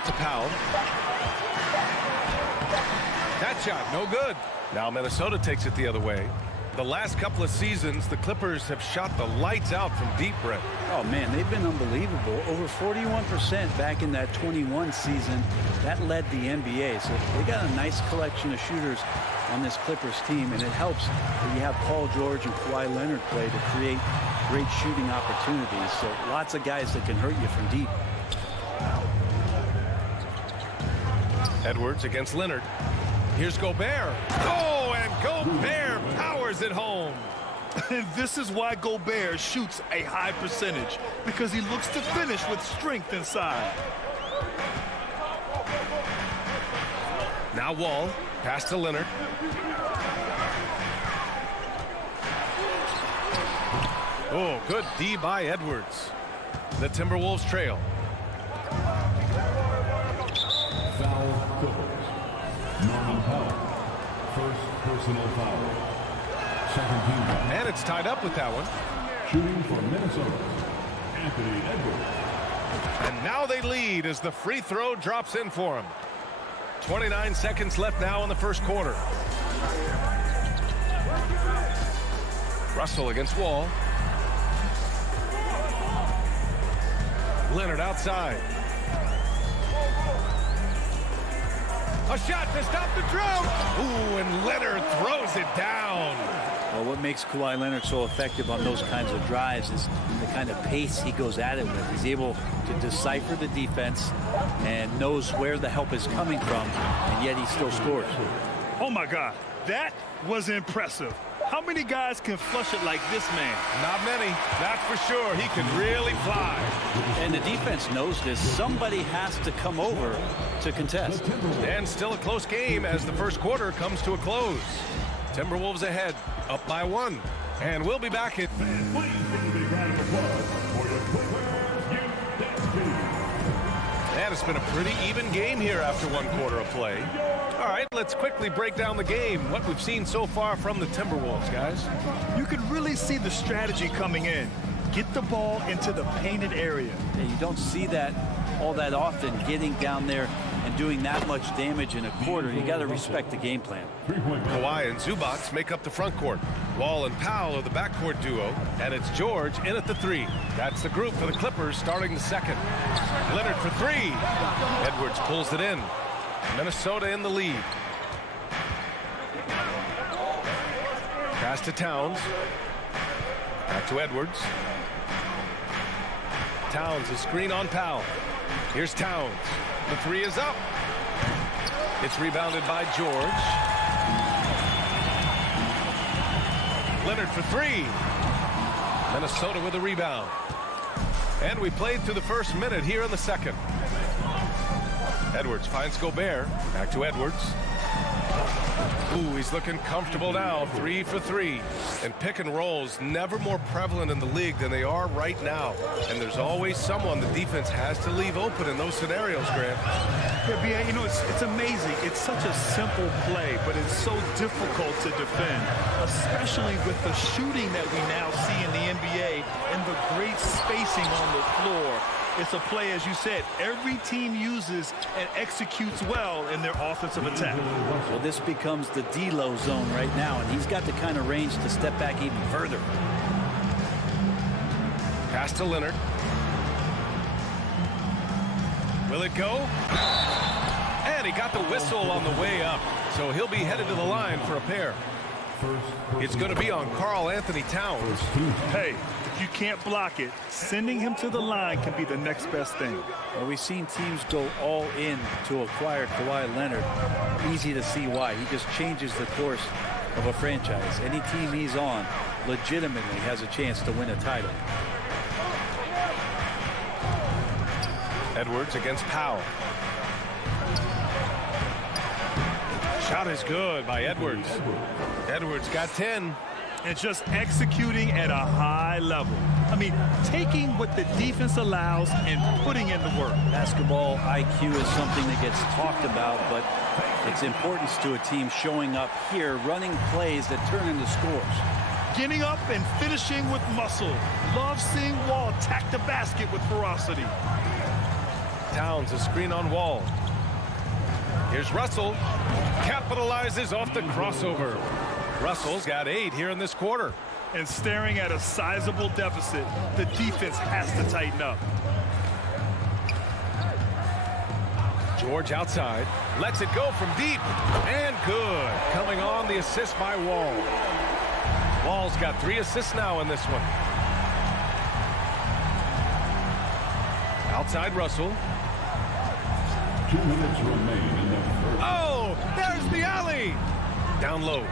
Out to Powell. That shot, no good. Now Minnesota takes it the other way. The last couple of seasons, the Clippers have shot the lights out from deep, Brett. Oh, man, they've been unbelievable. Over 41% back in that 21 season. That led the NBA. So they got a nice collection of shooters on this Clippers team, and it helps that you have Paul George and Kawhi Leonard play to create great shooting opportunities. So lots of guys that can hurt you from deep. Edwards against Leonard. Here's Gobert. Oh, and Gobert powers it home. And this is why Gobert shoots a high percentage, because he looks to finish with strength inside. Now Wall. Pass to Leonard. Oh, good D by Edwards. The Timberwolves trail. Foul Clippers. Norman Powell. First personal foul. Second team foul. And it's tied up with that one. Shooting for Minnesota, Anthony Edwards. And now they lead as the free throw drops in for him. 29 seconds left now in the first quarter. Russell against Wall. Leonard outside. A shot to stop the drought. Ooh, and Leonard throws it down. Well, what makes Kawhi Leonard so effective on those kinds of drives is the kind of pace he goes at it with. He's able to decipher the defense and knows where the help is coming from, and yet he still scores. Oh, my God. That was impressive. How many guys can flush it like this man? Not many, that's for sure. He can really fly. And the defense knows this. Somebody has to come over to contest. And still a close game as the first quarter comes to a close. Timberwolves ahead, up by 1. And we'll be back at... And it's been a pretty even game here after one quarter of play. All right, let's quickly break down the game. What we've seen so far from the Timberwolves, guys. You can really see the strategy coming in. Get the ball into the painted area. Yeah, you don't see that all that often, getting down there and doing that much damage in a quarter. You got to respect the game plan. Kawhi and Zubac make up the front court. Wall and Powell are the backcourt duo, and it's George in at the 3. That's the group for the Clippers starting the second. Leonard for 3. Edwards pulls it in. Minnesota in the lead. Pass to Towns. Back to Edwards. Towns, a screen on Powell. Here's Towns. The 3 is up. It's rebounded by George. Leonard for 3. Minnesota with a rebound. And we played through the first minute here in the second. Edwards finds Gobert. Back to Edwards. Ooh, he's looking comfortable now. 3 for 3. And pick and rolls never more prevalent in the league than they are right now. And there's always someone the defense has to leave open in those scenarios, Grant. Yeah, B.A., you know, it's amazing. It's such a simple play, but it's so difficult to defend, especially with the shooting that we now see in the NBA and the great spacing on the floor. It's a play, as you said, every team uses and executes well in their offensive attack. Well, this becomes the D-low zone right now, and he's got the kind of range to step back even further. Pass to Leonard. Will it go? And he got the whistle on the way up, so he'll be headed to the line for a pair. It's going to be on Karl Anthony Towns. Hey, if you can't block it, sending him to the line can be the next best thing. Well, we've seen teams go all in to acquire Kawhi Leonard. Easy to see why. He just changes the course of a franchise. Any team he's on legitimately has a chance to win a title. Edwards against Powell. Shot is good by Edwards. Edwards got 10. And just executing at a high level. I mean, taking what the defense allows and putting in the work. Basketball IQ is something that gets talked about, but its importance to a team showing up here, running plays that turn into scores. Getting up and finishing with muscle. Love seeing Wall attack the basket with ferocity. Towns, a screen on Wall. Here's Russell. Capitalizes off the crossover. Russell's got 8 here in this quarter. And staring at a sizable deficit, the defense has to tighten up. George outside. Lets it go from deep. And good. Coming on the assist by Wall. Wall's got 3 assists now in this one. Outside Russell. 2 minutes remain in the first. Oh, there's the alley. Down low.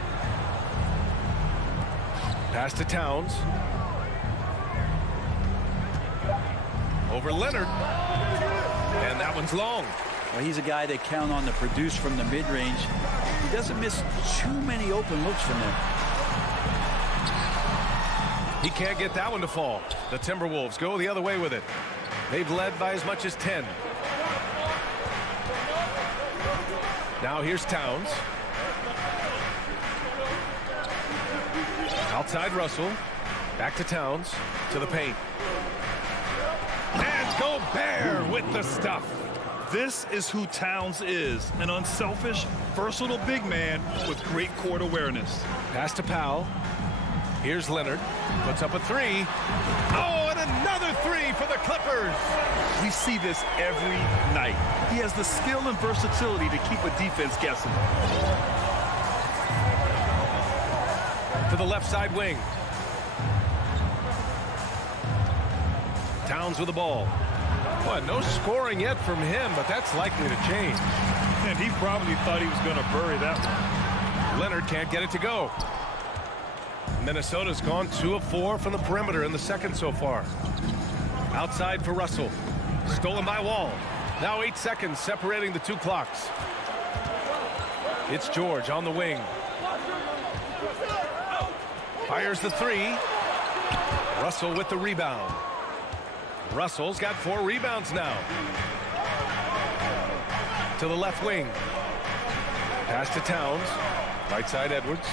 Pass to Towns. Over Leonard. And that one's long. Well, he's a guy they count on to produce from the mid-range. He doesn't miss too many open looks from there. He can't get that one to fall. The Timberwolves go the other way with it. They've led by as much as 10. Now here's Towns. Outside Russell. Back to Towns. To the paint. And Gobert with the stuff. This is who Towns is. An unselfish, versatile big man with great court awareness. Pass to Powell. Here's Leonard. Puts up a 3. Oh, and another 3 for the Clippers. We see this every night. He has the skill and versatility to keep a defense guessing. To the left side wing. Towns with the ball. Boy, no scoring yet from him, but that's likely to change. And he probably thought he was going to bury that one. Leonard can't get it to go. Minnesota's gone 2 of 4 from the perimeter in the second so far. Outside for Russell. Stolen by Wall. Now 8 seconds separating the 2 clocks. It's George on the wing. Fires the 3. Russell with the rebound. Russell's got 4 rebounds now. To the left wing. Pass to Towns. Right side Edwards.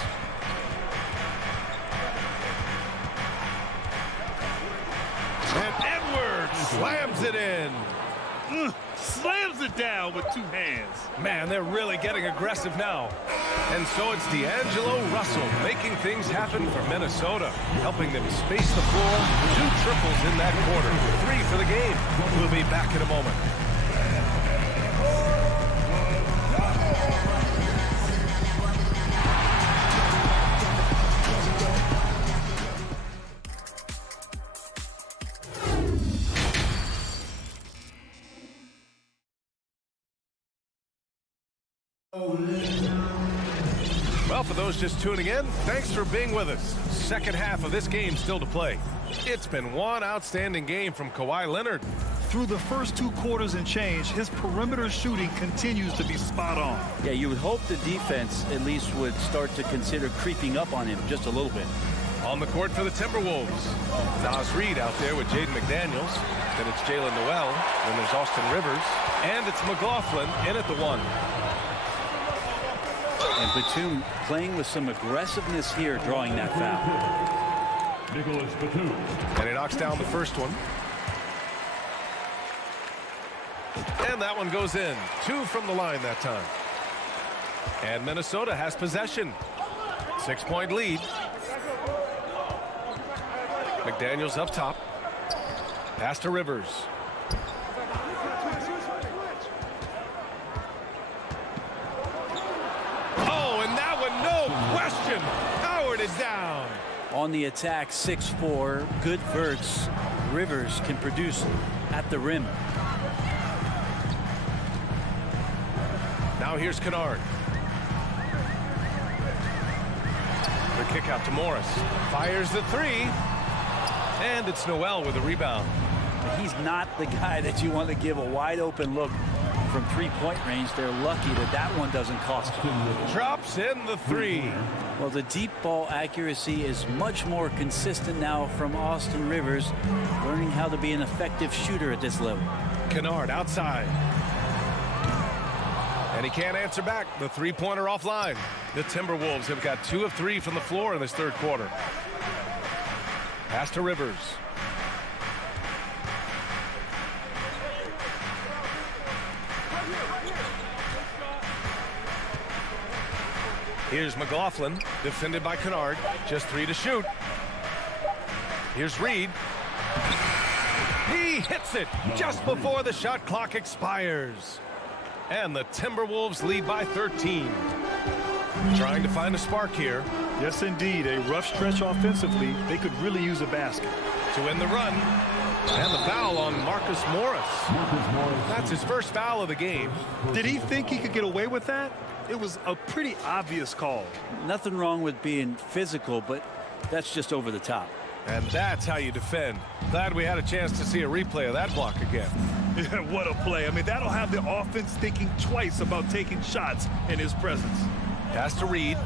And Edwards slams it in. Slams it down with 2 hands. Man, they're really getting aggressive now. And so it's D'Angelo Russell making things happen for Minnesota, helping them space the floor. 2 triples in that quarter. 3 for the game. We'll be back in a moment. Well, for those just tuning in, thanks for being with us. Second half of this game still to play. It's been one outstanding game from Kawhi Leonard. Through the first 2 quarters and change, his perimeter shooting continues to be spot on. Yeah, you would hope the defense at least would start to consider creeping up on him just a little bit. On the court for the Timberwolves. Nas Reed out there with Jaden McDaniels. Then it's Jalen Noel. Then there's Austin Rivers. And it's McLaughlin in at the 1. And Batum playing with some aggressiveness here, drawing that foul. Nicholas Batum. And he knocks down the first one. And that one goes in. 2 from the line that time. And Minnesota has possession. 6-point lead. McDaniels up top. Pass to Rivers. Oh, and that one, no question, powered it down. On the attack, 6'4", good verts. Rivers can produce at the rim. Now here's Kennard. The kick out to Morris. Fires the 3. And it's Noel with the rebound. He's not the guy that you want to give a wide open look from 3-point range. They're lucky that that one doesn't cost them. Drops in the 3. Well, the deep ball accuracy is much more consistent now from Austin Rivers, learning how to be an effective shooter at this level. Kennard outside. And he can't answer back. The 3-pointer offline. The Timberwolves have got 2 of 3 from the floor in this third quarter. Pass to Rivers. Here's McLaughlin, defended by Kennard. Just 3 to shoot. Here's Reed. He hits it just before the shot clock expires. And the Timberwolves lead by 13. Trying to find a spark here. Yes, indeed. A rough stretch offensively. They could really use a basket. To win the run. And the foul on Marcus Morris. That's his first foul of the game. Did he think he could get away with that? It was a pretty obvious call. Nothing wrong with being physical, but that's just over the top. And that's how you defend. Glad we had a chance to see a replay of that block again. Yeah, what a play. I mean, that'll have the offense thinking twice about taking shots in his presence. Pass to Reed.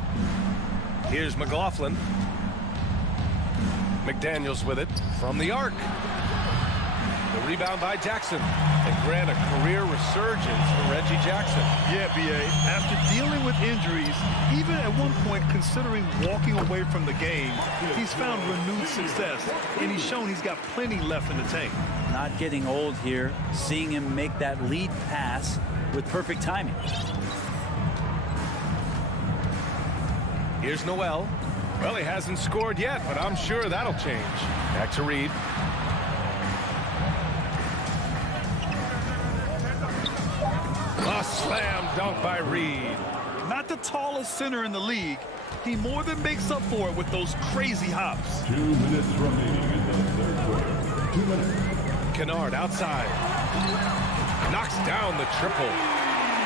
Here's McLaughlin. McDaniels with it from the arc. The rebound by Jackson. And grant a career resurgence for Reggie Jackson. Yeah, B.A. After dealing with injuries, even at one point considering walking away from the game, he's found renewed success, and he's shown he's got plenty left in the tank. Not getting old here. Seeing him make that lead pass with perfect timing. Here's Noel. Well, he hasn't scored yet, but I'm sure that'll change. Back to Reed. A slam dunk by Reed. Not the tallest center in the league. He more than makes up for it with those crazy hops. 2 minutes remaining in the third quarter. 2 minutes. Kennard outside. Knocks down the triple.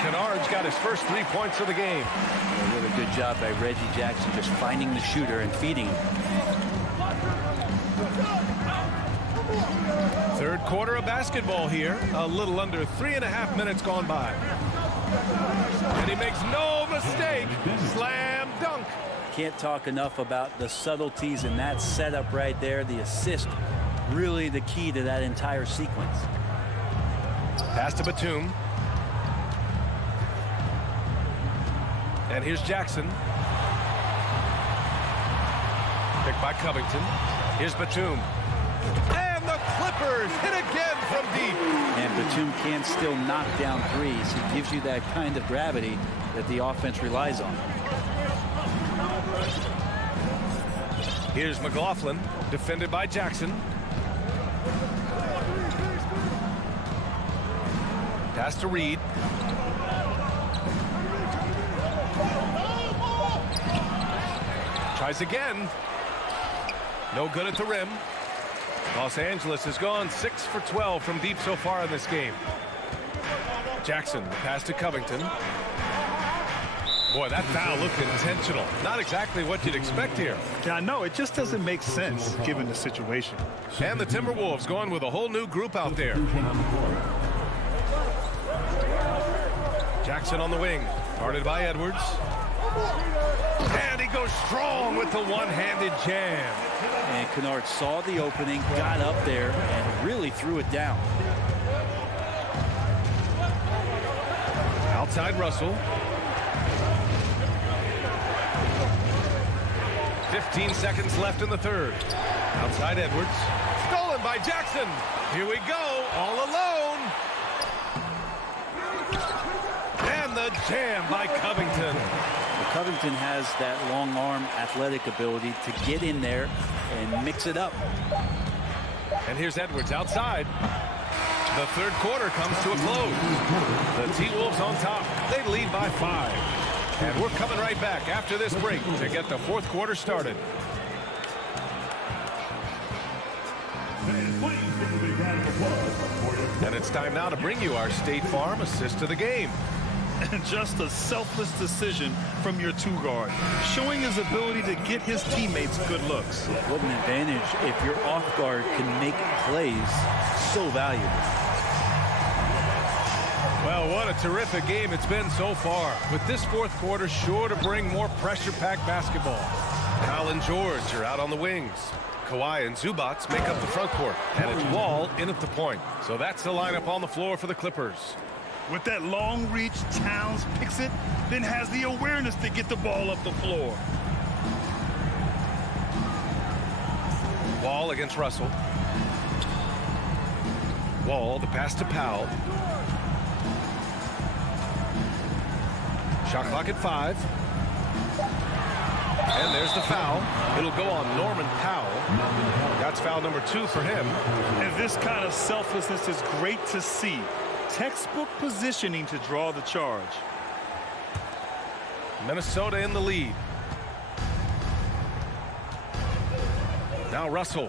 Kennard's got his first 3 points of the game. A really good job by Reggie Jackson just finding the shooter and feeding him. Third quarter of basketball here. A little under 3.5 minutes gone by. And he makes no mistake. Slam dunk. Can't talk enough about the subtleties in that setup right there. The assist, really the key to that entire sequence. Pass to Batum. And here's Jackson. Picked by Covington. Here's Batum. And the Clippers hit again from deep. And Batum can still knock down threes. He gives you that kind of gravity that the offense relies on. Here's McLaughlin, defended by Jackson. Pass to Reed. Tries again. No good at the rim. Los Angeles has gone 6 for 12 from deep so far in this game. Jackson, the pass to Covington. Boy, that foul looked intentional. Not exactly what you'd expect here. Yeah, I know. It just doesn't make sense given the situation. And the Timberwolves going with a whole new group out there. Jackson on the wing. Guarded by Edwards. And he goes strong with the one-handed jam. And Kennard saw the opening, got up there, and really threw it down. Outside Russell. 15 seconds left in the third. Outside Edwards. Stolen by Jackson. Here we go, all alone. And the jam by Covington. Well, Covington has that long arm athletic ability to get in there and mix it up. And here's Edwards outside. The third quarter comes to a close. The T-Wolves on top. They lead by 5. And we're coming right back after this break to get the fourth quarter started. And it's time now to bring you our State Farm assist of the game. And just a selfless decision from your two-guard, showing his ability to get his teammates good looks. What an advantage if your off-guard can make plays so valuable. Well, what a terrific game it's been so far. With this fourth quarter sure to bring more pressure-packed basketball. Kyle and George are out on the wings. Kawhi and Zubats make up the front court. And it's Wall in at the point. So that's the lineup on the floor for the Clippers. With that long reach, Towns picks it, then has the awareness to get the ball up the floor. Wall against Russell. Wall, the pass to Powell. Shot clock at 5. And there's the foul. It'll go on Norman Powell. That's foul number 2 for him. And this kind of selflessness is great to see. Textbook positioning to draw the charge. Minnesota in the lead. Now Russell.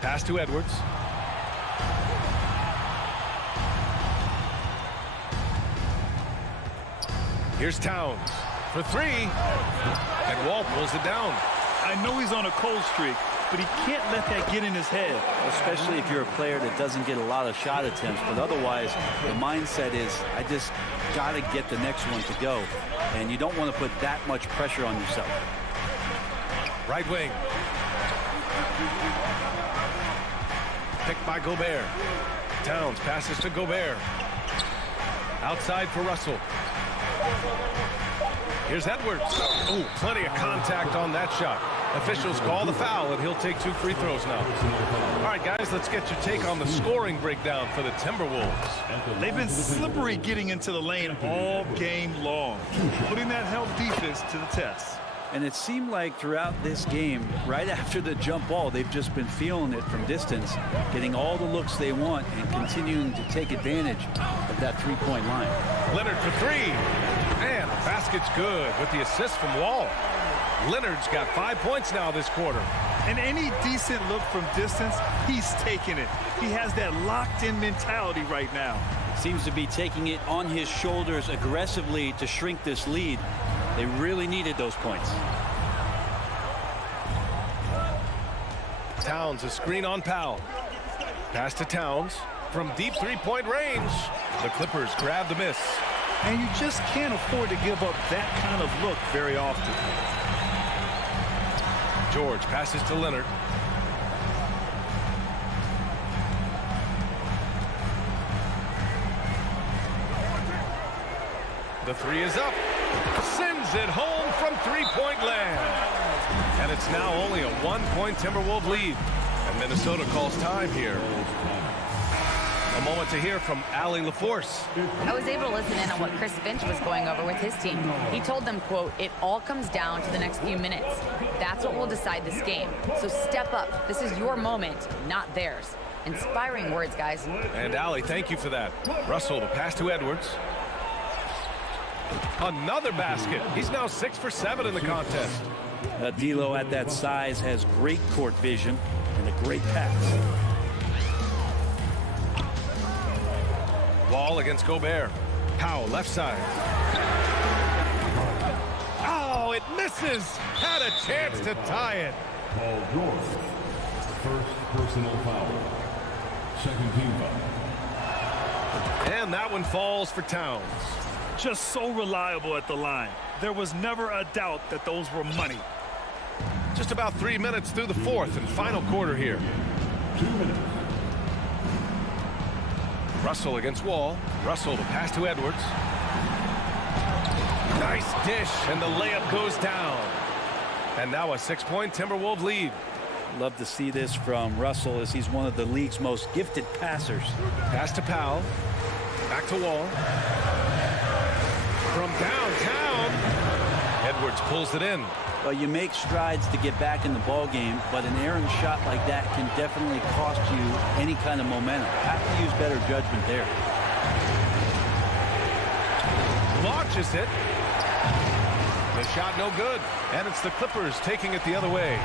Pass to Edwards. Here's Towns for 3. And Wall pulls it down. I know he's on a cold streak, but he can't let that get in his head. Especially if you're a player that doesn't get a lot of shot attempts. But otherwise, the mindset is, I just got to get the next one to go. And you don't want to put that much pressure on yourself. Right wing. Picked by Gobert. Towns passes to Gobert. Outside for Russell. Here's Edwards. Oh, plenty of contact on that shot. Officials call the foul, and he'll take 2 free throws now. All right, guys, let's get your take on the scoring breakdown for the Timberwolves. They've been slippery getting into the lane all game long, putting that help defense to the test. And it seemed like throughout this game, right after the jump ball, they've just been feeling it from distance, getting all the looks they want and continuing to take advantage of that three-point line. Leonard for 3. And the basket's good with the assist from Wall. Leonard's got 5 points now this quarter. And any decent look from distance, he's taking it. He has that locked-in mentality right now. Seems to be taking it on his shoulders aggressively to shrink this lead. They really needed those points. Towns, a screen on Powell. Pass to Towns from deep three-point range. The Clippers grab the miss. And you just can't afford to give up that kind of look very often. George passes to Leonard. The 3 is up. Sends it home from three-point land. And it's now only a 1-point Timberwolves lead. And Minnesota calls time here. A moment to hear from Allie LaForce. I was able to listen in on what Chris Finch was going over with his team. He told them, quote, "It all comes down to the next few minutes. That's what will decide this game. So step up. This is your moment, not theirs." Inspiring words, guys. And Allie, thank you for that. Russell, the pass to Edwards. Another basket. He's now 6 for 7 in the contest. D'Lo at that size has great court vision and a great pass. Wall against Gobert. Powell, left side. Oh, it misses. Had a chance to tie it. Paul George. First personal foul. Second team foul. And that one falls for Towns. Just so reliable at the line. There was never a doubt that those were money. Just about 3 minutes through the fourth and final quarter here. 2 minutes. Russell against Wall. Russell, the pass to Edwards. Nice dish, and the layup goes down. And now a 6-point Timberwolves lead. Love to see this from Russell as he's one of the league's most gifted passers. Pass to Powell. Back to Wall. From downtown. Edwards pulls it in. Well, you make strides to get back in the ball game, but an errant shot like that can definitely cost you any kind of momentum. Have to use better judgment there. Launches it. The shot no good. And it's the Clippers taking it the other way.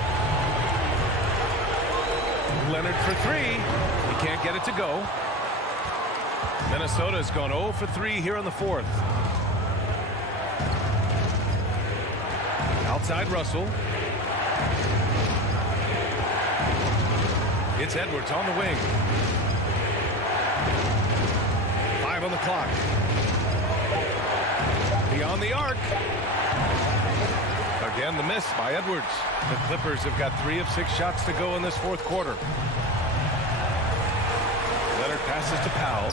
Leonard for 3. He can't get it to go. Minnesota's gone 0 for 3 here in the fourth. Outside Russell. It's Edwards on the wing. 5 on the clock. Beyond the arc. Again, the miss by Edwards. The Clippers have got 3 of 6 shots to go in this fourth quarter. Leonard passes to Powell.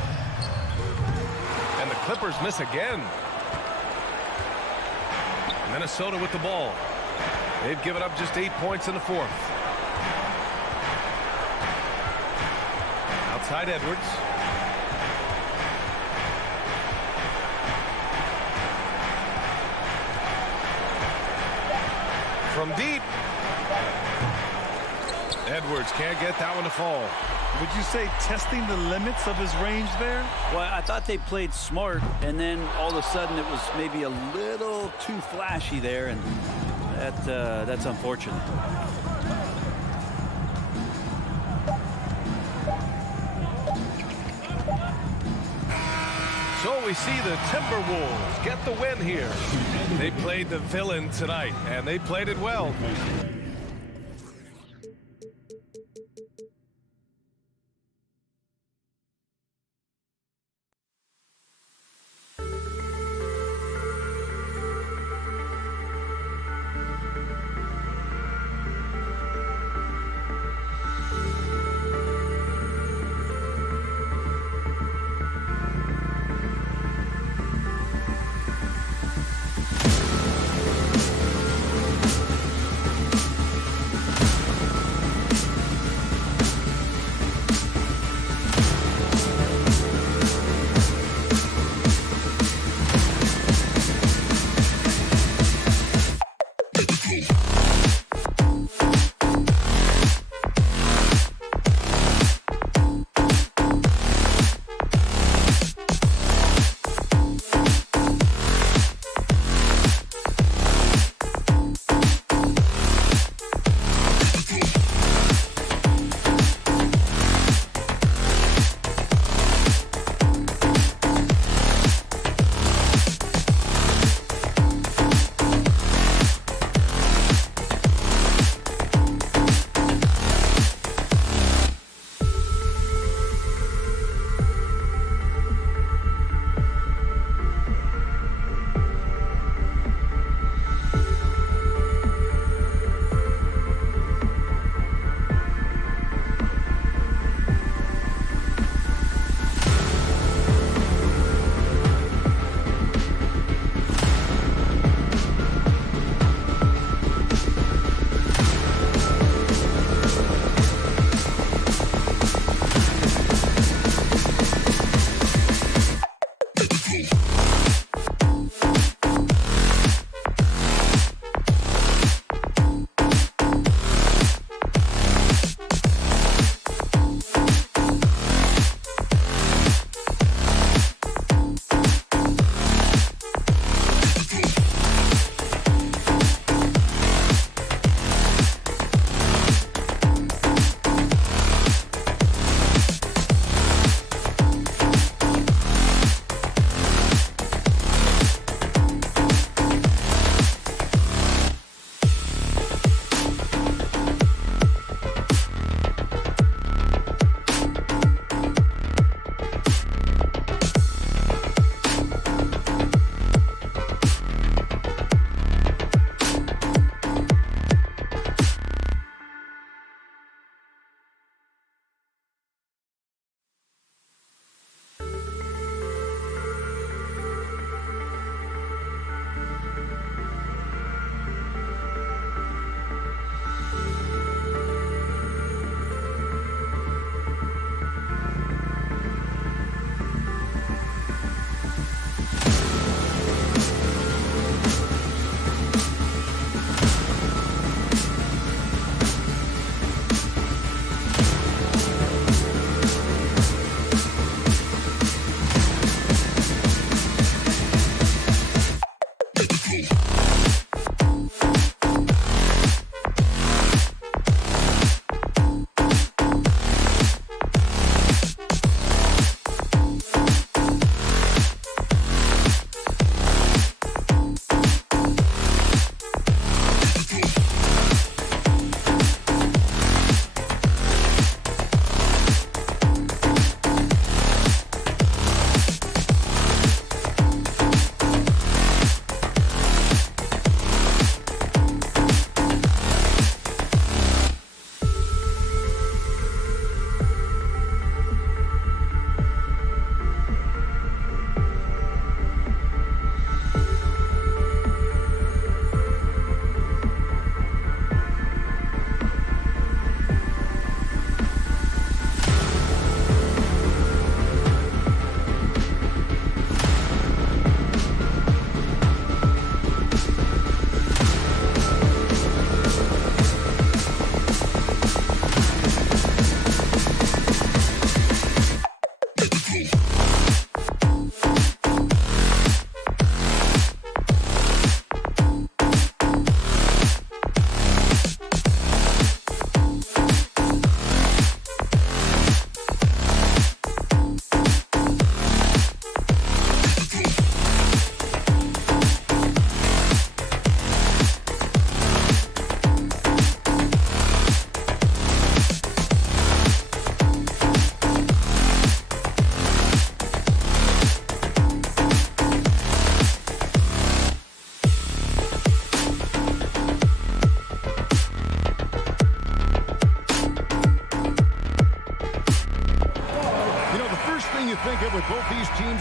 And the Clippers miss again. Minnesota with the ball. They've given up just 8 points in the fourth. Outside Edwards. from deep. Edwards can't get that one to fall. Would you say testing the limits of his range there? Well, I thought they played smart, and then all of a sudden it was maybe a little too flashy there, and that's unfortunate. So we see the Timberwolves get the win here. They played the villain tonight, and they played it well.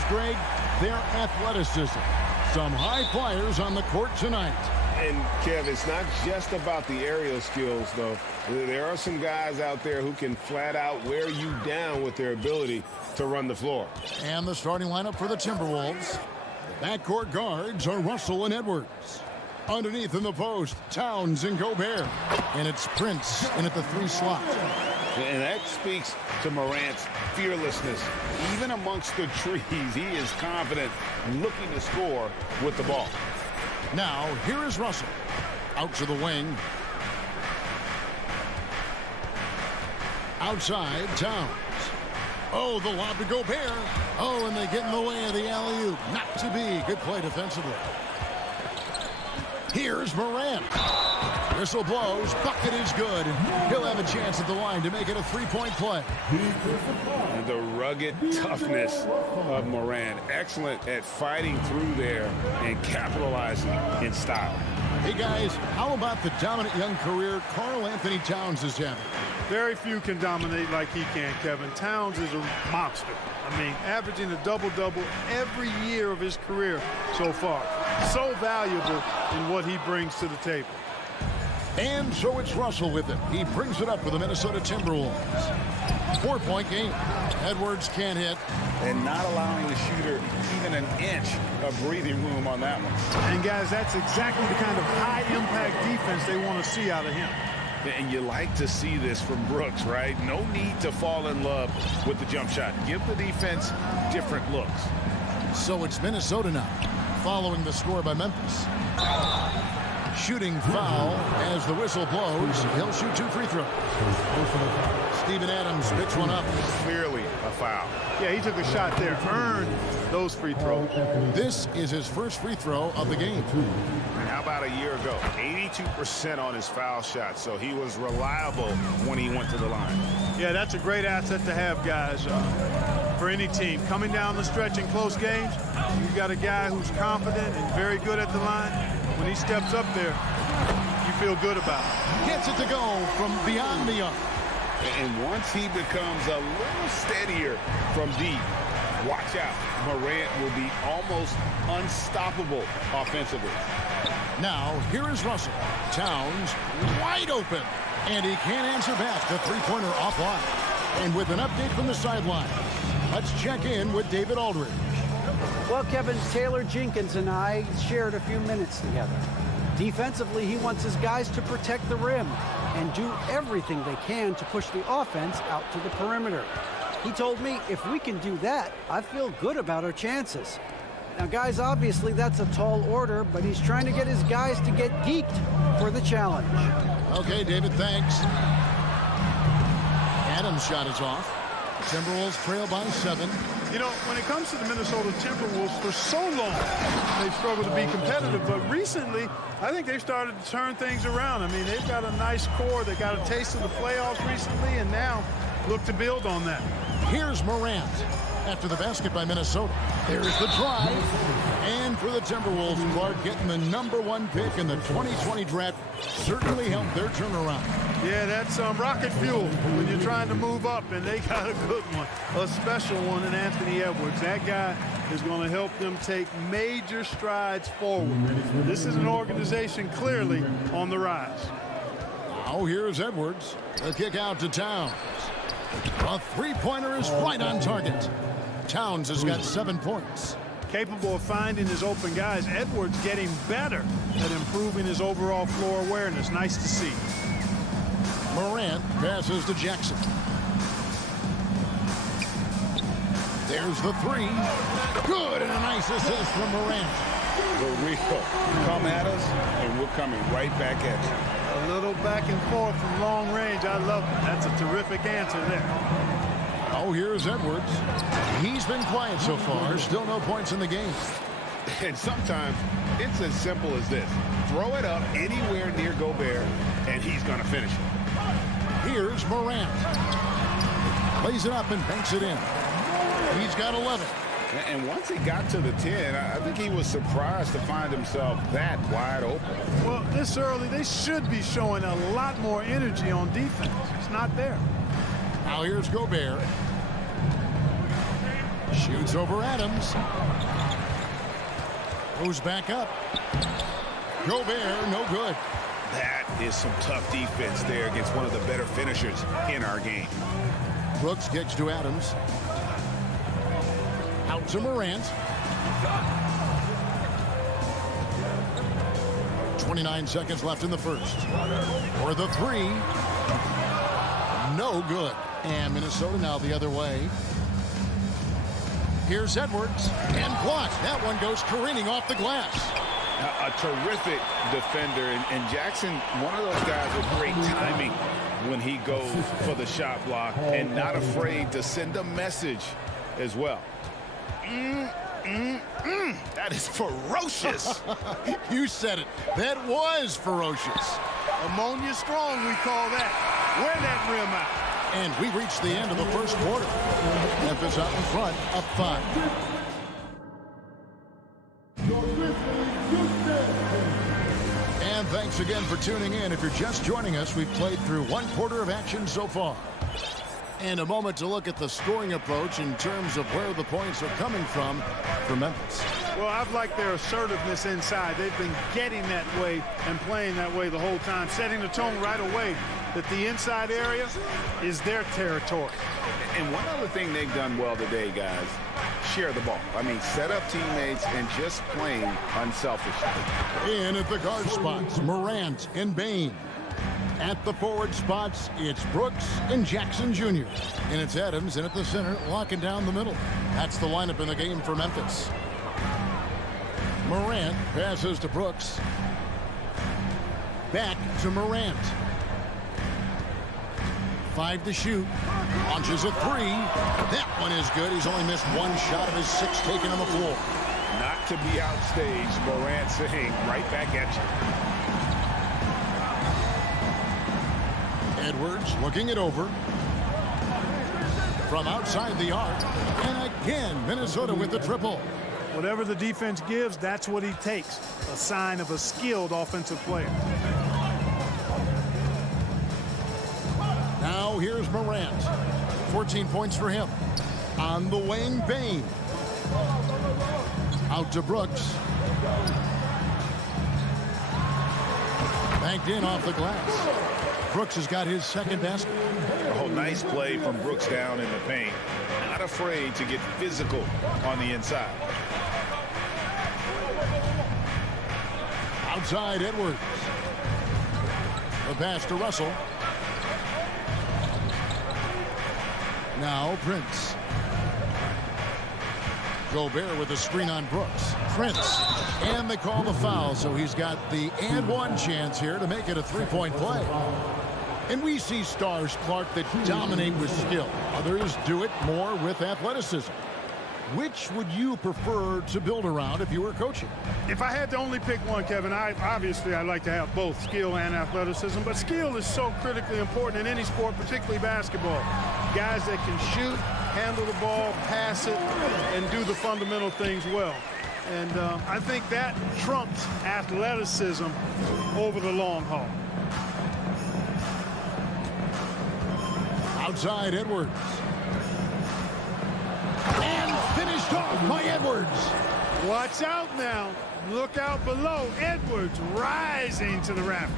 Greg, their athleticism. Some high flyers on the court tonight. And, Kev, it's not just about the aerial skills, though. There are some guys out there who can flat out wear you down with their ability to run the floor. And the starting lineup for the Timberwolves. The backcourt guards are Russell and Edwards. Underneath in the post, Towns and Gobert. And it's Prince in at the 3 slot. And that speaks to Morant's fearlessness. Even amongst the trees, he is confident, looking to score with the ball. Now, here is Russell. Out to the wing. Outside, Towns. Oh, the lob to Gobert. Oh, and they get in the way of the alley-oop. Not to be. Good play defensively. Here's Morant. Whistle blows. Bucket is good. He'll have a chance at the line to make it a 3-point play. The rugged toughness of Morant. Excellent at fighting through there and capitalizing in style. Hey, guys, how about the dominant young career Karl Anthony Towns is having? Very few can dominate like he can, Kevin. Towns is a monster. I mean, averaging a double-double every year of his career so far. So valuable in what he brings to the table. And so it's Russell with it. He brings it up for the Minnesota Timberwolves. 4-point game. Edwards can't hit. And not allowing the shooter even an inch of breathing room on that one. And, guys, that's exactly the kind of high-impact defense they want to see out of him. And you like to see this from Brooks, right? No need to fall in love with the jump shot. Give the defense different looks. So it's Minnesota now, following the score by Memphis. Shooting foul as the whistle blows. He'll shoot 2 free throws. Steven Adams picks one up. Clearly a foul. Yeah, he took a shot there, earned those free throws. This is his first free throw of the game. And how about a year ago? 82% on his foul shot, so he was reliable when he went to the line. Yeah, that's a great asset to have, guys, for any team. Coming down the stretch in close games, you've got a guy who's confident and very good at the line. When he steps up there, you feel good about it. Gets it to go from beyond the arc. And once he becomes a little steadier from deep, watch out. Morant will be almost unstoppable offensively. Now, here is Russell. Towns wide open. And he can't answer back. The three-pointer offline. And with an update from the sideline, let's check in with David Aldridge. Well, Kevin, Taylor Jenkins and I shared a few minutes together. Defensively, he wants his guys to protect the rim and do everything they can to push the offense out to the perimeter. He told me if we can do that, I feel good about our chances. Now, guys, obviously that's a tall order, but he's trying to get his guys to get geeked for the challenge. Okay, David, thanks. Adams' shot is off. Timberwolves trail by 7. You know, when it comes to the Minnesota Timberwolves, for so long, they've struggled to be competitive. But recently, I think they've started to turn things around. I mean, they've got a nice core. They got a taste of the playoffs recently, and now look to build on that. Here's Morant after the basket by Minnesota. There's the drive. And for the Timberwolves, Clark getting the #1 pick in the 2020 draft certainly helped their turnaround. Yeah, that's rocket fuel when you're trying to move up, and they got a good one, a special one in Anthony Edwards. That guy is going to help them take major strides forward. This is an organization clearly on the rise. Now here's Edwards. The kick out to Towns. A three-pointer is right on target. Towns has got 7 points. Capable of finding his open guys. Edwards getting better at improving his overall floor awareness. Nice to see. Morant passes to Jackson. There's the 3. Good, and a nice assist from Morant. The real come at us, and we're coming right back at you. A little back and forth from long range. I love it. That's a terrific answer there. Oh, here's Edwards. He's been quiet so far. Still no points in the game. And sometimes it's as simple as this. Throw it up anywhere near Gobert, and he's going to finish it. Here's Morant. Plays it up and banks it in. He's got 11. And once he got to the 10, I think he was surprised to find himself that wide open. Well, this early, they should be showing a lot more energy on defense. It's not there. Now here's Gobert. Shoots over Adams. Goes back up. Gobert, no good. That is some tough defense there against one of the better finishers in our game. Brooks gets to Adams. Out to Morant. 29 seconds left in the first. For the three. No good. And Minnesota now the other way. Here's Edwards. And blocked. That one goes careening off the glass. A terrific defender. And Jackson, one of those guys with great timing when he goes for the shot block and not afraid to send a message as well. That is ferocious. You said it. That was ferocious. Ammonia strong, we call that. Wear that rim out. And we reached the end of the first quarter. Memphis out in front, up 5. And thanks again for tuning in. If you're just joining us, we've played through one quarter of action so far. And a moment to look at the scoring approach in terms of where the points are coming from for Memphis. Well, I've liked their assertiveness inside. They've been getting that way and playing that way the whole time, setting the tone right away that the inside area is their territory. And one other thing they've done well today, guys, share the ball. I mean, set up teammates and just playing unselfishly. In at the guard spots, Morant and Bane. At the forward spots, it's Brooks and Jackson Jr. And it's Adams in at the center, locking down the middle. That's the lineup in the game for Memphis. Morant passes to Brooks. Back to Morant. 5 to shoot. Launches a 3. That one is good. He's only missed one shot of his 6 taken on the floor. Not to be outstaged, Morant saying right back at you. Edwards looking it over. From outside the arc. And again, Minnesota with the triple. Whatever the defense gives, that's what he takes. A sign of a skilled offensive player. Now here's Morant. 14 points for him. On the wing, Bane. Out to Brooks. Banked in off the glass. Brooks has got his second basket. Oh, nice play from Brooks down in the paint. Not afraid to get physical on the inside. Outside Edwards. The pass to Russell. Now Prince. Gobert with a screen on Brooks. Prince. And they call the foul, so he's got the and one chance here to make it a three-point play. And we see stars, Clark, that dominate with skill. Others do it more with athleticism. Which would you prefer to build around if you were coaching? If I had to only pick one, Kevin, obviously I'd like to have both skill and athleticism, but skill is so critically important in any sport, particularly basketball. Guys that can shoot, handle the ball, pass it, and do the fundamental things well. And I think that trumps athleticism over the long haul. Outside Edwards. And finished off by Edwards. Watch out now. Look out below. Edwards rising to the rafters.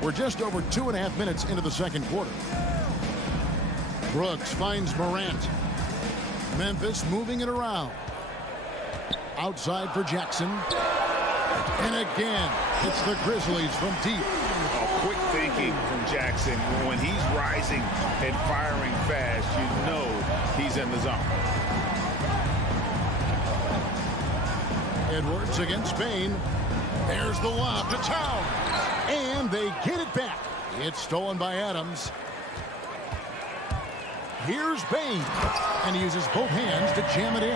We're just over 2.5 minutes into the second quarter. Brooks finds Morant. Memphis moving it around. Outside for Jackson. And again, it's the Grizzlies from deep. Quick thinking from Jackson. When he's rising and firing fast, you know he's in the zone. Edwards against Bane. There's the lob to Town. And they get it back. It's stolen by Adams. Here's Bane. And he uses both hands to jam it in.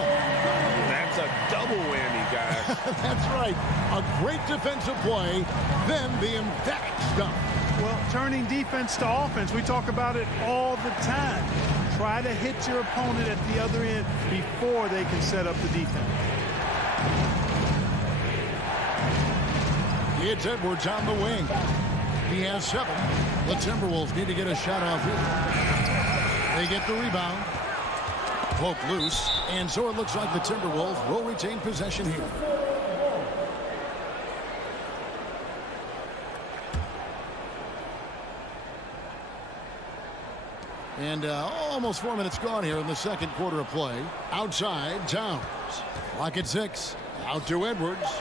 That's a double whammy, guys. That's right. A great defensive play, then the emphatic stuff. Well, turning defense to offense, we talk about it all the time. Try to hit your opponent at the other end before they can set up the defense. It's Edwards on the wing. He has 7. The Timberwolves need to get a shot off here. They get the rebound. Poke loose, and so it looks like the Timberwolves will retain possession here. And almost 4 minutes gone here in the second quarter of play. Outside, Towns. Lock at 6. Out to Edwards.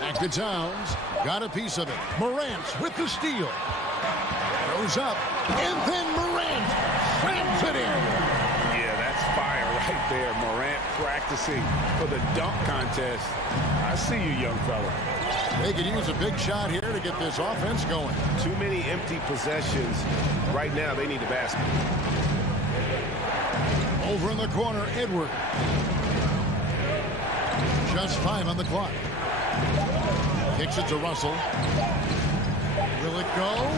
Back to Towns. Got a piece of it. Morant with the steal. Goes up. And then Morant slams it in. Yeah, that's fire right there. Morant practicing for the dunk contest. I see you, young fella. They could use a big shot here to get this offense going. Too many empty possessions. Right now, they need a basket. Over in the corner, Edward. Just 5 on the clock. Kicks it to Russell. Will it go?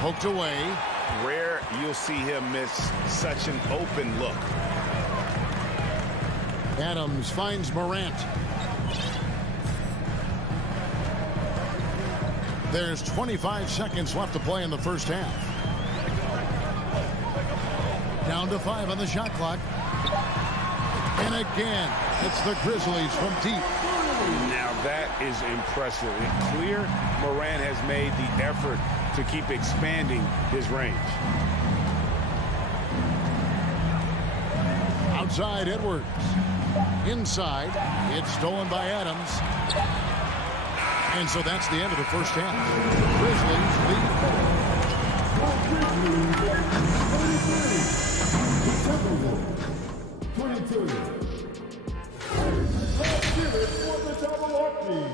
Poked away. Rare you'll see him miss such an open look. Adams finds Morant. There's 25 seconds left to play in the first half. Down to 5 on the shot clock. And again, it's the Grizzlies from deep. Now that is impressive. It's clear Morant has made the effort to keep expanding his range. Outside, Edwards. Inside, it's stolen by Adams. And so that's the end of the first half. Grizzlies lead 22. Let's give it for the Timberwolves.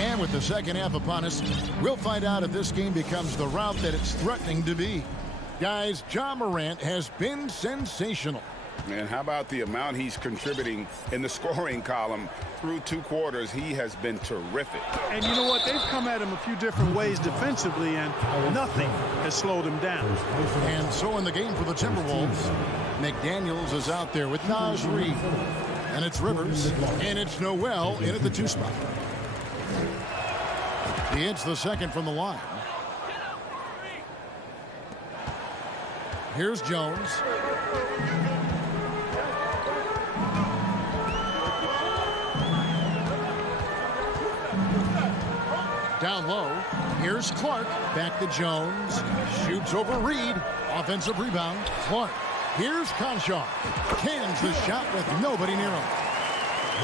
And with the second half upon us, we'll find out if this game becomes the route that it's threatening to be. Guys, Ja Morant has been sensational. And how about the amount he's contributing in the scoring column? Through 2 quarters, he has been terrific. And you know what? They've come at him a few different ways defensively, and nothing has slowed him down. And so in the game for the Timberwolves, McDaniels is out there with Naz Reid. And it's Rivers, and it's Noel in at the 2 spot. He hits the second from the line. Here's Jones. Down low. Here's Clark. Back to Jones. Shoots over Reed. Offensive rebound. Clark. Here's Conchar. Cans the shot with nobody near him.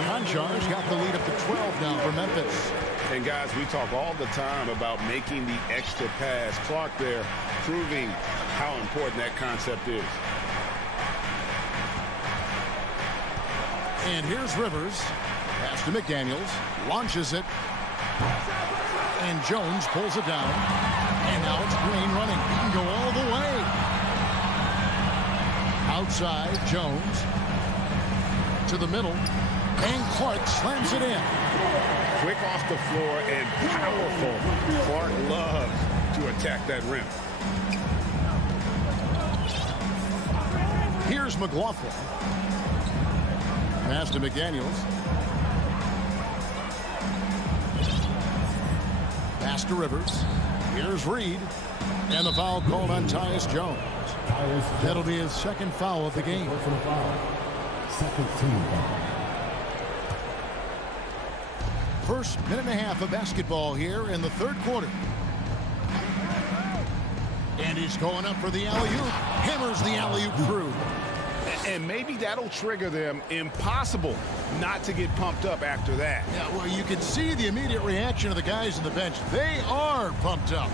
Conchar's got the lead up to 12 now for Memphis. And guys, we talk all the time about making the extra pass. Clark there proving how important that concept is. And here's Rivers. Pass to McDaniels. Launches it. And Jones pulls it down. And now it's Green running. He can go all the way. Outside, Jones. To the middle. And Clark slams it in. Quick off the floor and powerful. Clark loves to attack that rim. Here's McLaughlin. Pass to McDaniels. Pass to Rivers. Here's Reed. And the foul called on Tyus Jones. That'll be his second foul of the game. Second team foul. First minute and a half of basketball here in the third quarter. And he's going up for the alley-oop. Hammers the alley-oop through. And maybe that'll trigger them. Impossible not to get pumped up after that. Yeah, well, you can see the immediate reaction of the guys on the bench. They are pumped up.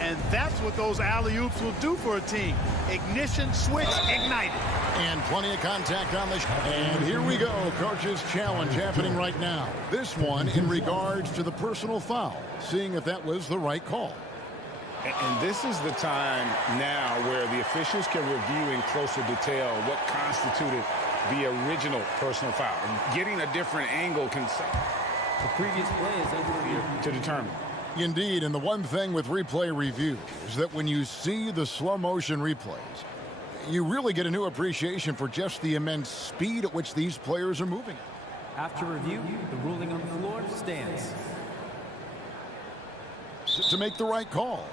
And that's what those alley-oops will do for a team. Ignition, switch, ignited. And plenty of contact on the and here we go. Coach's challenge happening right now. This one in regards to the personal foul. Seeing if that was the right call. And this is the time now where the officials can review in closer detail what constituted the original personal foul. Getting a different angle can the previous play is under to determine. Indeed, and the one thing with replay review is that when you see the slow motion replays, you really get a new appreciation for just the immense speed at which these players are moving. After review, the ruling on the floor stands. To make the right call.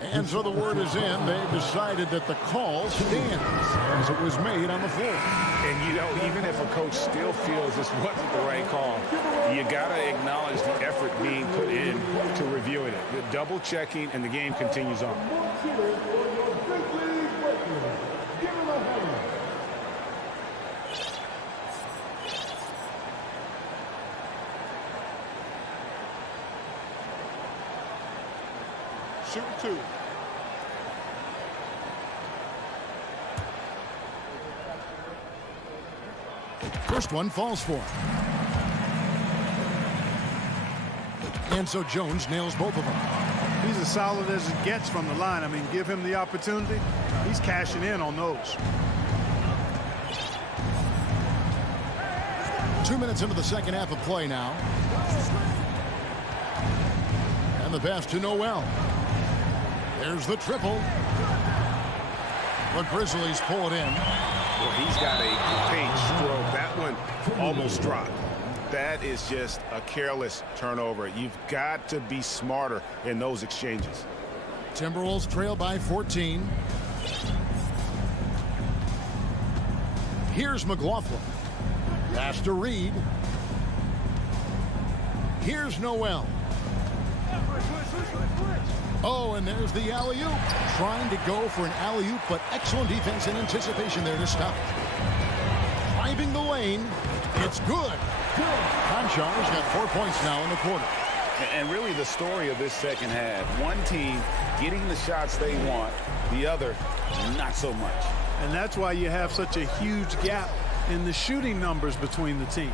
And so the word is in. They've decided that the call stands as it was made on the floor. And, you know, even if a coach still feels this wasn't the right call, you got to acknowledge the effort being put in to reviewing it. The double checking, and the game continues on. Shoot two. First one falls for him. And so Jones nails both of them. He's as solid as it gets from the line. I mean, give him the opportunity. He's cashing in on those. 2 minutes into the second half of play now. And the pass to Noel. There's the triple. The Grizzlies pull it in. Well, he's got a paint stroke. That one almost dropped. That is just a careless turnover. You've got to be smarter in those exchanges. Timberwolves trail by 14. Here's McLaughlin. Pass to Reed. Here's Noel. Oh, and there's the alley-oop. Trying to go for an alley-oop, but excellent defense and anticipation there to stop it. Driving the lane. It's good. Conchar has got 4 points now in the quarter. And really the story of this second half, one team getting the shots they want, the other not so much. And that's why you have such a huge gap in the shooting numbers between the teams.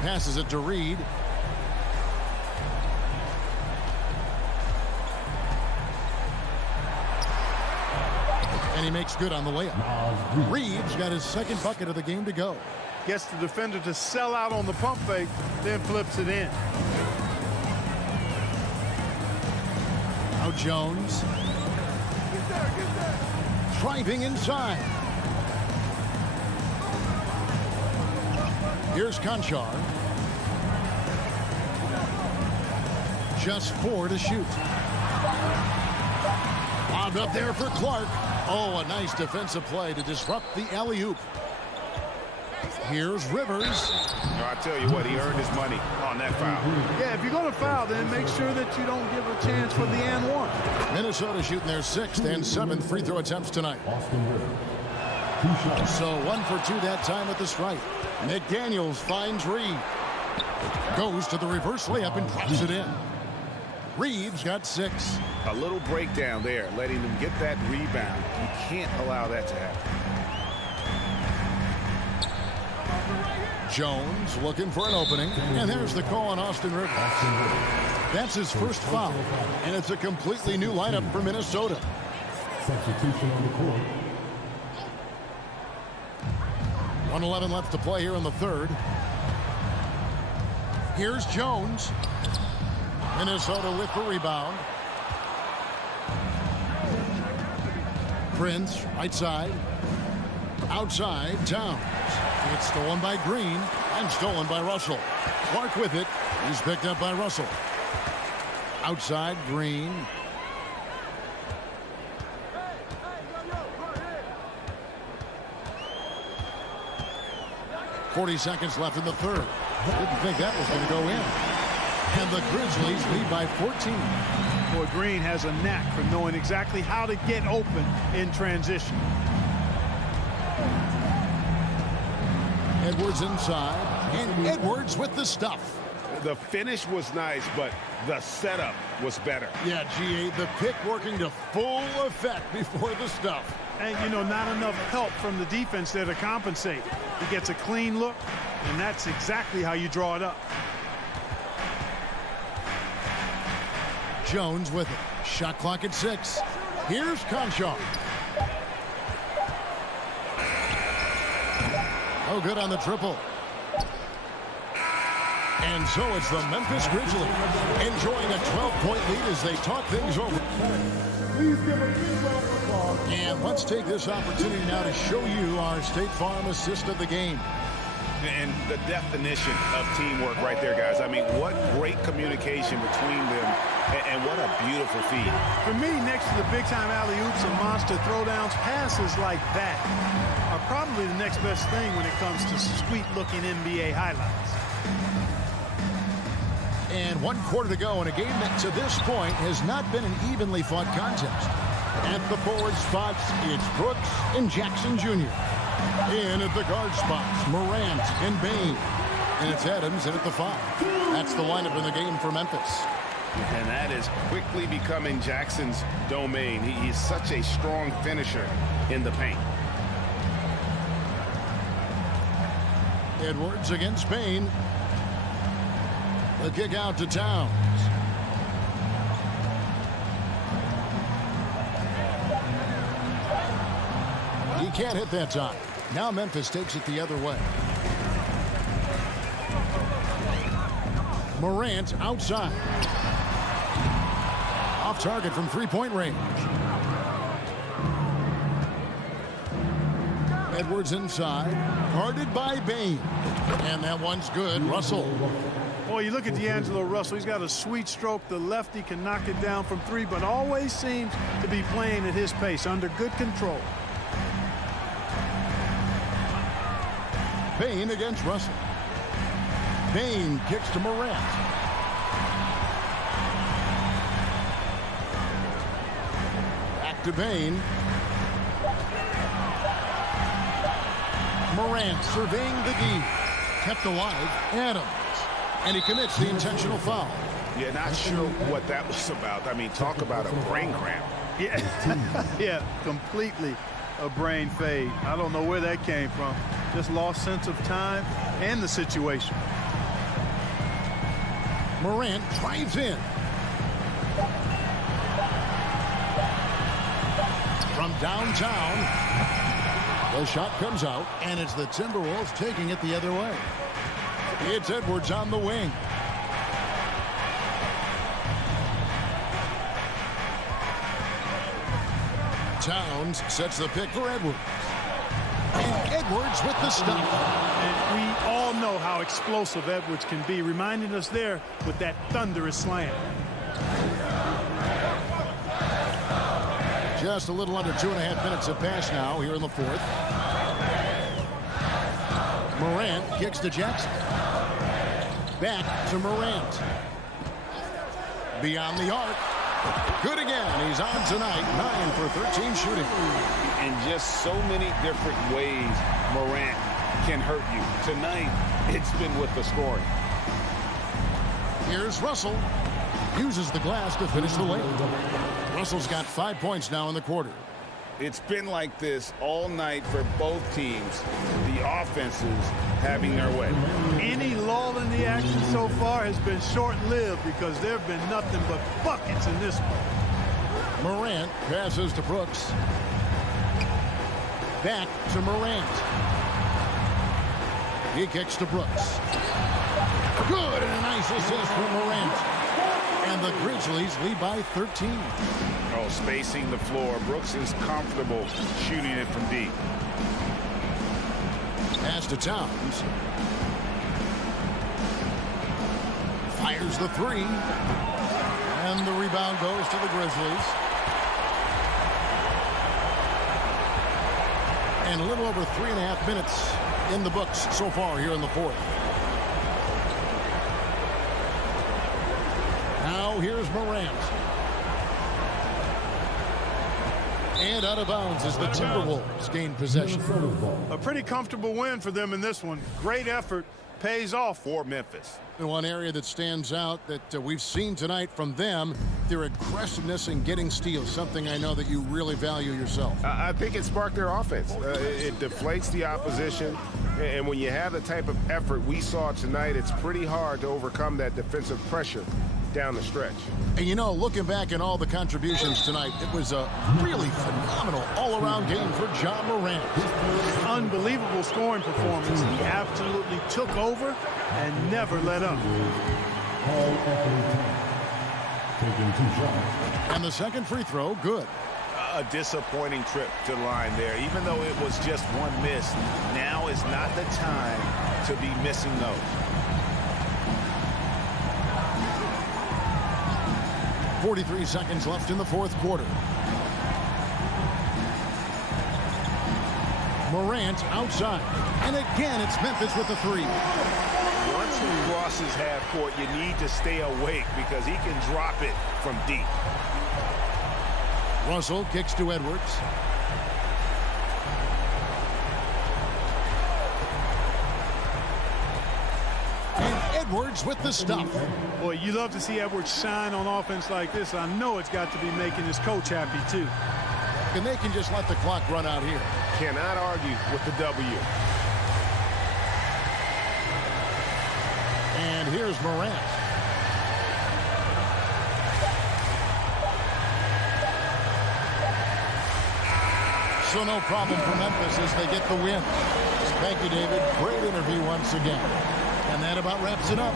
Passes it to Reed. And he makes good on the layup. Reed's got his second bucket of the game to go. Gets the defender to sell out on the pump fake, then flips it in. Now Jones. Driving inside. Here's Conchar. Just 4 to shoot. Lobbed up there for Clark. Oh, a nice defensive play to disrupt the alley-oop. Here's Rivers. I tell you what, he earned his money on that foul. Yeah, if you're going to foul, then make sure that you don't give a chance for the and one. Minnesota shooting their 6th and 7th free throw attempts tonight. So 1 for 2 that time at the stripe. McDaniels finds Reed. Goes to the reverse layup and drops it in. Reed's got 6. A little breakdown there, letting them get that rebound. You can't allow that to happen. Jones looking for an opening. And there's the call on Austin Rivers. That's his first foul. And it's a completely new lineup for Minnesota. Substitution on the court. 1:11 left to play here in the third. Here's Jones. Minnesota with the rebound. Prince, right side. Outside, Towns. It's stolen by Green and stolen by Russell. Clark with it. He's picked up by Russell. Outside, Green. .40 seconds left in the third. Didn't think that was going to go in. And the Grizzlies lead by 14. Boy, Green has a knack for knowing exactly how to get open in transition. Edwards inside, and Edwards with the stuff. The finish was nice, but the setup was better. Yeah, GA, the pick working to full effect before the stuff. And, you know, not enough help from the defense there to compensate. He gets a clean look, and that's exactly how you draw it up. Jones with it. Shot clock at 6. Here's Conchar. Oh, good on the triple. And so it's the Memphis Grizzlies enjoying a 12-point lead as they talk things over. And let's take this opportunity now to show you our State Farm assist of the game. And the definition of teamwork right there, guys. I mean, what great communication between them, and what a beautiful feed. For me, next to the big-time alley-oops and monster throwdowns, passes like that are probably the next best thing when it comes to sweet-looking NBA highlights. And 1 quarter to go in a game that to this point has not been an evenly fought contest. At the forward spots, it's Brooks and Jackson Jr. In at the guard spots, Morant and Bain. And it's Adams in at the 5. That's the lineup in the game for Memphis. And that is quickly becoming Jackson's domain. He's such a strong finisher in the paint. Edwards against Bain. The kick out to Towns. He can't hit that time. Now Memphis takes it the other way. Morant outside. Off target from three-point range. Edwards inside. Guarded by Bain. And that one's good. Russell. Boy, you look at D'Angelo Russell. He's got a sweet stroke. The lefty can knock it down from 3, but always seems to be playing at his pace, under good control. Bain against Russell. Bain kicks to Morant. Back to Bain. Morant surveying the D. Kept alive. Adams. And he commits the intentional foul. Yeah, not sure what that was about. I mean, talk about a brain cramp. Yeah, yeah, completely a brain fade. I don't know where that came from. Just lost sense of time and the situation. Morant drives in. From downtown, the shot comes out, and it's the Timberwolves taking it the other way. It's Edwards on the wing. Towns sets the pick for Edwards. And Edwards with the stop. And we all know how explosive Edwards can be, reminding us there with that thunderous slam. Just a little under 2.5 minutes have passed now here in the 4th. Morant kicks to Jackson. Back to Morant. Beyond the arc. Good again. He's on tonight. 9 for 13 shooting. In just so many different ways, Morant can hurt you. Tonight, it's been with the scoring. Here's Russell. Uses the glass to finish the lane. Russell's got 5 points now in the quarter. It's been like this all night for both teams. The offenses having their way. Any lull in the action so far has been short-lived because there have been nothing but buckets in this one. Morant passes to Brooks. Back to Morant. He kicks to Brooks. Good, and a nice assist from Morant. And the Grizzlies lead by 13. Oh, spacing the floor. Brooks is comfortable shooting it from deep. Pass to Towns. Fires the 3. And the rebound goes to the Grizzlies. And a little over 3.5 minutes in the books so far here in the 4th. Now here's Morant. And out of bounds as the Timberwolves gain possession. A pretty comfortable win for them in this one. Great effort. Pays off for Memphis. One area that stands out that we've seen tonight from them, their aggressiveness in getting steals, something I know that you really value yourself. I think it sparked their offense. It deflates the opposition. And when you have the type of effort we saw tonight, it's pretty hard to overcome that defensive pressure down the stretch. And you know, looking back at all the contributions tonight, it was a really phenomenal all-around game for Ja Morant. Unbelievable scoring performance. He absolutely took over and never let up. And the second free throw, good. A disappointing trip to the line there. Even though it was just one miss, now is not the time to be missing those. 43 seconds left in the fourth quarter. Morant outside. And again, it's Memphis with the three. Once he crosses half court, you need to stay awake because he can drop it from deep. Russell kicks to Edwards. And Edwards with the stuff. Boy, you love to see Edwards shine on offense like this. I know it's got to be making his coach happy, too. And they can just let the clock run out here. Cannot argue with the W. And here's Morant. So no problem for Memphis as they get the win. Thank you, David. Great interview once again. And that about wraps it up.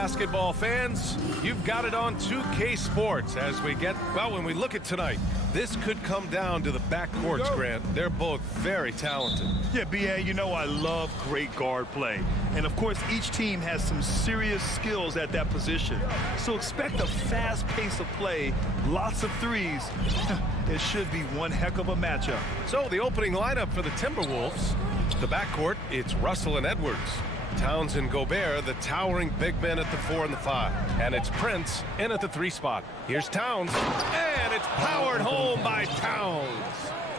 basketball fans, you've got it on 2K Sports as we get, well, when we look at tonight, this could come down to the backcourts, Grant. They're both very talented. Yeah, B.A., you know I love great guard play. And, of course, each team has some serious skills at that position. So expect a fast pace of play, lots of threes. It should be one heck of a matchup. So the opening lineup for the Timberwolves, the backcourt, it's Russell and Edwards. Towns and Gobert, the towering big men at the 4 and the 5. And it's Prince in at the 3 spot. Here's Towns, and it's powered home by Towns.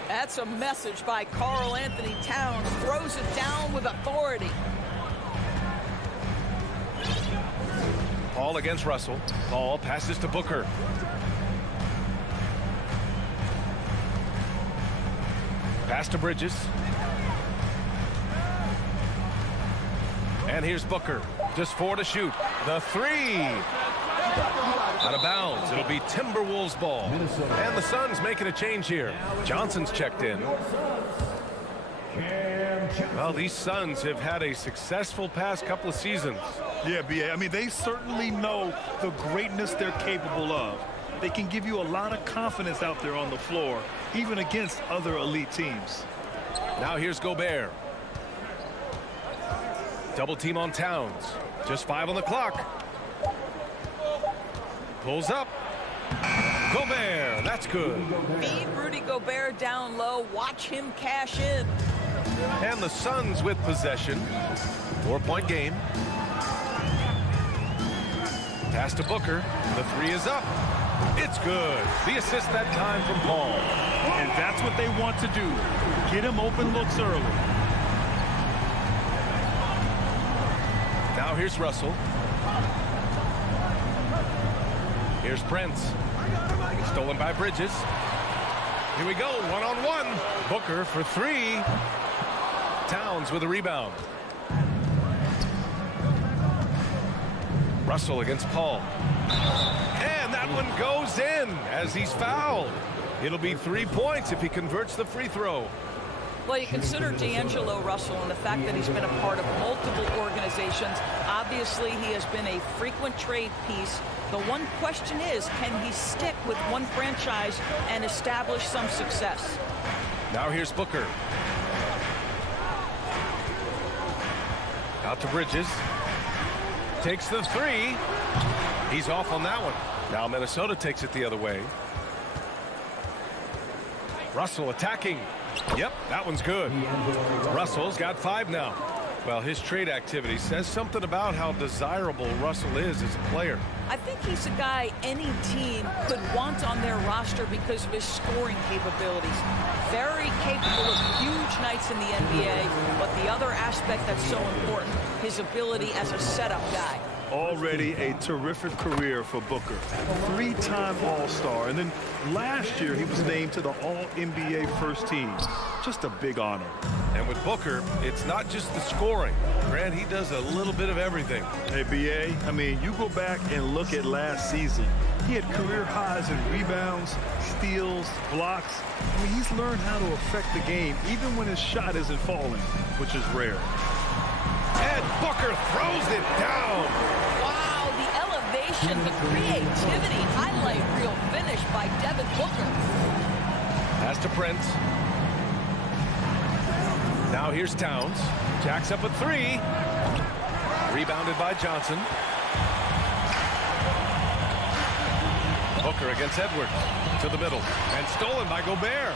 That's a message by Karl Anthony Towns. Throws it down with authority. Paul against Russell. Paul passes to Booker. Pass to Bridges. And here's Booker. Just 4 to shoot. The 3. Out of bounds. It'll be Timberwolves ball. And the Suns making a change here. Johnson's checked in. Well, these Suns have had a successful past couple of seasons. Yeah, B.A., I mean, they certainly know the greatness they're capable of. They can give you a lot of confidence out there on the floor, even against other elite teams. Now here's Gobert. Double team on Towns. Just 5 on the clock. Pulls up. Gobert, that's good. Feed Rudy Gobert down low. Watch him cash in. And the Suns with possession. 4-point game. Pass to Booker. The 3 is up. It's good. The assist that time from Paul. And that's what they want to do. Get him open looks early. Now here's Russell. Here's Prince. Stolen by Bridges. Here we go, 1-on-1. Booker for 3. Towns with a rebound. Russell against Paul. And that one goes in as he's fouled. It'll be 3 points if he converts the free throw. Well, you consider D'Angelo Russell and the fact that he's been a part of multiple organizations. Obviously, he has been a frequent trade piece. The one question is, can he stick with one franchise and establish some success? Now here's Booker. Out to Bridges. Takes the 3. He's off on that one. Now Minnesota takes it the other way. Russell attacking. Yep, that one's good. Russell's got 5 now. Well, his trade activity says something about how desirable Russell is as a player. I think he's a guy any team could want on their roster because of his scoring capabilities. Very capable of huge nights in the NBA, but the other aspect that's so important, his ability as a setup guy. Already a terrific career for Booker. 3-time All-Star. And then last year he was named to the All-NBA first team. Just a big honor. And with Booker, it's not just the scoring. Grant, he does a little bit of everything. Hey, B.A., I mean, you go back and look at last season. He had career highs in rebounds, steals, blocks. I mean, he's learned how to affect the game even when his shot isn't falling, which is rare. And Booker throws it down. Wow, the elevation, the creativity, highlight reel finish by Devin Booker. Pass to Prince. Now here's Towns. Jacks up a 3. Rebounded by Johnson. Booker against Edwards. To the middle. And stolen by Gobert.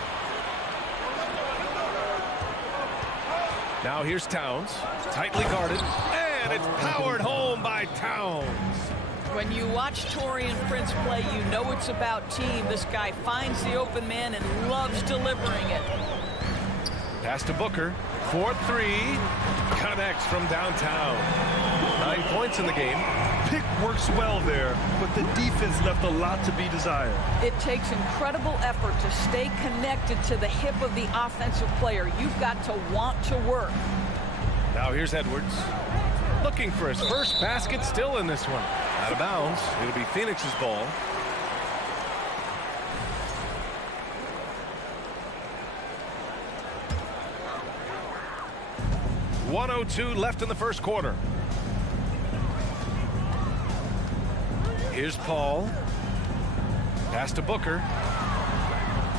Now here's Towns. Tightly guarded. And it's powered home by Towns. When you watch Taurean Prince play, you know it's about team. This guy finds the open man and loves delivering it. Pass to Booker. 4-3. Connects from downtown. 9 points in the game. Pick works well there, but the defense left a lot to be desired. It takes incredible effort to stay connected to the hip of the offensive player. You've got to want to work. Now here's Edwards. Looking for his first basket, still in this one. Out of bounds. It'll be Phoenix's ball. .102 left in the first quarter. Here's Paul. Pass to Booker.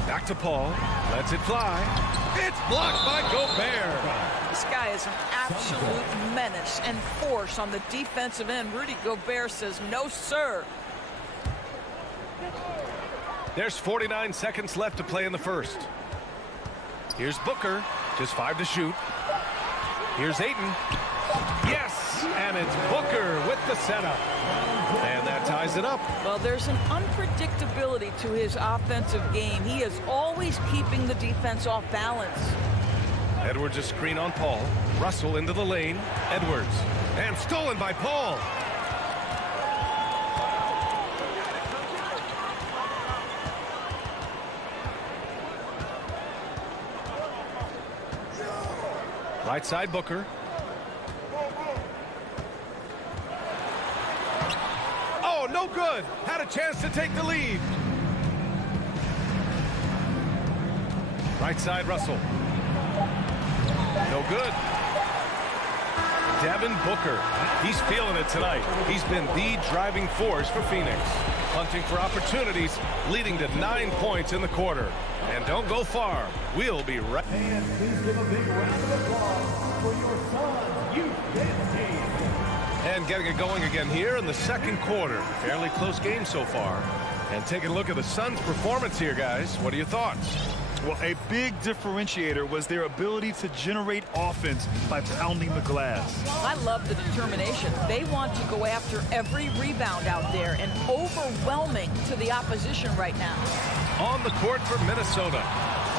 Back to Paul. Lets it fly. It's blocked by Gobert. This guy is an absolute menace and force on the defensive end. Rudy Gobert says, no, sir. There's 49 seconds left to play in the first. Here's Booker. Just 5 to shoot. Here's Ayton. Yes! And it's Booker with the setup. And that ties it up. Well, there's an unpredictability to his offensive game. He is always keeping the defense off balance. Edwards a screen on Paul. Russell into the lane. Edwards. And stolen by Paul. Right side Booker. Oh, no good. Had a chance to take the lead. Right side Russell. No good. Devin Booker. He's feeling it tonight. He's been the driving force for Phoenix. Hunting for opportunities, leading to 9 points in the quarter. And don't go far. We'll be right. And please give a big round of applause for your son's youth dance team. And getting it going again here in the second quarter. Fairly close game so far. And taking a look at the Suns' performance here, guys. What are your thoughts? Well, a big differentiator was their ability to generate offense by pounding the glass. I love the determination. They want to go after every rebound out there and overwhelming to the opposition right now. On the court for Minnesota.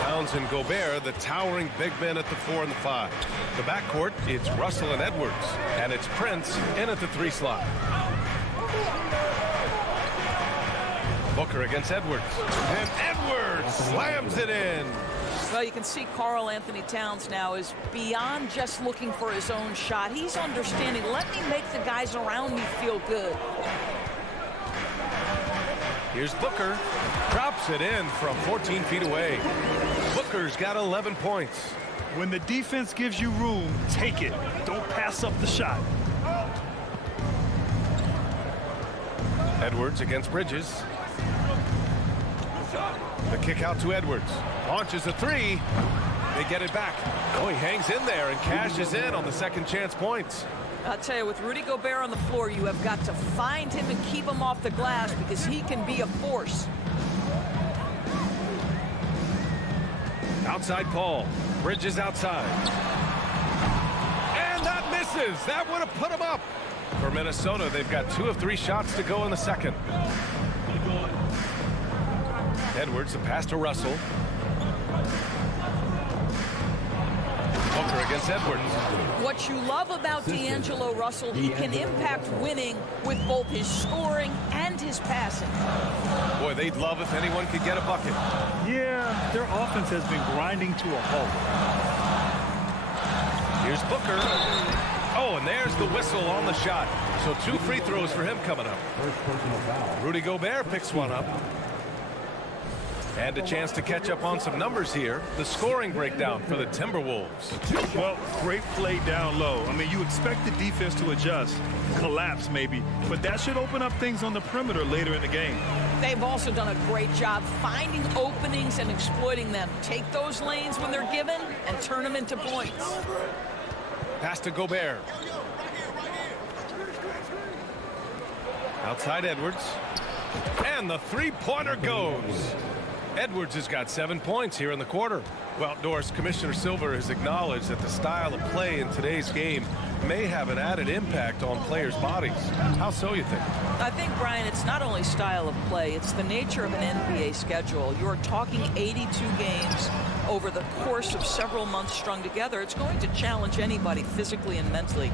Towns and Gobert, the towering big men at the 4 and the 5. The backcourt, it's Russell and Edwards. And it's Prince in at the 3 slot. Booker against Edwards. And Edwards slams it in. Well, you can see Karl Anthony Towns now is beyond just looking for his own shot. He's understanding, let me make the guys around me feel good. Here's Booker. Drops it in from 14 feet away. Booker's got 11 points. When the defense gives you room, take it. Don't pass up the shot. Edwards against Bridges. The kick out to Edwards. Launches a 3. They get it back. Oh, he hangs in there and cashes in on the second chance points. I'll tell you, with Rudy Gobert on the floor, you have got to find him and keep him off the glass because he can be a force. Outside Paul. Bridges outside. And that misses. That would have put him up. For Minnesota, they've got 2 of 3 shots to go in the second. Edwards, the pass to Russell. Booker against Edwards. What you love about D'Angelo Russell, he can impact winning with both his scoring and his passing. Boy, they'd love if anyone could get a bucket. Yeah, their offense has been grinding to a halt. Here's Booker. Oh, and there's the whistle on the shot. So 2 free throws for him coming up. Rudy Gobert picks one up. And a chance to catch up on some numbers here. The scoring breakdown for the Timberwolves. Well, great play down low. I mean, you expect the defense to adjust, collapse maybe, but that should open up things on the perimeter later in the game. They've also done a great job finding openings and exploiting them. Take those lanes when they're given and turn them into points. Pass to Gobert. Outside Edwards. And the 3-pointer goes. Edwards has got 7 points here in the quarter. Well, Doris, Commissioner Silver has acknowledged that the style of play in today's game may have an added impact on players' bodies. How so, you think? I think, Brian, it's not only style of play, it's the nature of an NBA schedule. You're talking 82 games over the course of several months strung together. It's going to challenge anybody physically and mentally.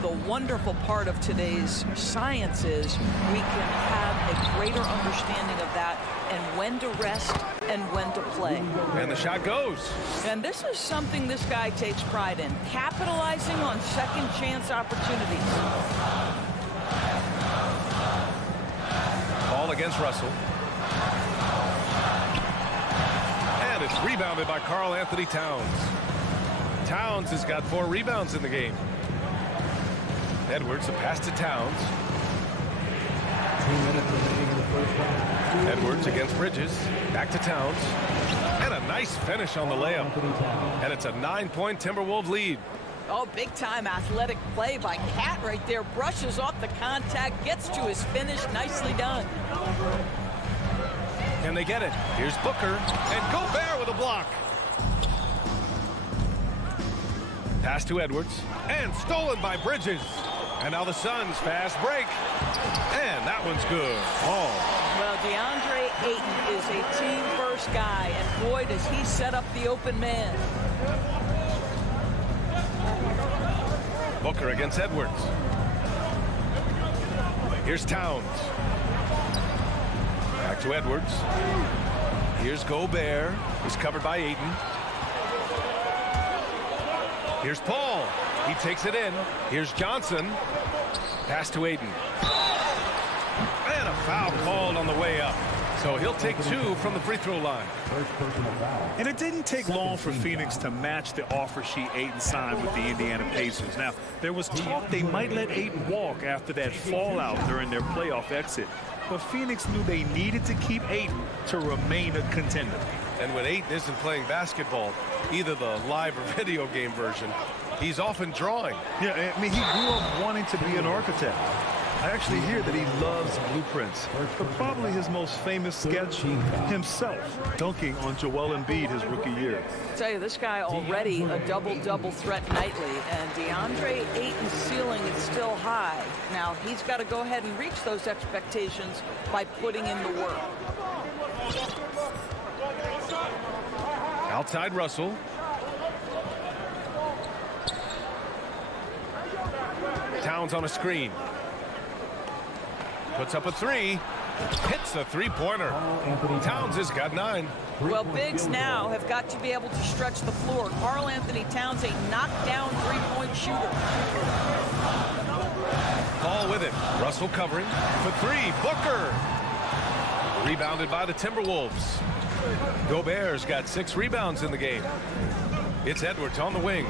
The wonderful part of today's science is we can have a greater understanding of that and when to rest and when to play. And the shot goes. And this is something this guy takes pride in, capitalizing on second chance opportunities. Ball against Russell. And it's rebounded by Karl Anthony Towns. Towns has got 4 rebounds in the game. Edwards, a pass to Towns. 2 minutes Edwards against Bridges. Back to Towns. And a nice finish on the layup. And it's a 9-point Timberwolves lead. Oh, big-time athletic play by Cat right there. Brushes off the contact, gets to his finish. Nicely done. Can they get it? Here's Booker. And Gobert with a block. Pass to Edwards. And stolen by Bridges. And now the Suns fast break. And that one's good. Oh. Well, DeAndre Ayton is a team-first guy, and boy, does he set up the open man. Booker against Edwards. Here's Towns. Back to Edwards. Here's Gobert. He's covered by Ayton. Here's Paul. He takes it in. Here's Johnson. Pass to Ayton. And a foul called on the way up. So he'll take 2 from the free throw line. And it didn't take long for Phoenix to match the offer sheet Ayton signed with the Indiana Pacers. Now, there was talk they might let Ayton walk after that fallout during their playoff exit. But Phoenix knew they needed to keep Ayton to remain a contender. And when Ayton isn't playing basketball, either the live or video game version, he's often drawing. Yeah, I mean, he grew up wanting to be an architect. I actually hear that he loves blueprints, but probably his most famous sketch, himself dunking on Joel Embiid his rookie year. I tell you, this guy already a double-double threat nightly, and DeAndre Ayton's ceiling is still high. Now, he's got to go ahead and reach those expectations by putting in the work. Outside Russell. Towns on a screen. Puts up a 3. Hits a three-pointer. Towns has got 9. Well, bigs now have got to be able to stretch the floor. Karl Anthony Towns, a knockdown three-point shooter. Paul with it. Russell covering for 3. Booker. Rebounded by the Timberwolves. Gobert's got 6 rebounds in the game. It's Edwards on the wing.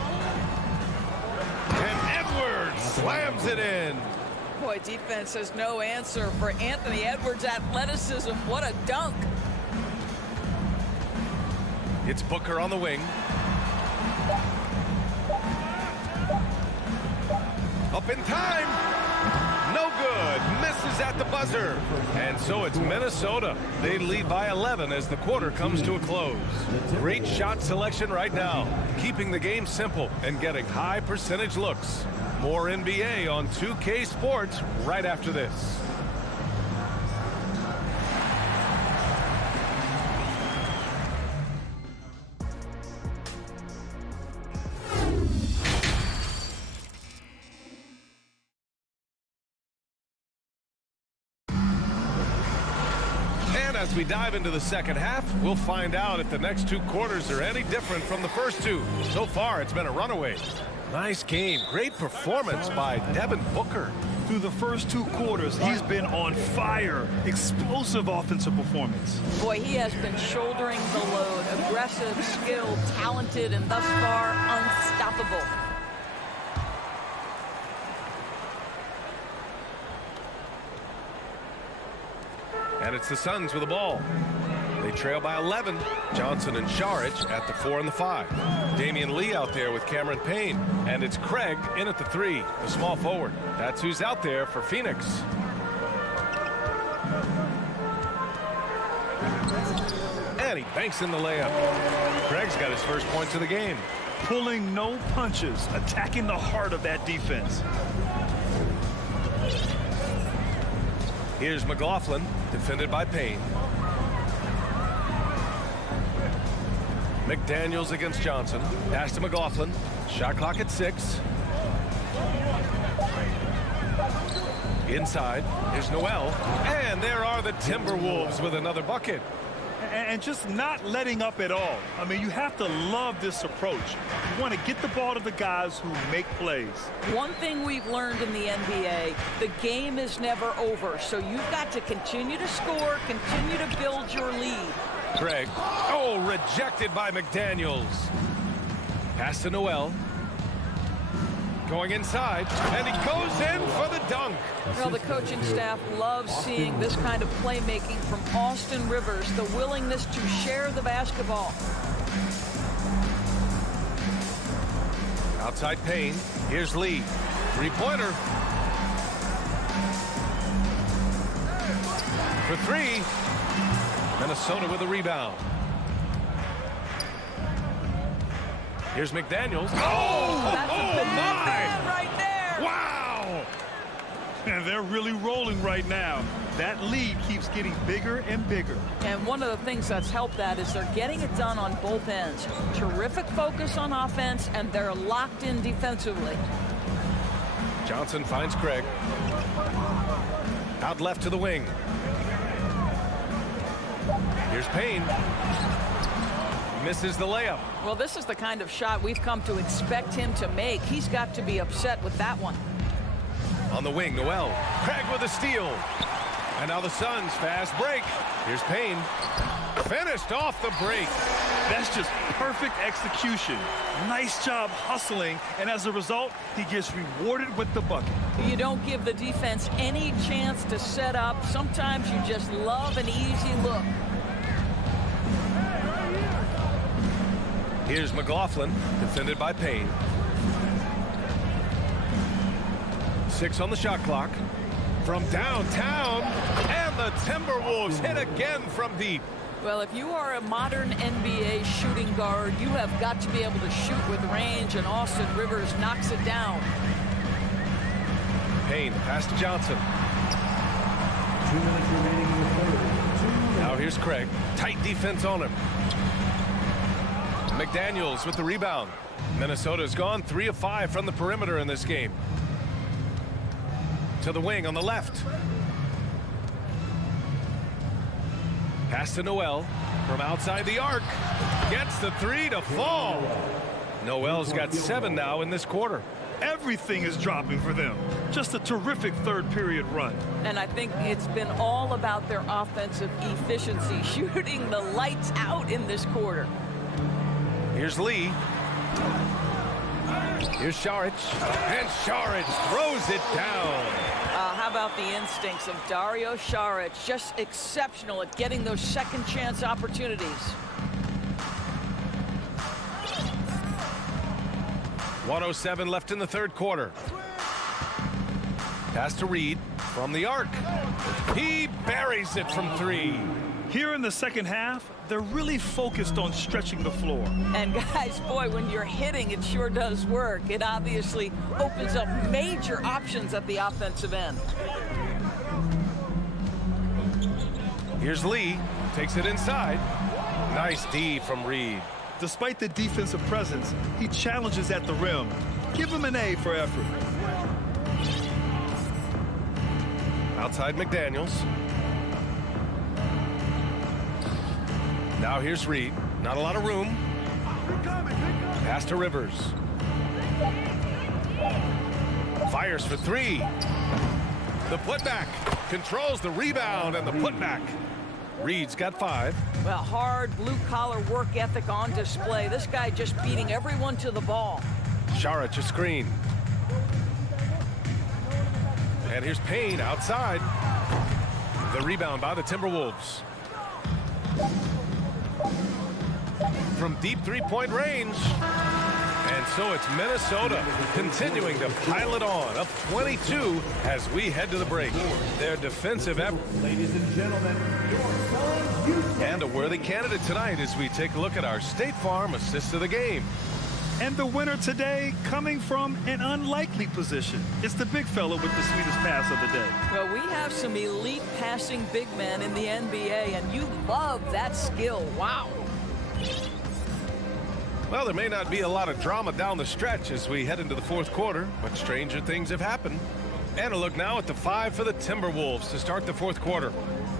And Edwards slams it in. Boy, defense has no answer for Anthony Edwards' athleticism. What a dunk. It's Booker on the wing. Up in time. No good. Misses at the buzzer. And so it's Minnesota. They lead by 11 as the quarter comes to a close. Great shot selection right now. Keeping the game simple and getting high percentage looks. More NBA on 2K Sports right after this. And as we dive into the second half, we'll find out if the next 2 quarters are any different from the first 2. So far, it's been a runaway. Nice game. Great performance by Devin Booker. Through the first 2 quarters, he's been on fire. Explosive offensive performance. Boy, he has been shouldering the load. Aggressive, skilled, talented, and thus far unstoppable. And it's the Suns with the ball. They trail by 11. Johnson and Saric at the 4 and the 5. Damian Lee out there with Cameron Payne. And it's Craig in at the 3, the small forward. That's who's out there for Phoenix. And he banks in the layup. Craig's got his first points of the game. Pulling no punches, attacking the heart of that defense. Here's McLaughlin, defended by Payne. McDaniels against Johnson. Pass to McLaughlin. Shot clock at 6. Inside. Here's Noel. And there are the Timberwolves with another bucket. And just not letting up at all. I mean, you have to love this approach. You want to get the ball to the guys who make plays. One thing we've learned in the NBA, the game is never over. So you've got to continue to score, continue to build your lead. Craig. Oh, rejected by McDaniels. Pass to Noel. Going inside, and he goes in for the dunk. Well, the coaching staff loves seeing this kind of playmaking from Austin Rivers, the willingness to share the basketball. Outside Payne. Here's Lee. Three-pointer. For three. Minnesota with a rebound. Here's McDaniels. Oh, that's a big man right there. Wow. And they're really rolling right now. That lead keeps getting bigger and bigger. And one of the things that's helped that is they're getting it done on both ends. Terrific focus on offense, and they're locked in defensively. Johnson finds Craig. Out left to the wing. Here's Payne. Misses the layup. Well, this is the kind of shot we've come to expect him to make. He's got to be upset with that one. On the wing, Noel. Craig with a steal. And now the Suns fast break. Here's Payne. Finished off the break. That's just perfect execution. Nice job hustling, and as a result, he gets rewarded with the bucket. You don't give the defense any chance to set up. Sometimes you just love an easy look. Here's McLaughlin, defended by Payne. 6 on the shot clock. From downtown, and the Timberwolves hit again from deep. Well, if you are a modern NBA shooting guard, you have got to be able to shoot with range, and Austin Rivers knocks it down. Payne, pass to Johnson. 2 minutes remaining in the third. Now here's Craig. Tight defense on him. McDaniels with the rebound. Minnesota's gone 3 of 5 from the perimeter in this game. To the wing on the left. Pass to Noel from outside the arc. Gets the 3 to fall. Noel's got 7 now in this quarter. Everything is dropping for them. Just a terrific third period run. And I think it's been all about their offensive efficiency, shooting the lights out in this quarter. Here's Lee. Here's Saric. And Saric throws it down. How about the instincts of Dario Saric? Just exceptional at getting those second chance opportunities. .107 left in the third quarter. Pass to Reed from the arc. He buries it from 3. Here in the second half, they're really focused on stretching the floor. And guys, boy, when you're hitting, it sure does work. It obviously opens up major options at the offensive end. Here's Lee. Takes it inside. Nice D from Reed. Despite the defensive presence, he challenges at the rim. Give him an A for effort. Outside McDaniels. Now here's Reed. Not a lot of room. Pass to Rivers. Fires for 3. The putback. Controls the rebound and the putback. Reed's got 5. Well, hard blue-collar work ethic on display. This guy just beating everyone to the ball. Saric a screen. And here's Payne outside. The rebound by the Timberwolves. From deep three-point range. And so it's Minnesota continuing to pile it on, up 22 as we head to the break. Their defensive effort. Ladies and gentlemen, your Suns Utah. And a worthy candidate tonight as we take a look at our State Farm assist of the game. And the winner today coming from an unlikely position. It's the big fella with the sweetest pass of the day. Well, we have some elite passing big men in the NBA, and you love that skill. Wow. Well, there may not be a lot of drama down the stretch as we head into the fourth quarter, but stranger things have happened. And a look now at the 5 for the Timberwolves to start the fourth quarter.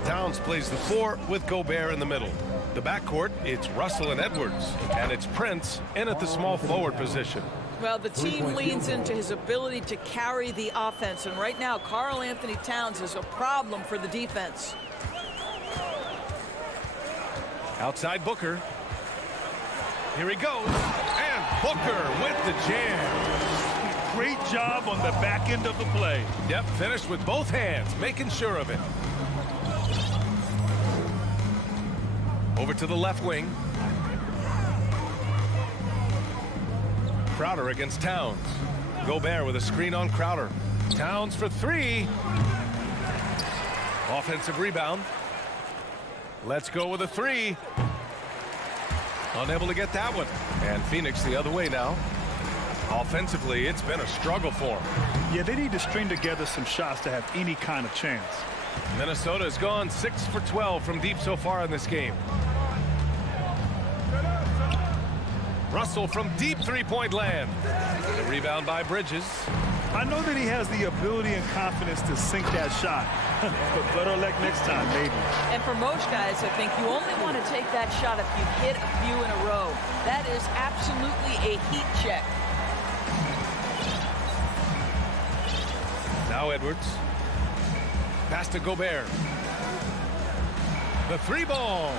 Towns plays the 4 with Gobert in the middle. The backcourt, it's Russell and Edwards, and it's Prince in at the small forward position. Well, the team leans into his ability to carry the offense, and right now, Karl Anthony Towns is a problem for the defense. Outside Booker. Here he goes, and Booker with the jam. Great job on the back end of the play. Yep, finished with both hands, making sure of it. Over to the left wing. Crowder against Towns. Gobert with a screen on Crowder. Towns for three. Offensive rebound. Let's go with a three. Unable to get that one. And Phoenix the other way now. Offensively, it's been a struggle for them. Yeah, they need to string together some shots to have any kind of chance. Minnesota has gone 6 for 12 from deep so far in this game. Russell from deep three-point land. The rebound by Bridges. I know that he has the ability and confidence to sink that shot, but better luck next time, maybe. And for most guys, I think you only want to take that shot if you hit a few in a row. That is absolutely a heat check. Now Edwards. Pass to Gobert. The three ball.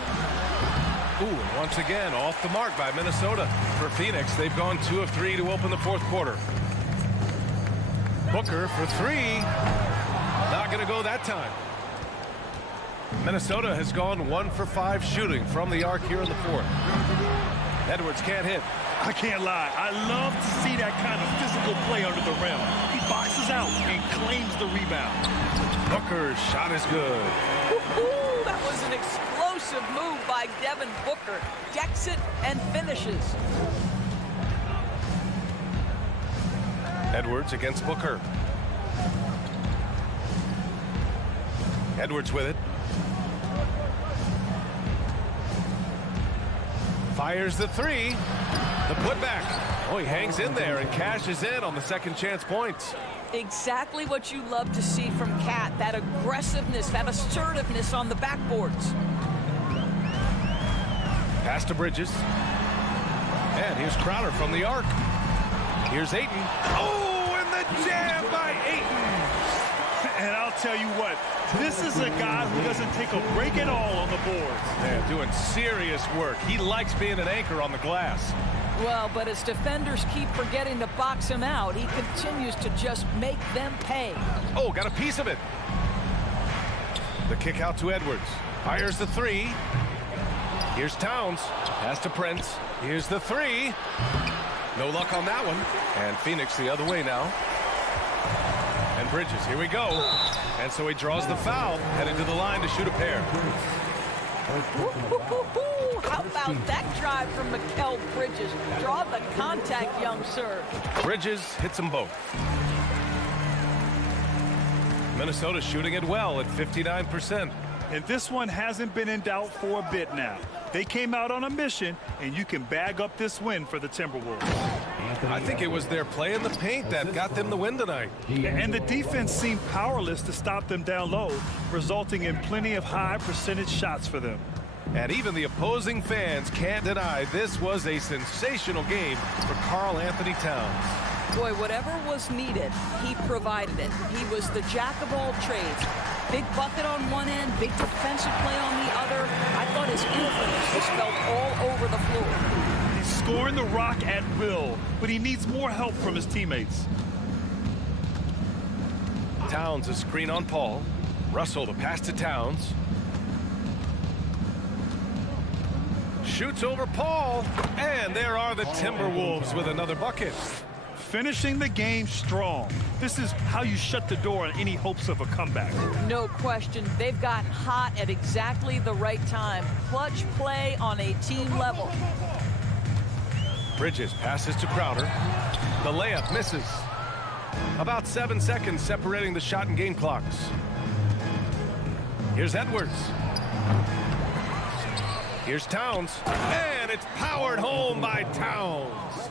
Ooh, and once again, off the mark by Minnesota. For Phoenix, they've gone 2 of 3 to open the fourth quarter. Booker for three. Not going to go that time. Minnesota has gone 1 for 5 shooting from the arc here in the fourth. Edwards can't hit. I can't lie. I love to see that kind of physical play under the rim. He boxes out and claims the rebound. Booker's shot is good. Woo-hoo, that was an explosive move by Devin Booker. Decks it and finishes. Edwards against Booker. Edwards with it. Fires the three. The putback. Oh, he hangs in there and cashes in on the second chance points. Exactly what you love to see from Cat. That aggressiveness, that assertiveness on the backboards. Pass to Bridges. And here's Crowder from the arc. Here's Ayton. Oh, and the jam by Ayton. And I'll tell you what, this is a guy who doesn't take a break at all on the boards. Yeah, doing serious work. He likes being an anchor on the glass. Well, but as defenders keep forgetting to box him out, he continues to just make them pay. Oh, got a piece of it. The kick out to Edwards. Fires the three. Here's Towns. Pass to Prince. Here's the three. No luck on that one. And Phoenix the other way now. And Bridges, here we go. And so he draws the foul, headed to the line to shoot a pair. How about that drive from Mikal Bridges? Draw the contact, young sir. Bridges hits them both. Minnesota shooting it well at 59%. And this one hasn't been in doubt for a bit now. They came out on a mission, and you can bag up this win for the Timberwolves. I think it was their play in the paint that got them the win tonight. And the defense seemed powerless to stop them down low, resulting in plenty of high percentage shots for them. And even the opposing fans can't deny this was a sensational game for Karl Anthony Towns. Boy, whatever was needed, he provided it. He was the jack of all trades. Big bucket on one end, big defensive play on the other. I thought his influence was felt all over the floor. He's scoring the rock at will, but he needs more help from his teammates. Towns a screen on Paul. Russell the pass to Towns. Shoots over Paul. And there are the Timberwolves with another bucket. Finishing the game strong. This is how you shut the door on any hopes of a comeback. No question. They've gotten hot at exactly the right time. Clutch play on a team level. Bridges passes to Crowder. The layup misses. About 7 seconds separating the shot and game clocks. Here's Edwards. Here's Towns. And it's powered home by Towns.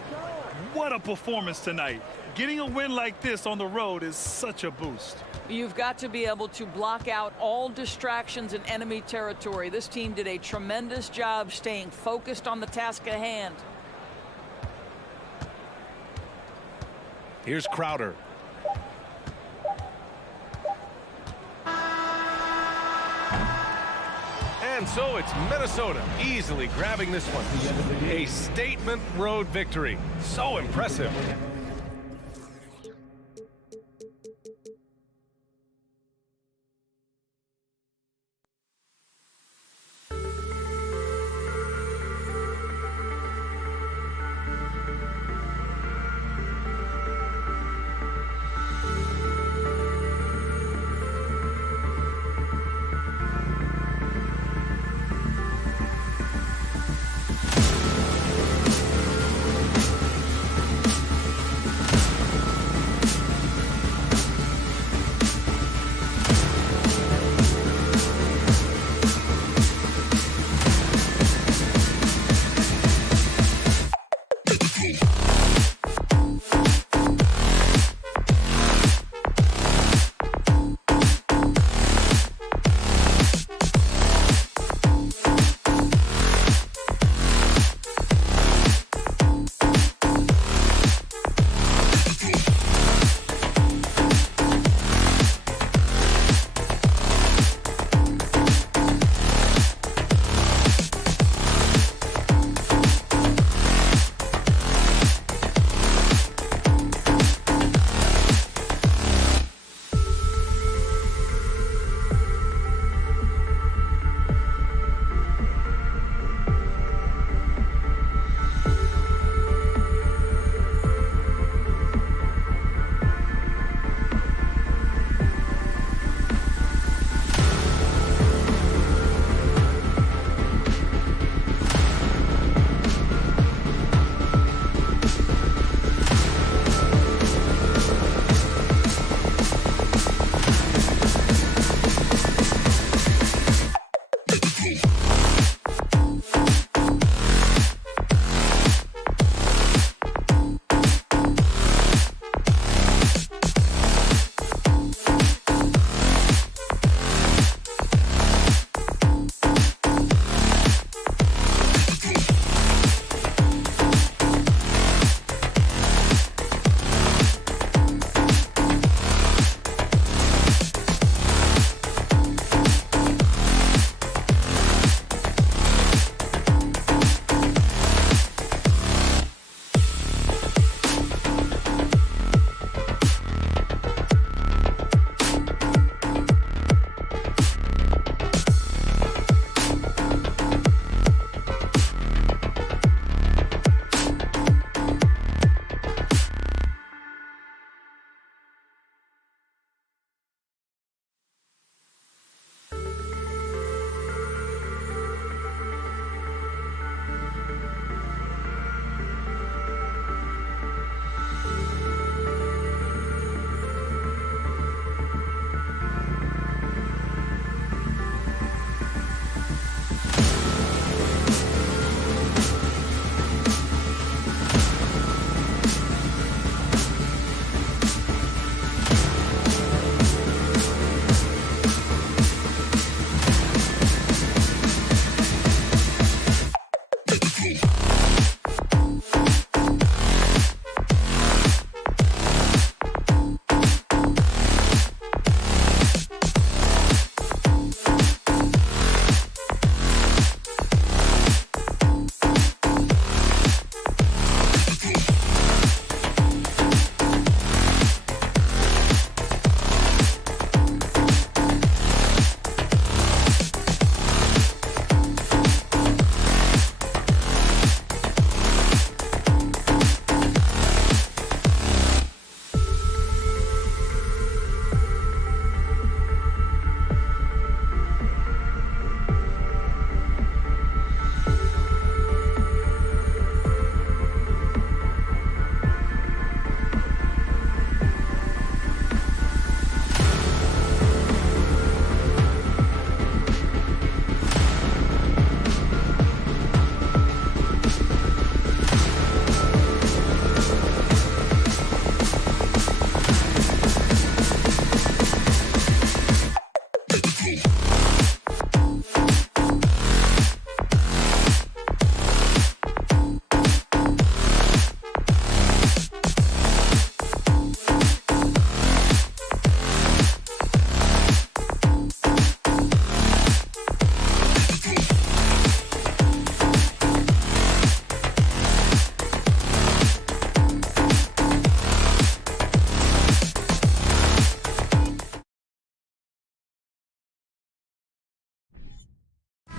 What a performance tonight. Getting a win like this on the road is such a boost. You've got to be able to block out all distractions in enemy territory. This team did a tremendous job staying focused on the task at hand. Here's Crowder. And so it's Minnesota easily grabbing this one. A statement road victory. So impressive.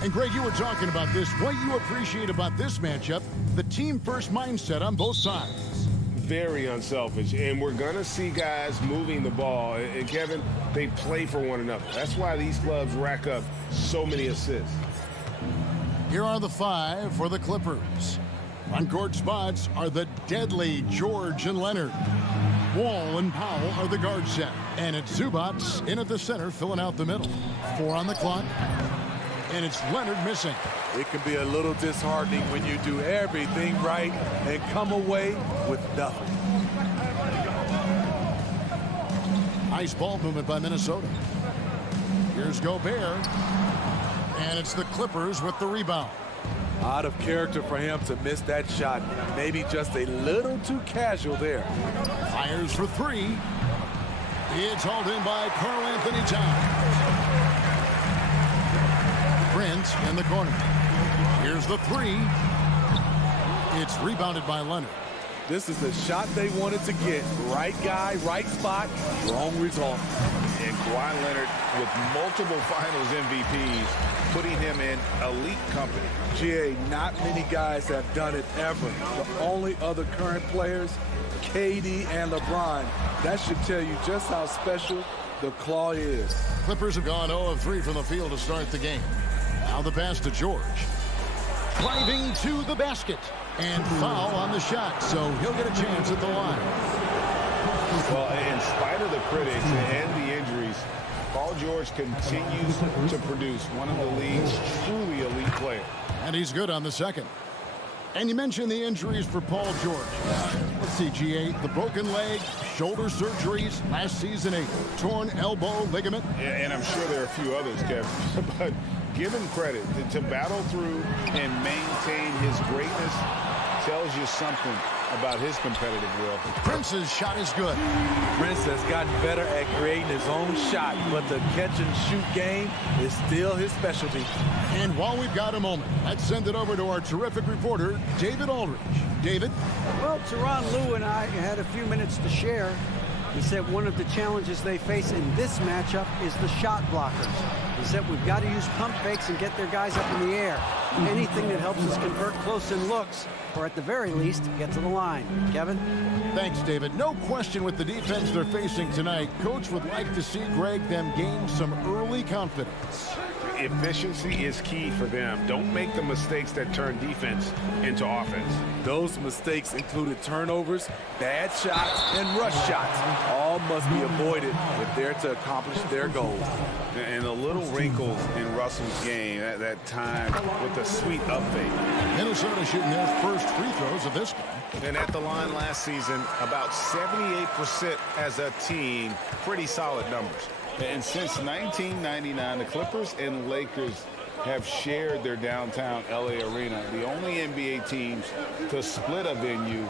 And Greg, you were talking about this. What you appreciate about this matchup, the team-first mindset on both sides. Very unselfish, and we're going to see guys moving the ball. And Kevin, they play for one another. That's why these clubs rack up so many assists. Here are the 5 for the Clippers. On court spots are the deadly George and Leonard. Wall and Powell are the guard set. And it's Zubats in at the center, filling out the middle. 4 on the clock. And it's Leonard missing. It can be a little disheartening when you do everything right and come away with nothing. Nice ball movement by Minnesota. Here's Gobert. And it's the Clippers with the rebound. Out of character for him to miss that shot. Maybe just a little too casual there. Fires for 3. It's hauled in by Karl Anthony Towns. Prince in the corner. Here's the 3. It's rebounded by Leonard. This is the shot they wanted to get. Right guy, right spot, wrong result. And Kawhi Leonard with multiple finals MVPs, putting him in elite company. GA, not many guys have done it ever. The only other current players, KD and LeBron. That should tell you just how special the claw is. Clippers have gone 0 of 3 from the field to start the game. Now the pass to George. Driving to the basket. And foul on the shot, so he'll get a chance at the line. Well, in spite of the critics and the injuries, Paul George continues to produce one of the league's truly elite players. And he's good on the second. And you mentioned the injuries for Paul George. Let's see, GA, the broken leg, shoulder surgeries, last season a torn elbow ligament. And I'm sure there are a few others, Kevin. But give him credit to battle through and maintain his greatness tells you something about his competitive will. Prince's shot is good. Prince has gotten better at creating his own shot, but the catch and shoot game is still his specialty. And while we've got a moment, let's send it over to our terrific reporter, David Aldridge. David? Well, Tyronn Lue and I had a few minutes to share. He said one of the challenges they face in this matchup is the shot blockers. He said we've got to use pump fakes and get their guys up in the air. Anything that helps us convert close-in looks, or at the very least, get to the line. Kevin? Thanks, David. No question with the defense they're facing tonight. Coach would like to see, Greg, them gain some early confidence. Efficiency is key for them. Don't make the mistakes that turn defense into offense. Those mistakes included turnovers, bad shots, and rush shots. All must be avoided if they're to accomplish their goals. And the little wrinkles in Russell's game, that time with the sweet up fake. Minnesota shooting their first free throws of this game. And at the line last season, about 78% as a team. Pretty solid numbers. And since 1999, the Clippers and Lakers have shared their downtown LA arena, the only NBA teams to split a venue,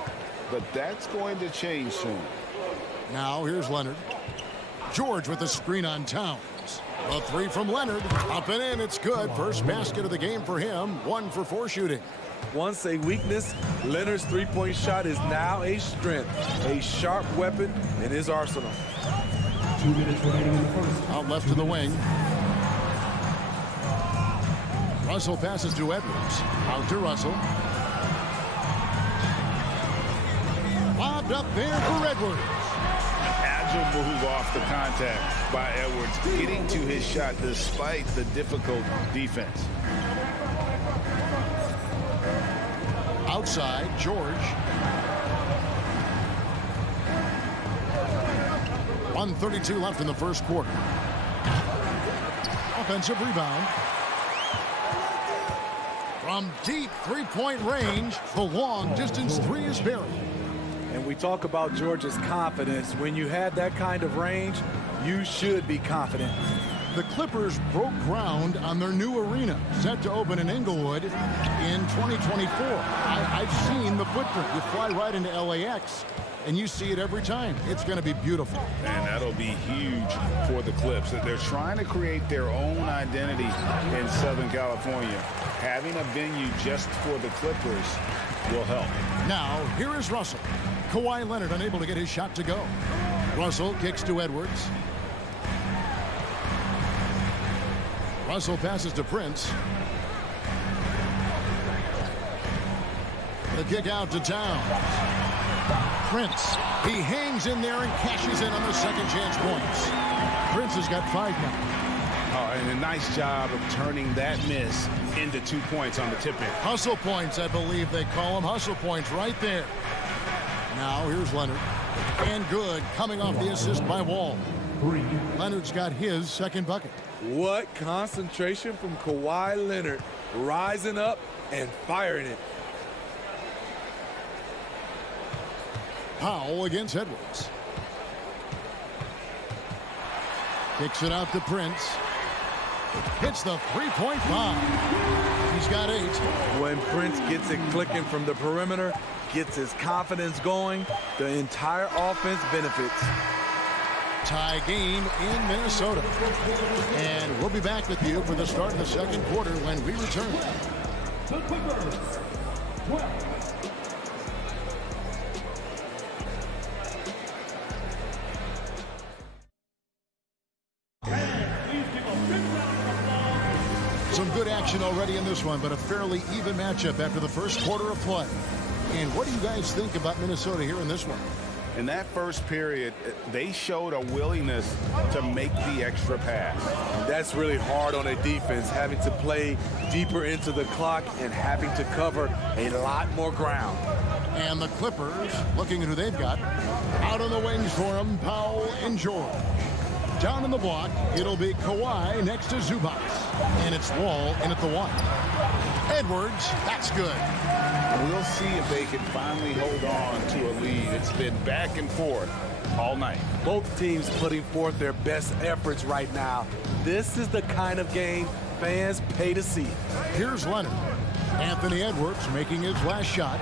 but that's going to change soon. Now here's Leonard. George with the screen on Towns. A 3 from Leonard. Up and in, it's good. First basket of the game for him. 1 for 4 shooting. Once a weakness, Leonard's three-point shot is now a strength, a sharp weapon in his arsenal. 2 minutes remaining in the first. Out left to the wing. Russell passes to Edwards. Out to Russell. Lobbed up there for Edwards. Agile move off the contact by Edwards, getting to his shot despite the difficult defense. Outside, George. 1:32 left in the first quarter. Offensive rebound. From deep three-point range, the long-distance 3 is buried. And we talk about George's confidence. When you have that kind of range, you should be confident. The Clippers broke ground on their new arena, set to open in Inglewood in 2024. I've seen the footprint. You fly right into LAX, and you see it every time. It's going to be beautiful. And that'll be huge for the Clips. They're trying to create their own identity in Southern California. Having a venue just for the Clippers will help. Now, here is Russell. Kawhi Leonard unable to get his shot to go. Russell kicks to Edwards. Russell passes to Prince. The kick out to Towns. Prince, he hangs in there and cashes in on the second chance points. Prince has got 5 now. Oh, and a nice job of turning that miss into 2 points on the tip-in. Hustle points, I believe they call them. Hustle points right there. Now here's Leonard. And good, coming off the assist by Wall. Leonard's got his second bucket. What concentration from Kawhi Leonard, rising up and firing it. Powell against Edwards. Kicks it out to Prince. Hits the three-point bomb. He's got 8. When Prince gets it clicking from the perimeter, gets his confidence going, the entire offense benefits. Tie game in Minnesota. And we'll be back with you for the start of the second quarter when we return. The Clippers, 12. Some good action already in this one, but a fairly even matchup after the first quarter of play. And what do you guys think about Minnesota here in this one? In that first period, they showed a willingness to make the extra pass. That's really hard on a defense, having to play deeper into the clock and having to cover a lot more ground. And the Clippers, looking at who they've got, out on the wings for them, Powell and George. Down in the block, it'll be Kawhi next to Zubac. And it's Wall in at the 1. Edwards, that's good. We'll see if they can finally hold on to a lead. It's been back and forth all night. Both teams putting forth their best efforts right now. This is the kind of game fans pay to see. Here's Leonard. Anthony Edwards making his last shot.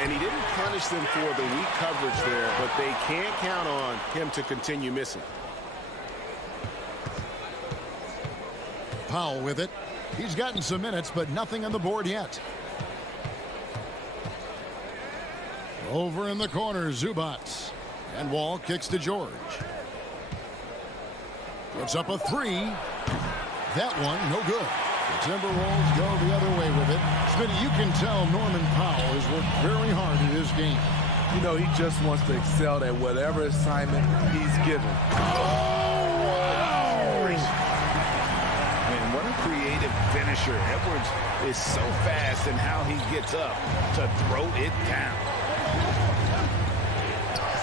And he didn't punish them for the weak coverage there, but they can't count on him to continue missing. Powell with it. He's gotten some minutes, but nothing on the board yet. Over in the corner, Zubac. And Wall kicks to George. Puts up a 3. That one, no good. The Timberwolves go the other way with it. Smitty, you can tell Norman Powell has worked very hard in his game. You know, he just wants to excel at whatever assignment he's given. And what a creative finisher. Edwards is so fast in how he gets up to throw it down.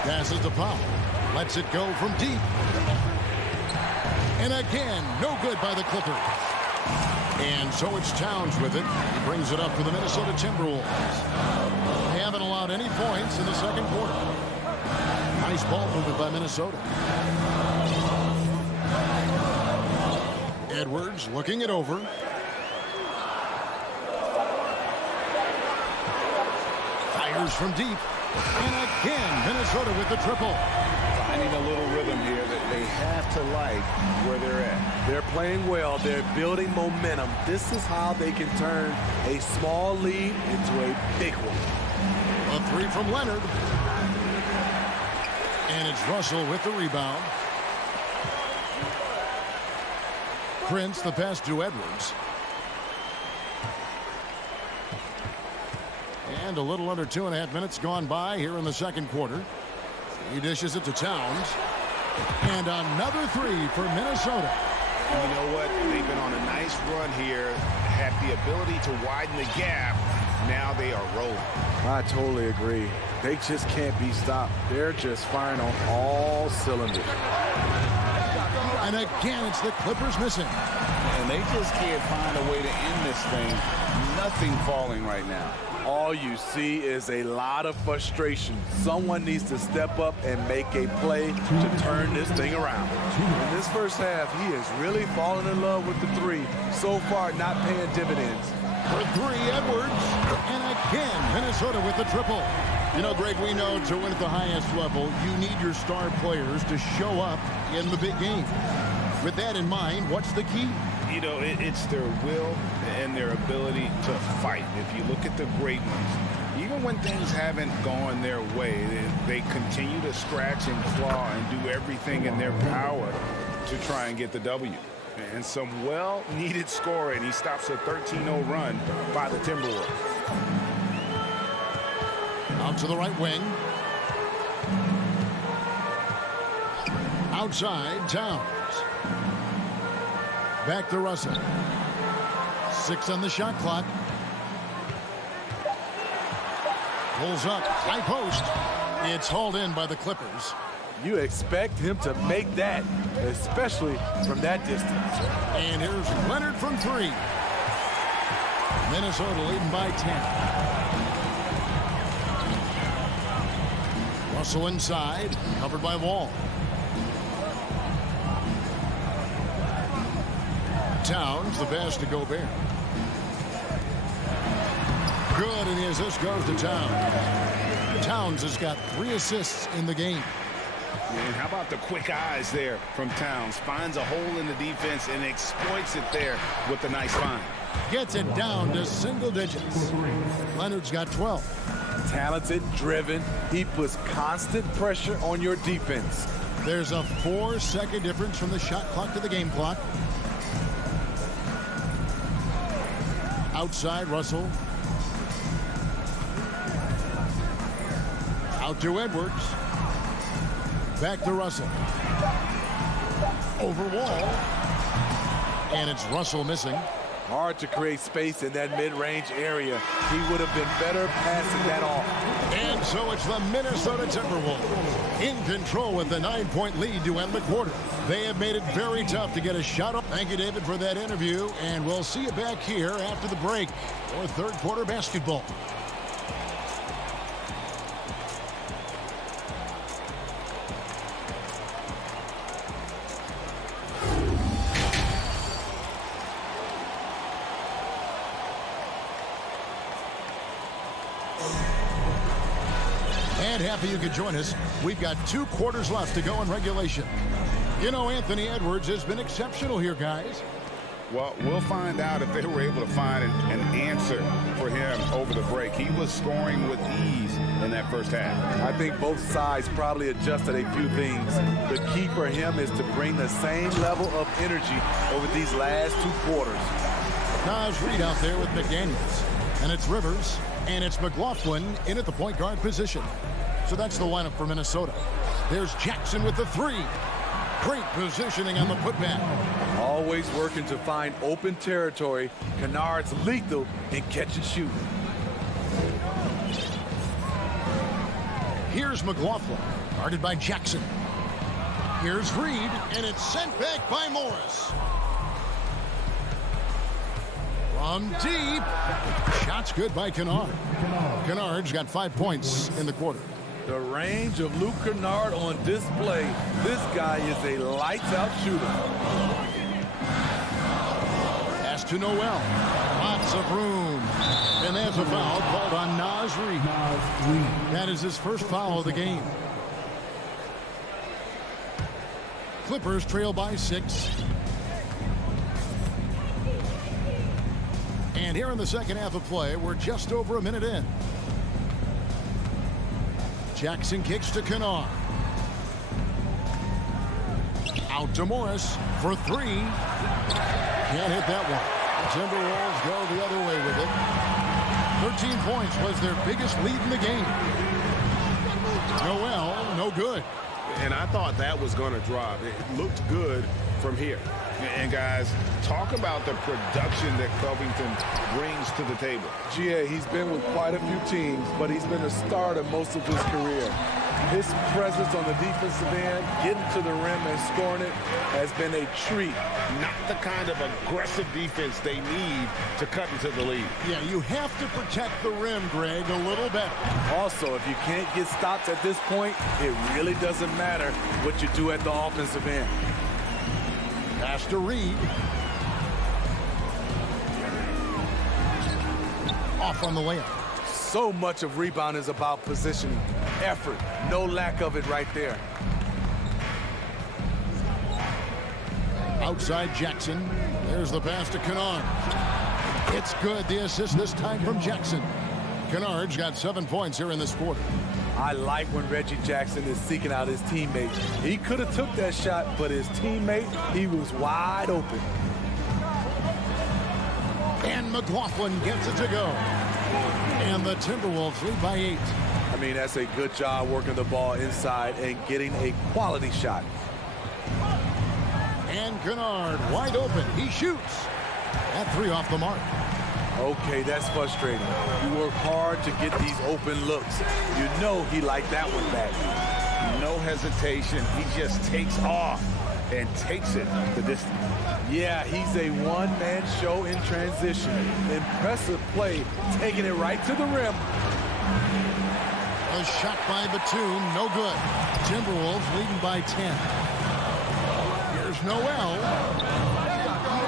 Passes to Powell. Lets it go from deep. And again, no good by the Clippers. And so it's Towns with it. He brings it up for the Minnesota Timberwolves. They haven't allowed any points in the second quarter. Nice ball movement by Minnesota. Edwards looking it over. Fires from deep. And again, Minnesota with the triple. Finding a little rhythm here that they have to like where they're at. They're playing well. They're building momentum. This is how they can turn a small lead into a big one. A 3 from Leonard. And it's Russell with the rebound. Prince, the pass to Edwards. And a little under 2.5 minutes gone by here in the second quarter. He dishes it to Towns. And another 3 for Minnesota. And you know what? They've been on a nice run here. Had the ability to widen the gap. Now they are rolling. I totally agree. They just can't be stopped. They're just firing on all cylinders. And again, it's the Clippers missing. And they just can't find a way to end this thing. Nothing falling right now. All you see is a lot of frustration. Someone needs to step up and make a play to turn this thing around. In this first half, he has really fallen in love with the 3. So far, not paying dividends. For 3, Edwards. And again, Minnesota with the triple. You know, Greg, we know to win at the highest level, you need your star players to show up in the big game. With that in mind, what's the key? You know, it's their will and their ability to fight. If you look at the great ones, even when things haven't gone their way, they continue to scratch and claw and do everything in their power to try and get the W. And some well-needed scoring. He stops a 13-0 run by the Timberwolves. Out to the right wing. Outside, Towns. Back to Russell. 6 on the shot clock. Pulls up, high post. It's hauled in by the Clippers. You expect him to make that, especially from that distance. And here's Leonard from 3. Minnesota leading by 10. Russell inside, covered by Wall. Towns, the pass to Gobert. Good, and the assist goes to Towns. Towns has got 3 assists in the game. And how about the quick eyes there from Towns? Finds a hole in the defense and exploits it there with a nice find. Gets it down to single digits. Leonard's got 12. Talented, driven. He puts constant pressure on your defense. There's a 4-second difference from the shot clock to the game clock. Outside, Russell. Out to Edwards. Back to Russell. Over Wall. And it's Russell missing. Hard to create space in that mid-range area. He would have been better passing that off. And so it's the Minnesota Timberwolves in control with the 9-point lead to end the quarter. They have made it very tough to get a shot up. Thank you, David, for that interview. And we'll see you back here after the break for third quarter basketball. And happy you could join us. We've got 2 quarters left to go in regulation. You know, Anthony Edwards has been exceptional here, guys. Well, we'll find out if they were able to find an answer for him over the break. He was scoring with ease in that first half. I think both sides probably adjusted a few things. The key for him is to bring the same level of energy over these last 2 quarters. Nas Reed out there with McDaniels. And it's Rivers. And it's McLaughlin in at the point guard position. So that's the lineup for Minnesota. There's Jackson with the 3. Great positioning on the putback. Always working to find open territory. Kennard's lethal in catch and shoot. Here's McLaughlin, guarded by Jackson. Here's Reed, and it's sent back by Morris. From deep. Shot's good by Kennard. Kennard's got 5 points in the quarter. The range of Luke Kennard on display. This guy is a lights-out shooter. Pass to Noel. Lots of room. And there's a foul called on Nas Reed. That is his first foul of the game. Clippers trail by 6. And here in the second half of play, we're just over a minute in. Jackson kicks to Kennard. Out to Morris for 3. Can't hit that one. The Timberwolves go the other way with it. 13 points was their biggest lead in the game. Noel, no good. And I thought that was going to drop. It looked good from here. And guys, talk about the production that Covington brings to the table. GA, he's been with quite a few teams, but he's been a starter most of his career. His presence on the defensive end, getting to the rim and scoring it, has been a treat. Not the kind of aggressive defense they need to cut into the lead. Yeah, you have to protect the rim, Greg, a little better. Also, if you can't get stops at this point, it really doesn't matter what you do at the offensive end. Pass to Reed. Off on the layup. So much of rebound is about positioning, effort, no lack of it right there. Outside Jackson. There's the pass to Kennard. It's good. The assist this time from Jackson. Kennard's got 7 points here in this quarter. I like when Reggie Jackson is seeking out his teammates. He could have took that shot, but his teammate, he was wide open. And McLaughlin gets it to go. And the Timberwolves lead by 8. I mean, that's a good job working the ball inside and getting a quality shot. And Kennard wide open. He shoots. That three off the mark. Okay, that's frustrating. You work hard to get these open looks. You know he liked that one back. No hesitation. He just takes off and takes it the distance. Yeah, he's a one-man show in transition. Impressive play, taking it right to the rim. A shot by Batum, no good. Timberwolves leading by 10. Here's Noel.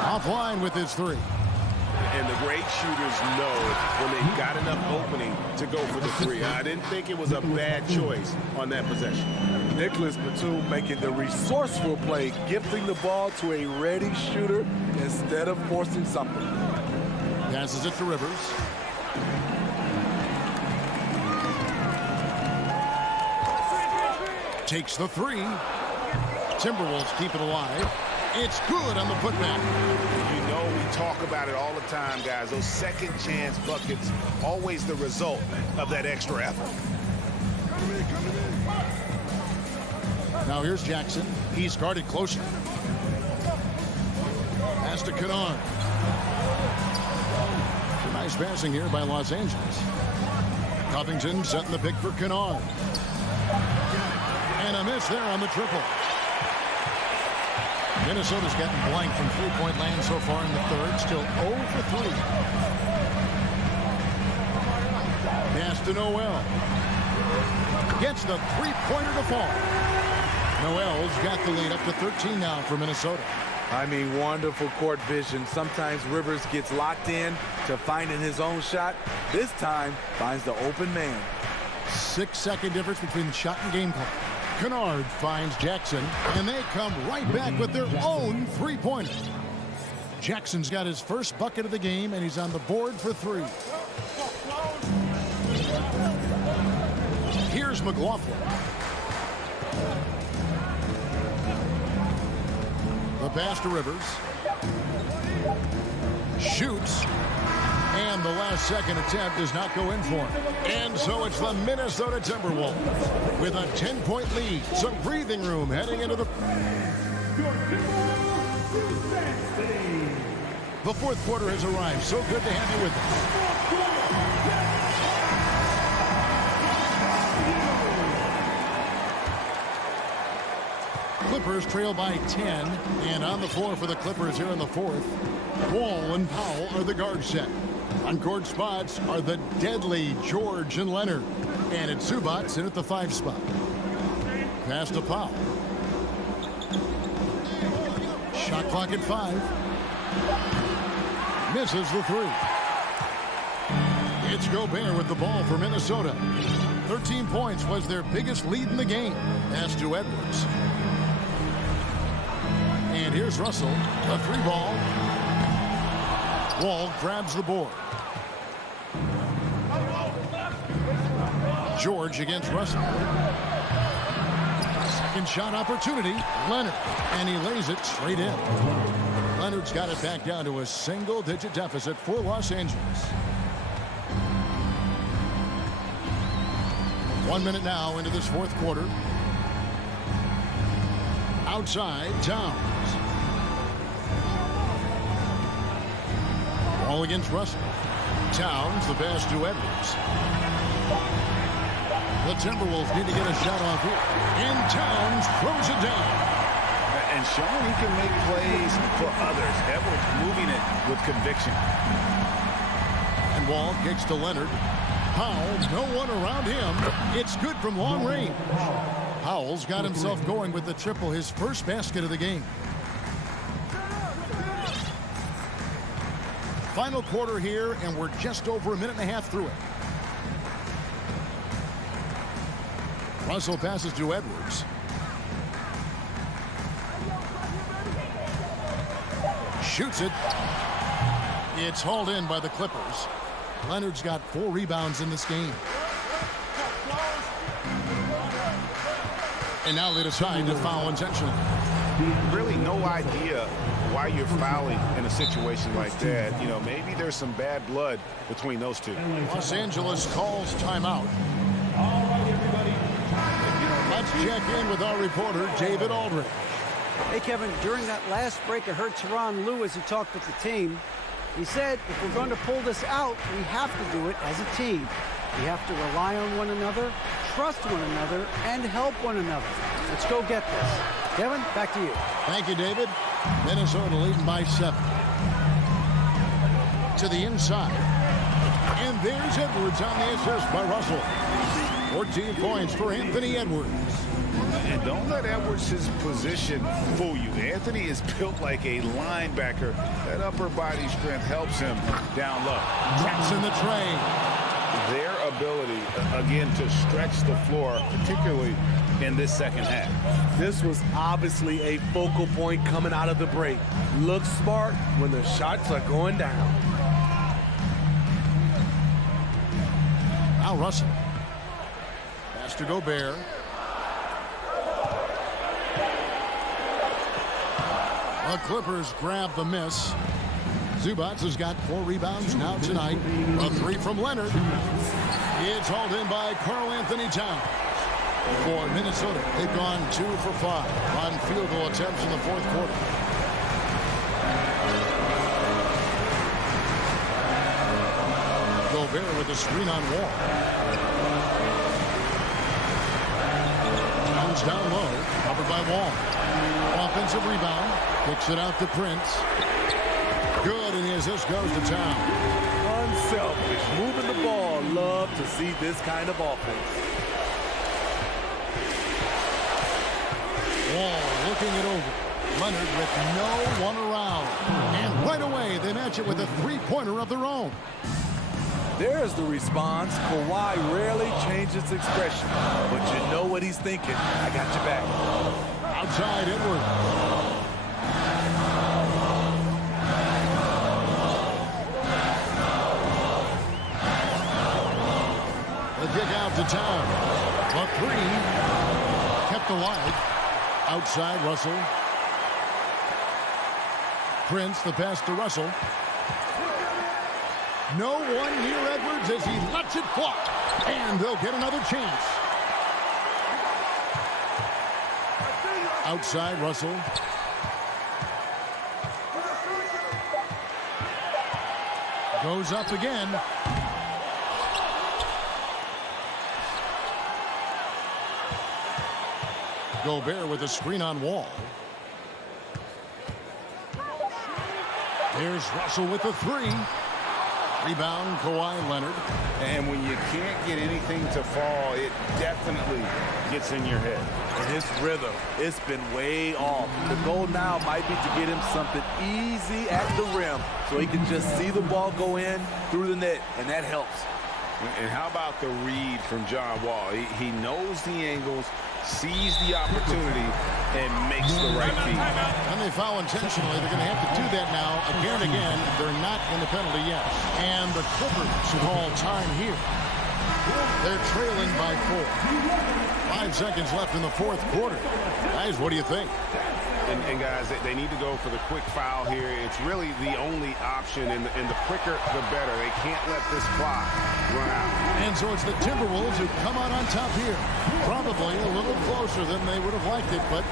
Offline with his three. And the great shooters know when they've got enough opening to go for the three. I didn't think it was a bad choice on that possession. Nicholas Batum making the resourceful play, gifting the ball to a ready shooter instead of forcing something. Passes it to Rivers. Takes the three. Timberwolves keep it alive. It's good on the putback. You know we talk about it all the time, guys. Those second chance buckets, always the result of that extra effort. Now here's Jackson. He's guarded closely. Pass to Kennard. Nice passing here by Los Angeles. Covington setting the pick for Kennard. And a miss there on the triple. Minnesota's gotten blank from three-point land so far in the third. Still 0 for 3. Pass to Noel. Gets the three-pointer to fall. Noel's got the lead up to 13 now for Minnesota. I mean, wonderful court vision. Sometimes Rivers gets locked in to finding his own shot. This time, finds the open man. 6-second difference between the shot and game clock. Kennard finds Jackson, and they come right back with their own three-pointer. Jackson's got his first bucket of the game, and he's on the board for 3. Here's McLaughlin. The pass to Rivers. Shoots. And the last second attempt does not go in for him. And so it's the Minnesota Timberwolves with a 10-point lead. Some breathing room heading into the fourth quarter has arrived. So good to have you with us. Clippers trail by 10. And on the floor for the Clippers here in the fourth, Wall and Powell are the guard set. On-court spots are the deadly George and Leonard. And it's Zubats in at the 5 spot. Pass to Powell. Shot clock at 5. Misses the 3. It's Gobert with the ball for Minnesota. 13 points was their biggest lead in the game. Pass to Edwards. And here's Russell. A 3-ball. Wall grabs the board. George against Russell. Second shot opportunity. Leonard. And he lays it straight in. Leonard's got it back down to a single-digit deficit for Los Angeles. 1 minute now into this fourth quarter. Outside, Towns. Ball against Russell. Towns, the pass to Edwards. The Timberwolves need to get a shot off here. And Towns throws it down. And showing he can make plays for others. Edwards moving it with conviction. And Wall kicks to Leonard. Powell, no one around him. It's good from long range. Powell's got himself going with the triple, his first basket of the game. Final quarter here, and we're just over a minute and a half through it. Russell passes to Edwards. Shoots it. It's hauled in by the Clippers. Leonard's got 4 rebounds in this game. And now they decide to foul intentionally. Really no idea why you're fouling in a situation like that. You know, maybe there's some bad blood between those two. Los Angeles calls timeout. Let's check in with our reporter, David Aldridge. Hey, Kevin, during that last break, I heard Tyronn Lue as he talked with the team. He said, if we're going to pull this out, we have to do it as a team. We have to rely on one another, trust one another, and help one another. Let's go get this. Kevin, back to you. Thank you, David. Minnesota leading by 7. To the inside. And there's Edwards on the assist by Russell. 14 points for Anthony Edwards. And don't let Edwards' position fool you. Anthony is built like a linebacker. That upper body strength helps him down low. Jackson the train. Their ability, again, to stretch the floor, particularly in this second half. This was obviously a focal point coming out of the break. Look smart when the shots are going down. Now Russell. Pass to Gobert. The Clippers grab the miss. Zubats has got 4 rebounds now tonight. A 3 from Leonard. It's hauled in by Karl-Anthony Towns. For Minnesota, they've gone 2 for 5 on field goal attempts in the fourth quarter. Gobert with a screen on Wall. Towns down low, covered by Wall. Offensive rebound, kicks it out to Prince. Good, and the assist goes to Towns. Unselfish, moving the ball. Love to see this kind of offense. Wall looking it over. Leonard with no one around. And right away, they match it with a three-pointer of their own. There's the response. Kawhi rarely changes expression, but you know what he's thinking. I got your back. Outside Edwards. The kick out to Town. A 3 kept alive. Outside Russell. Prince, the pass to Russell. No one near Edwards as he lets it fly. And they'll get another chance. Outside Russell. Goes up again. Gobert with a screen on Wall. Here's Russell with a 3. Rebound, Kawhi Leonard. And when you can't get anything to fall, it definitely gets in your head. And his rhythm, it's been way off. The goal now might be to get him something easy at the rim so he can just see the ball go in through the net, and that helps. And how about the read from John Wall? He knows the angles, sees the opportunity, and makes the right feed. And they foul intentionally. They're going to have to do that now again and again. They're not in the penalty yet. And the Clippers call time here. They're trailing by 4. 5 seconds left in the fourth quarter. Guys, what do you think? And guys, they need to go for the quick foul here. It's really the only option, and the quicker, the better. They can't let this clock run out. And so it's the Timberwolves who come out on top here. Probably a little closer than they would have liked it, but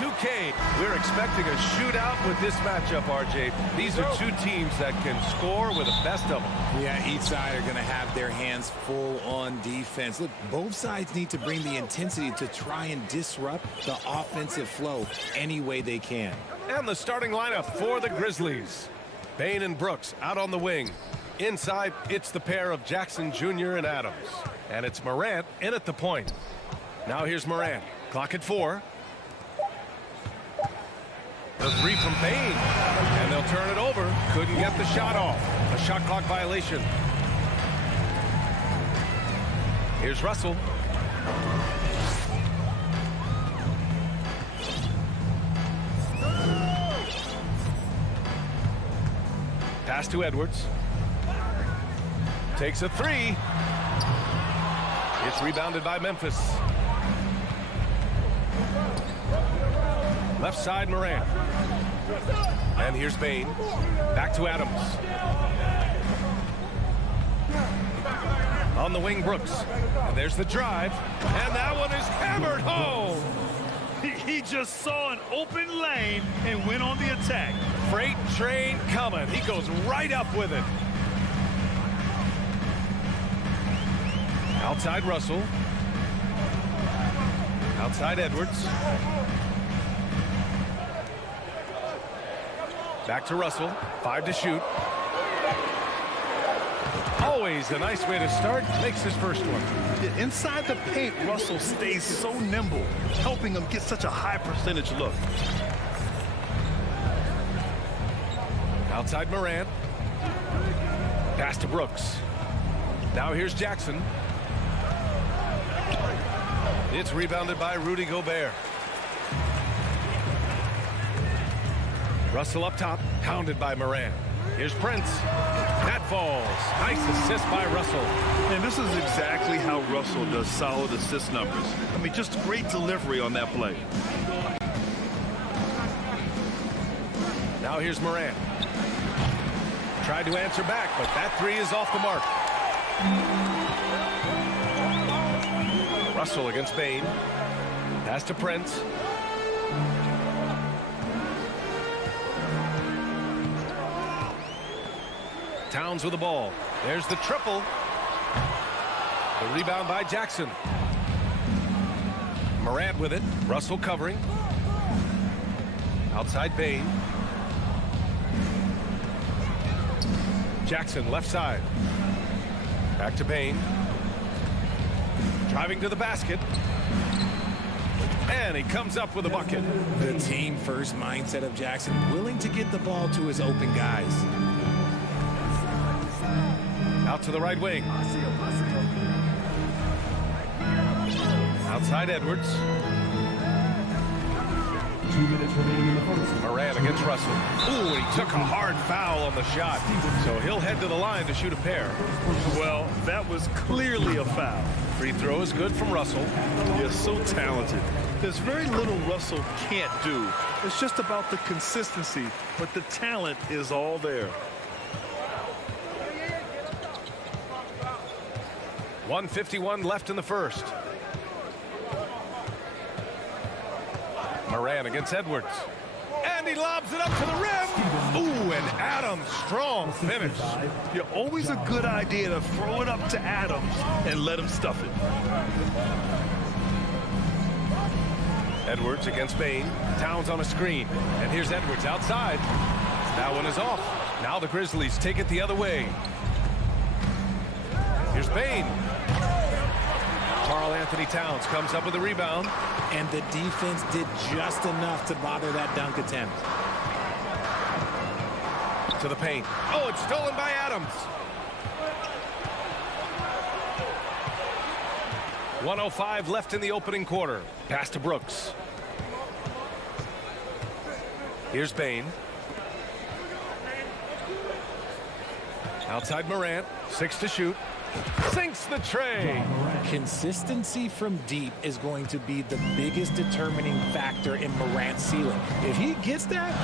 2K. We're expecting a shootout with this matchup, RJ. These are two teams that can score with the best of them. Yeah, each side are going to have their hands full on defense. Look, both sides need to bring the intensity to try and disrupt the offensive flow any way they can. And the starting lineup for the Grizzlies. Bane and Brooks out on the wing. Inside, it's the pair of Jackson Jr. and Adams. And it's Morant in at the point. Now here's Morant. Clock at 4. The three from Bane. And they'll turn it over. Couldn't get the shot off. A shot clock violation. Here's Russell. Pass to Edwards. Takes a 3. It's rebounded by Memphis. Left side, Morant. And here's Bane. Back to Adams. On the wing, Brooks. And there's the drive. And that one is hammered home. He just saw an open lane and went on the attack. Freight train coming. He goes right up with it. Outside Russell. Outside Edwards. Back to Russell. 5 to shoot. Always a nice way to start. Makes his first one. Yeah, inside the paint, Russell stays so nimble, helping him get such a high percentage look. Outside Morant. Pass to Brooks. Now here's Jackson. It's rebounded by Rudy Gobert. Russell up top, hounded by Morant. Here's Prince. That falls. Nice assist by Russell. And this is exactly how Russell does solid assist numbers. I mean, just great delivery on that play. Now here's Morant. Tried to answer back, but that 3 is off the mark. Russell against Bane. Pass to Prince. Towns with the ball. There's the triple. The rebound by Jackson. Morant with it. Russell covering. Outside Bane. Jackson left side. Back to Bane. Driving to the basket. And he comes up with a bucket. The team first mindset of Jackson, willing to get the ball to his open guys. Out to the right wing. Outside Edwards. 2 minutes remaining in the first. Morant against Russell. Ooh, he took a hard foul on the shot. So he'll head to the line to shoot a pair. Well, that was clearly a foul. Free throw is good from Russell. You're so talented. There's very little Russell can't do. It's just about the consistency, but the talent is all there. 1:51 left in the first. Morant against Edwards. And he lobs it up to the rim. Ooh, and Adams, strong finish. Yeah, always a good idea to throw it up to Adams and let him stuff it. Edwards against Bane. Towns on a screen. And here's Edwards outside. That one is off. Now the Grizzlies take it the other way. Here's Bane. Karl Anthony Towns comes up with a rebound. And the defense did just enough to bother that dunk attempt. To the paint. Oh, it's stolen by Adams. 1:05 left in the opening quarter. Pass to Brooks. Here's Bane. Outside Morant. 6 to shoot. Sinks the tray. Consistency from deep is going to be the biggest determining factor in Morant's ceiling. If he gets that,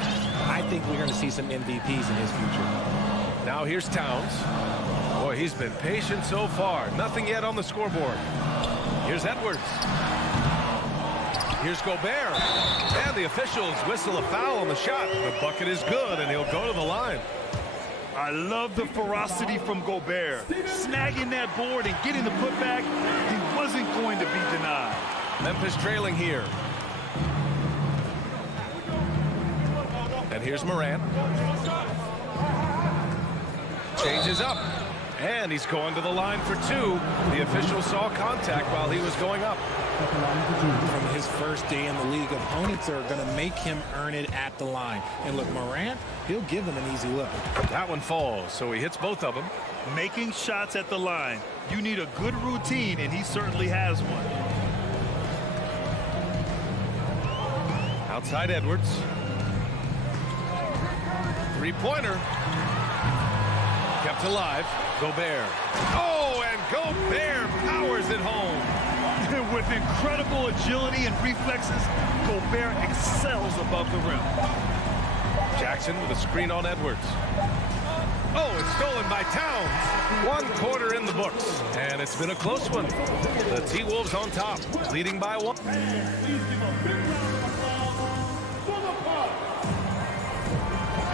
I think we're going to see some MVPs in his future. Now here's Towns. Boy, he's been patient so far. Nothing yet on the scoreboard. Here's Edwards. Here's Gobert. And the officials whistle a foul on the shot. The bucket is good, and he'll go to the line. I love the ferocity from Gobert. Snagging that board and getting the putback, he wasn't going to be denied. Memphis trailing here. And here's Morant. Changes up. And he's going to the line for two. The official saw contact while he was going up. From his first day in the league, opponents are going to make him earn it at the line. And look, Morant, he'll give him an easy look. That one falls, so he hits both of them. Making shots at the line. You need a good routine, and he certainly has one. Outside Edwards. Three-pointer. Kept alive. Gobert. Oh, and Gobert powers it home. With incredible agility and reflexes, Gobert excels above the rim. Jackson with a screen on Edwards. Oh, it's stolen by Towns. 1 quarter in the books, and it's been a close one. The T-Wolves on top, leading by 1.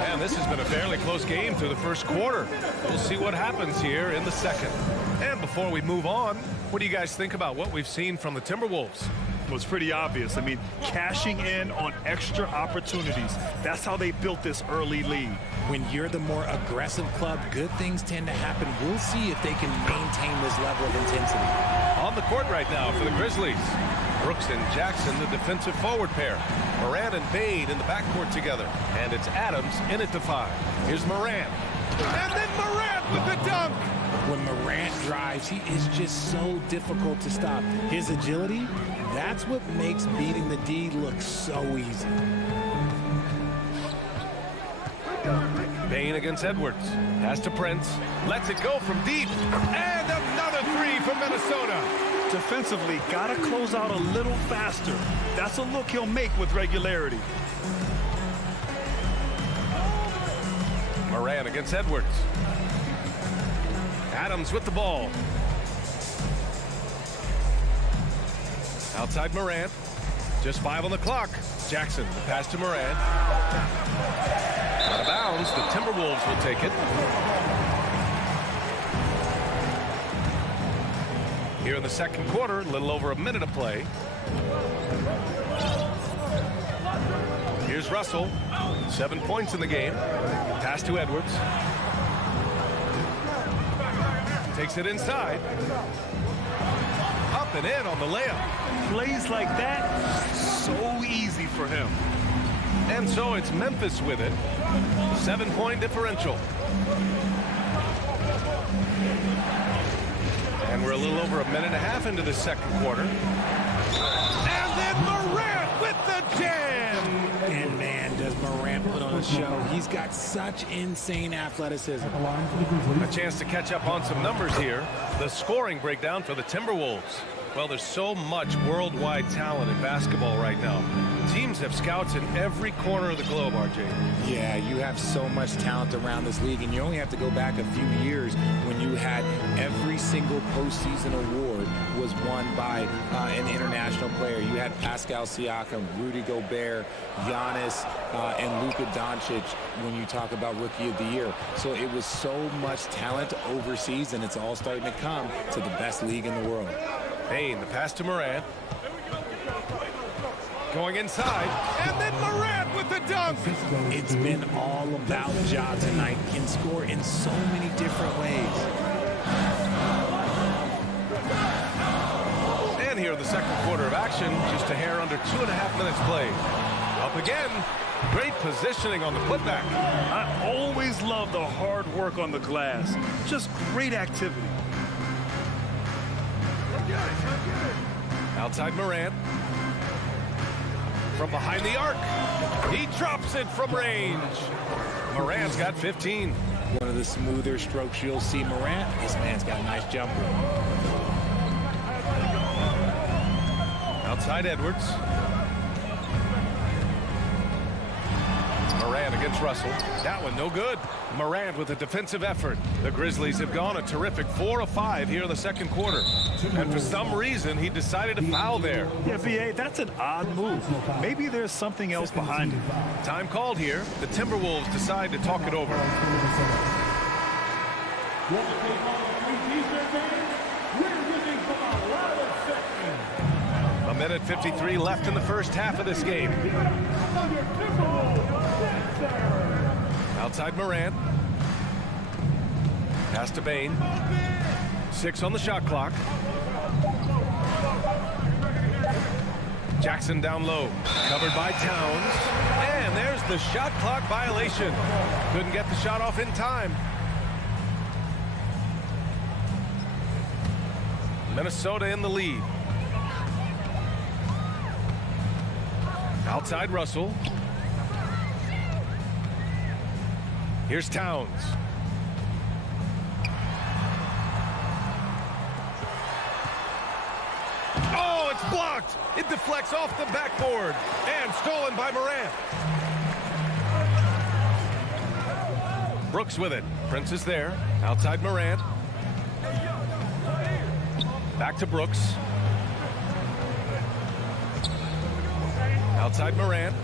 And this has been a fairly close game through the first quarter. We'll see what happens here in the second. And before we move on, what do you guys think about what we've seen from the Timberwolves? Well, it's pretty obvious. I mean, cashing in on extra opportunities. That's how they built this early lead. When you're the more aggressive club, good things tend to happen. We'll see if they can maintain this level of intensity. On the court right now for the Grizzlies. Brooks and Jackson, the defensive forward pair. Morant and Bade in the backcourt together. And it's Adams in at the 5. Here's Morant. And then Morant with the dunk. When Morant drives, he is just so difficult to stop. His agility, that's what makes beating the D look so easy. Bain against Edwards. Pass to Prince. Lets it go from deep. And another 3 from Minnesota. Defensively, got to close out a little faster. That's a look he'll make with regularity. Morant against Edwards. Adams with the ball. Outside Morant. Just 5 on the clock. Jackson, the pass to Morant. Out of bounds. The Timberwolves will take it. Here in the second quarter, a little over a minute of play. Here's Russell. 7 points in the game. Pass to Edwards. Takes it inside. Up and in on the layup. Plays like that, so easy for him. And so it's Memphis with it. 7-point differential. And we're a little over a minute and a half into the second quarter. And then Morant with the jam. And man, does Morant put on a show. He's got such insane athleticism. A chance to catch up on some numbers here. The scoring breakdown for the Timberwolves. Well, there's so much worldwide talent in basketball right now. Teams have scouts in every corner of the globe, RJ. Yeah, you have so much talent around this league, and you only have to go back a few years when you had every single postseason award was won by an international player. You had Pascal Siakam, Rudy Gobert, Giannis, and Luka Doncic when you talk about Rookie of the Year. So it was so much talent overseas, and it's all starting to come to the best league in the world. Bain, the pass to Morant. Going inside, and then Morant with the dunk. It's been all about Ja tonight. Can score in so many different ways. And here in the second quarter of action, just a hair under 2.5 minutes played. Up again. Great positioning on the putback. I always love the hard work on the glass. Just great activity. Outside Morant. From behind the arc. He drops it from range. Morant's got 15. One of the smoother strokes you'll see Morant. This man's got a nice jumper. Outside Edwards. Morant against Russell. That one no good. Morant with a defensive effort. The Grizzlies have gone a terrific 4 of 5 here in the second quarter. And for some reason, he decided to foul there. Yeah, B.A., that's an odd move. Maybe there's something else behind it. Time called here. The Timberwolves decide to talk it over. A minute 53 left in the first half of this game. Outside Morant. Pass to Bane. 6 on the shot clock. Jackson down low. Covered by Towns. And there's the shot clock violation. Couldn't get the shot off in time. Minnesota in the lead. Outside Russell. Here's Towns. Oh, it's blocked. It deflects off the backboard and stolen by Morant. Brooks with it. Prince is there. Outside Morant. Back to Brooks. Outside Morant.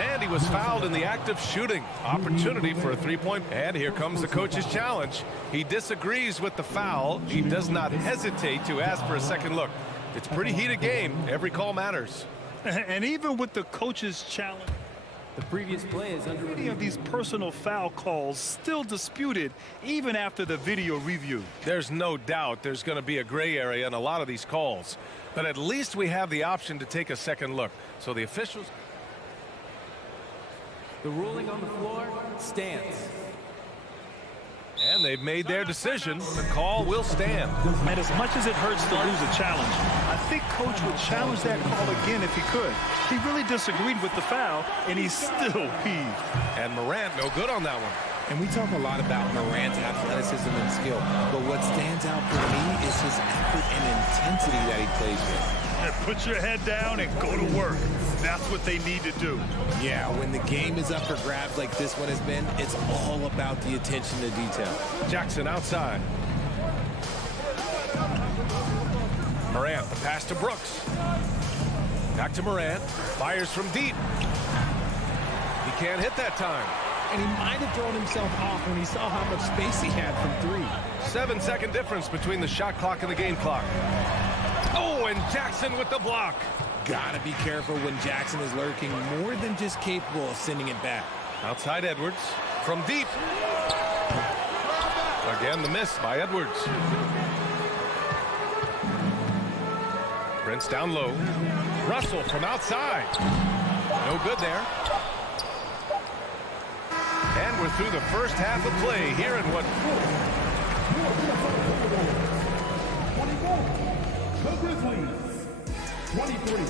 And he was fouled in the act of shooting. Opportunity for a three-point. And here comes the coach's challenge. He disagrees with the foul. He does not hesitate to ask for a second look. It's a pretty heated game. Every call matters. And even with the coach's challenge, the previous play is under review. Many of these personal foul calls still disputed even after the video review. There's no doubt there's going to be a gray area in a lot of these calls. But at least we have the option to take a second look. So the officials... The ruling on the floor stands. And they've made their decision. The call will stand. And as much as it hurts to lose a challenge, I think Coach would challenge that call again if he could. He really disagreed with the foul, and he's still peeved. And Morant no good on that one. And we talk a lot about Morant's athleticism and skill, but what stands out for me is his effort and intensity that he plays with. Put your head down and go to work. That's what they need to do. Yeah, when the game is up for grabs like this one has been, it's all about the attention to detail. Jackson outside. Morant, the pass to Brooks. Back to Morant. Fires from deep. He can't hit that time. And he might have thrown himself off when he saw how much space he had from 3. 7-second difference between the shot clock and the game clock. Oh, and Jackson with the block. Gotta be careful when Jackson is lurking, more than just capable of sending it back. Outside Edwards from deep. Again, the miss by Edwards. Prince down low. Russell from outside. No good there. And we're through the first half of play here in what... The Grizzlies, 23.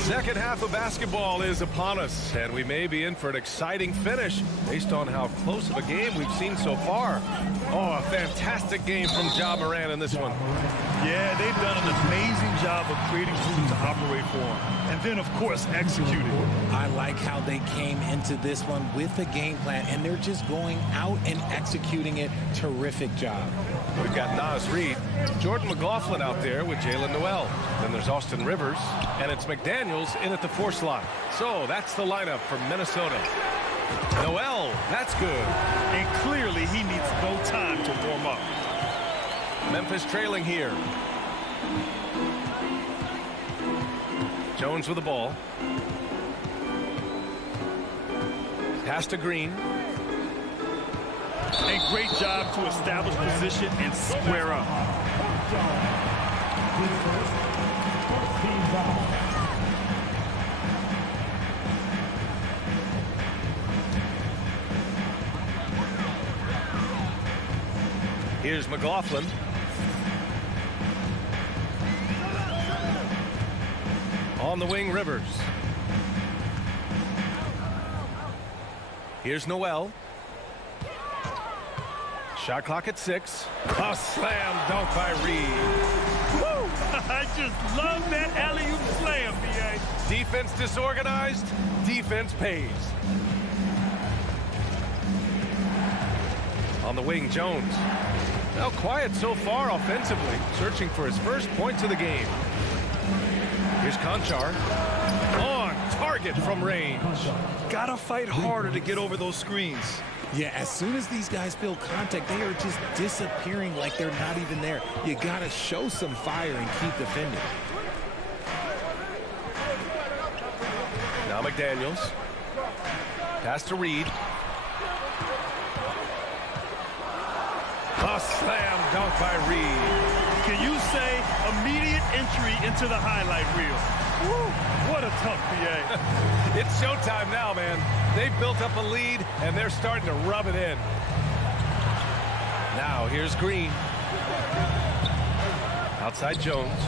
Second half of basketball is upon us, and we may be in for an exciting finish based on how close of a game we've seen so far. Oh, a fantastic game from Ja Morant in this one. Yeah, they've done an amazing job of creating room to operate for him. And then, of course, executing. I like how they came into this one with a game plan, and they're just going out and executing it. Terrific job. We've got Nas Reed, Jordan McLaughlin out there with Jalen Noel. Then there's Austin Rivers, and it's McDaniels in at the 4 slot. So that's the lineup for Minnesota. Noel, that's good. And clearly he needs no time to warm up. Memphis trailing here. Jones with the ball. Pass to Green. A great job to establish position and square up. Here's McLaughlin. On the wing, Rivers. Here's Noel. Shot clock at 6. A slam dunk by Reed. Woo! I just love that alley-oop slam, B.A. Defense disorganized, defense pays. On the wing, Jones. Now quiet so far offensively, searching for his first points of the game. Here's Conchar. On target from range. Gotta fight harder to get over those screens. Yeah, as soon as these guys feel contact, they are just disappearing like they're not even there. You gotta show some fire and keep defending. Now McDaniels. Pass to Reed. A slam dunk by Reed. Can you say immediate entry into the highlight reel? Woo, what a tough BA. It's showtime now, man. They've built up a lead, and they're starting to rub it in. Now, here's Green. Outside Jones.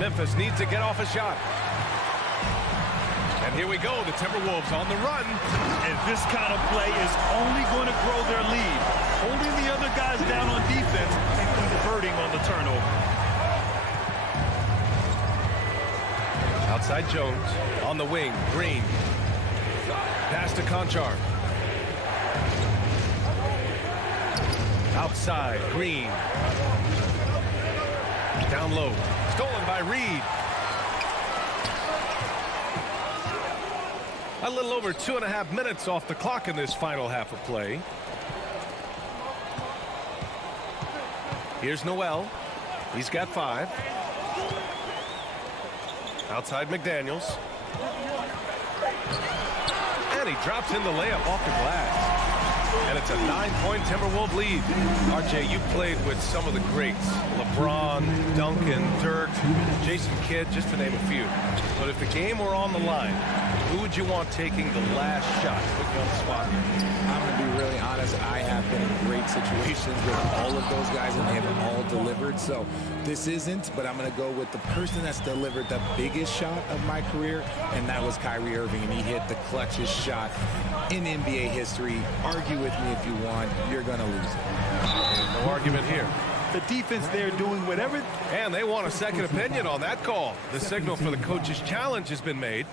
Memphis needs to get off a shot. And here we go, the Timberwolves on the run. And this kind of play is only going to grow their lead. Holding the other guys down on defense and converting on the turnover. Outside Jones. On the wing, Green. Pass to Conchar. Outside, Green. Down low. Stolen by Reed. A little over 2.5 minutes off the clock in this final half of play. Here's Noel. He's got 5. Outside McDaniels. And he drops in the layup off the glass. And it's a 9-point Timberwolves lead. RJ, you played with some of the greats. LeBron, Duncan, Dirk, Jason Kidd, just to name a few. But if the game were on the line, who would you want taking the last shot? Put you on the spot here. I'm going to be really honest. I have been in great situations with all of those guys, and they have all delivered. So this isn't, but I'm going to go with the person that's delivered the biggest shot of my career, and that was Kyrie Irving, and he hit the clutchest shot in NBA history. Argue with me if you want. You're going to lose it. No argument here. The defense there doing whatever. And they want a second opinion on that call. The signal for the coach's challenge has been made.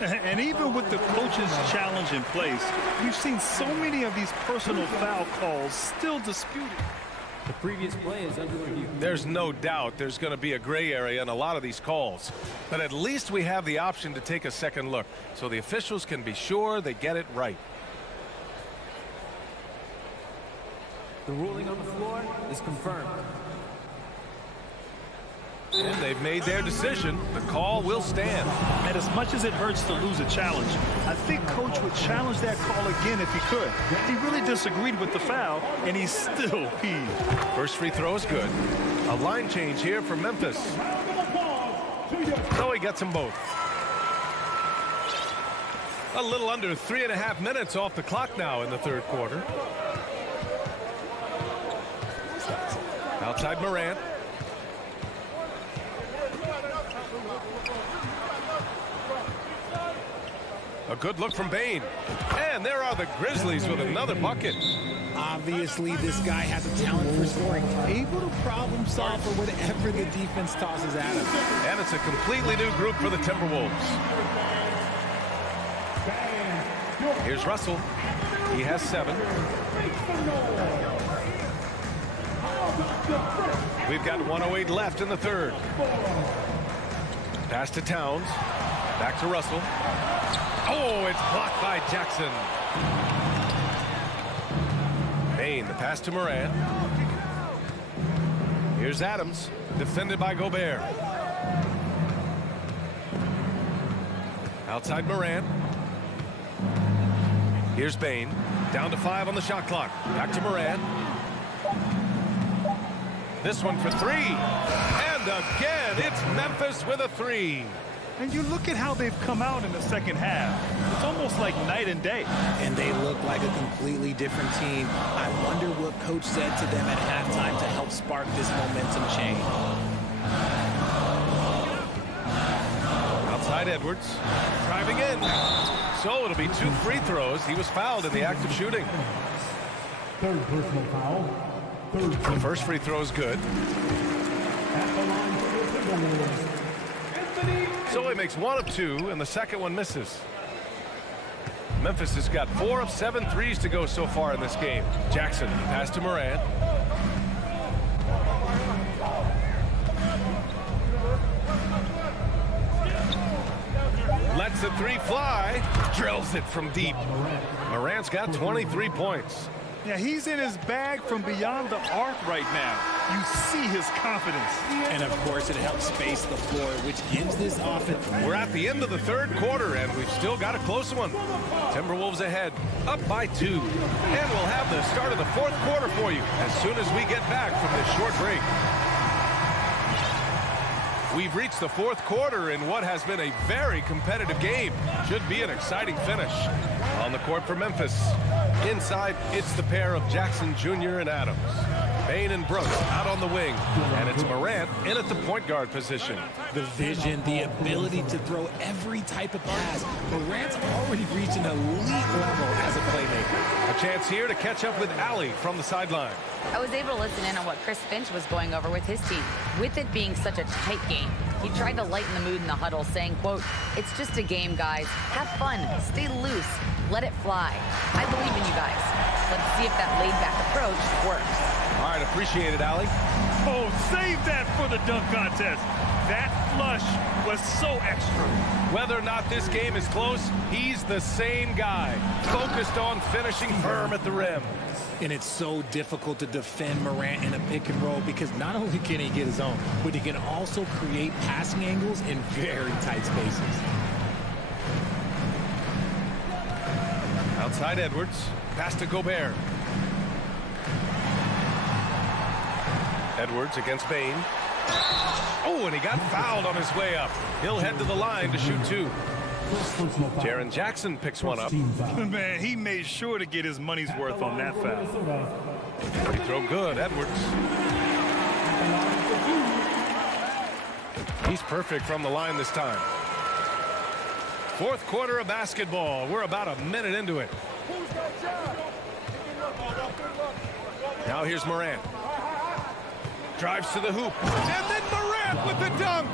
And even with the coach's challenge in place, we've seen so many of these personal foul calls still disputed. The previous play is under review. There's no doubt there's going to be a gray area in a lot of these calls. But at least we have the option to take a second look, so the officials can be sure they get it right. The ruling on the floor is confirmed. And they've made their decision. The call will stand. And as much as it hurts to lose a challenge, I think Coach would challenge that call again if he could. He really disagreed with the foul, and he's still peeved. First free throw is good. A line change here for Memphis. So he gets them both. A little under 3.5 minutes off the clock now in the third quarter. Outside Morant. A good look from Bane. And there are the Grizzlies with another bucket. Obviously, this guy has a talent for scoring. Able to problem solve for whatever the defense tosses at him. And it's a completely new group for the Timberwolves. Here's Russell. He has 7. We've got 1:08 left in the third. Pass to Towns. Back to Russell. Oh, it's blocked by Jackson. Bane, the pass to Morant. Here's Adams, defended by Gobert. Outside Morant. Here's Bane, down to 5 on the shot clock. Back to Morant. This one for 3. And again, it's Memphis with a 3. And you look at how they've come out in the second half. It's almost like night and day. And they look like a completely different team. I wonder what coach said to them at halftime to help spark this momentum change. Outside Edwards, driving in. So it'll be 2 free throws. He was fouled in the act of shooting. Third personal foul. The first free throw is good. At the line for the Timberwolves. So he makes 1 of 2, and the second one misses. Memphis has got 4 of 7 threes to go so far in this game. Jackson, pass to Morant. Lets the 3 fly. Drills it from deep. Morant's got 23 points. Yeah, he's in his bag from beyond the arc right now. You see his confidence. And, of course, it helps space the floor, which gives this offense. We're at the end of the third quarter, and we've still got a close one. Timberwolves ahead, up by 2. And we'll have the start of the fourth quarter for you as soon as we get back from this short break. We've reached the fourth quarter in what has been a very competitive game. Should be an exciting finish. On the court for Memphis. Inside, it's the pair of Jackson Jr. and Adams. Bane and Brooks out on the wing. And it's Morant in at the point guard position. The vision, the ability to throw every type of pass. Morant's already reached an elite level as a playmaker. A chance here to catch up with Allie from the sideline. I was able to listen in on what Chris Finch was going over with his team. With it being such a tight game, he tried to lighten the mood in the huddle, saying, quote, "It's just a game, guys. Have fun. Stay loose. Let it fly. I believe in you guys. Let's see if that laid-back approach works." All right, appreciate it, Allie. Oh, save that for the dunk contest. That flush was so extra. Whether or not this game is close, he's the same guy, focused on finishing firm at the rim. And it's so difficult to defend Morant in a pick and roll because not only can he get his own, but he can also create passing angles in very tight spaces. Outside Edwards, pass to Gobert. Edwards against Bane. Oh, and he got fouled on his way up. He'll head to the line to shoot 2. Jaren Jackson picks one up. Man, he made sure to get his money's worth on that foul. Free throw good, Edwards. He's perfect from the line this time. Fourth quarter of basketball. We're about a minute into it. Now here's Morant. Drives to the hoop. And then Morant with the dunk.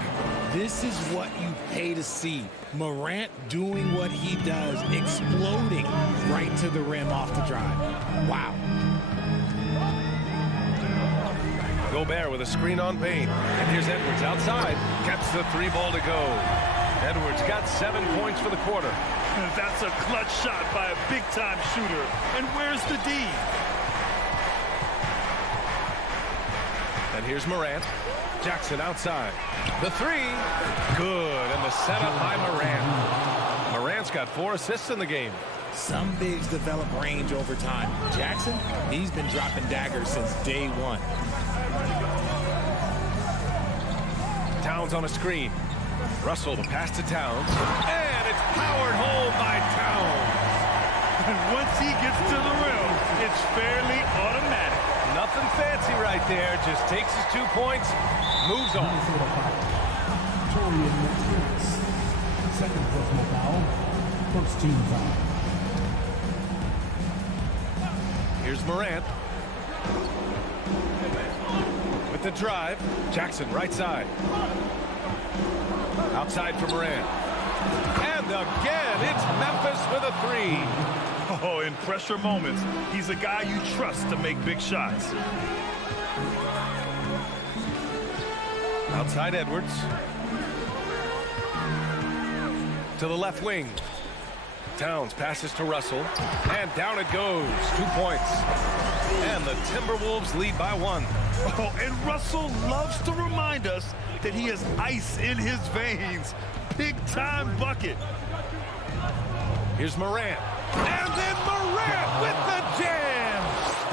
This is what you pay to see. Morant doing what he does, exploding right to the rim off the drive. Wow. Gobert with a screen on Bane. And here's Edwards outside. Gets the 3 ball to go. Edwards got 7 points for the quarter. That's a clutch shot by a big-time shooter. And where's the D? And here's Morant. Jackson outside. The 3. Good. And the setup by Morant. Morant's got 4 assists in the game. Some bigs develop range over time. Jackson, he's been dropping daggers since day 1. Towns on a screen. Russell the pass to Towns. And it's powered home by Towns. And once he gets to the rim, it's fairly automatic. Nothing fancy right there. Just takes his 2 points, moves on. Second personal foul. First team foul. Here's Morant. With the drive. Jackson right side. Outside for Morant. And again, it's Memphis with a 3. Oh, in pressure moments, he's a guy you trust to make big shots. Outside Edwards. To the left wing. Towns passes to Russell. And down it goes. 2 points. And the Timberwolves lead by 1. Oh, and Russell loves to remind us that he has ice in his veins. Big-time bucket. Here's Morant. And then Morant with the jam.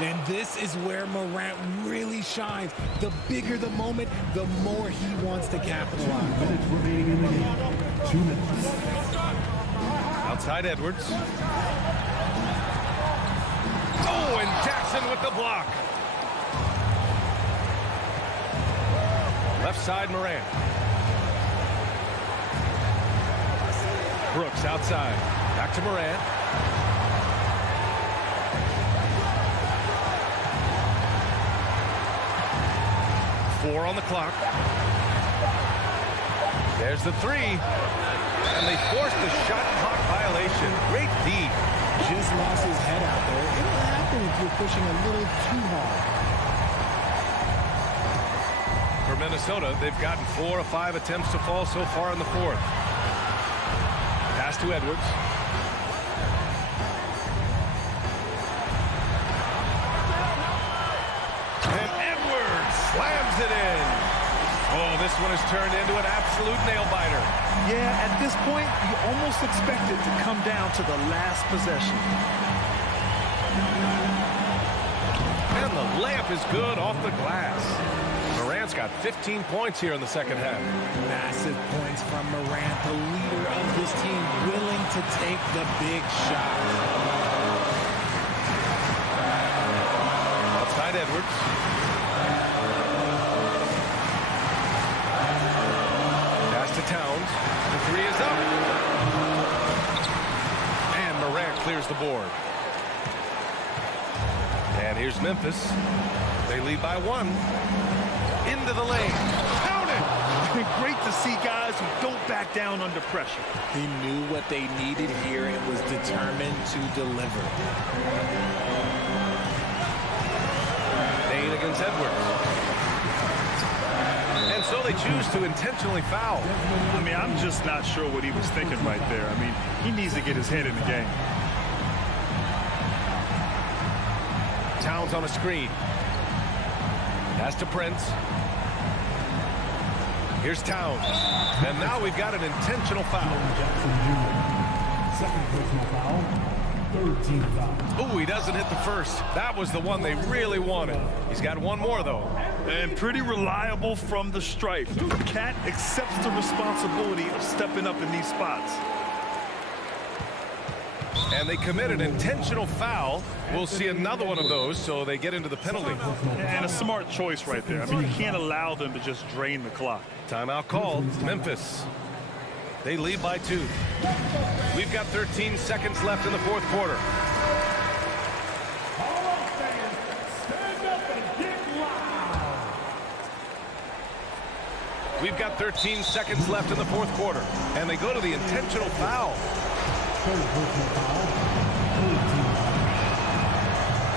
And this is where Morant really shines. The bigger the moment, the more he wants to capitalize. Minutes remaining in the game. 2 minutes. Outside Edwards. Oh, and Jackson with the block. Left side, Morant. Brooks outside. Back to Morant. Four on the clock. There's the three. And they forced the shot clock violation. Great D. Just lost his head out there. It'll happen if you're pushing a little too hard. For Minnesota, they've gotten 4 of 5 attempts to fall so far in the fourth. Pass to Edwards. And Edwards slams it in. Oh, this one has turned into an absolute nail-biter. Yeah, at this point, you almost expect it to come down to the last possession. And the layup is good off the glass. Morant's got 15 points here in the second half. Massive points from Morant, the leader of this team, willing to take the big shot. Outside Edwards. Pass to Towns. The three is up. And Morant clears the board. And here's Memphis. They lead by 1. Into the lane. Count it! Great to see guys who don't back down under pressure. He knew what they needed here and was determined to deliver. Dane against Edwards. And so they choose to intentionally foul. I mean, I'm just not sure what he was thinking right there. I mean, he needs to get his head in the game. Towns on a screen. Pass to Prince. Here's Towns. And now we've got an intentional foul. Second personal foul. Third team foul. Oh, he doesn't hit the first. That was the one they really wanted. He's got one more, though. And pretty reliable from the stripe. Cat accepts the responsibility of stepping up in these spots. And they commit an intentional foul. We'll see another one of those, so they get into the penalty. And a smart choice right there. I mean, you can't allow them to just drain the clock. Timeout called. Memphis. They lead by 2. We've got 13 seconds left in the fourth quarter. We've got 13 seconds left in the fourth quarter. And they go to the intentional foul.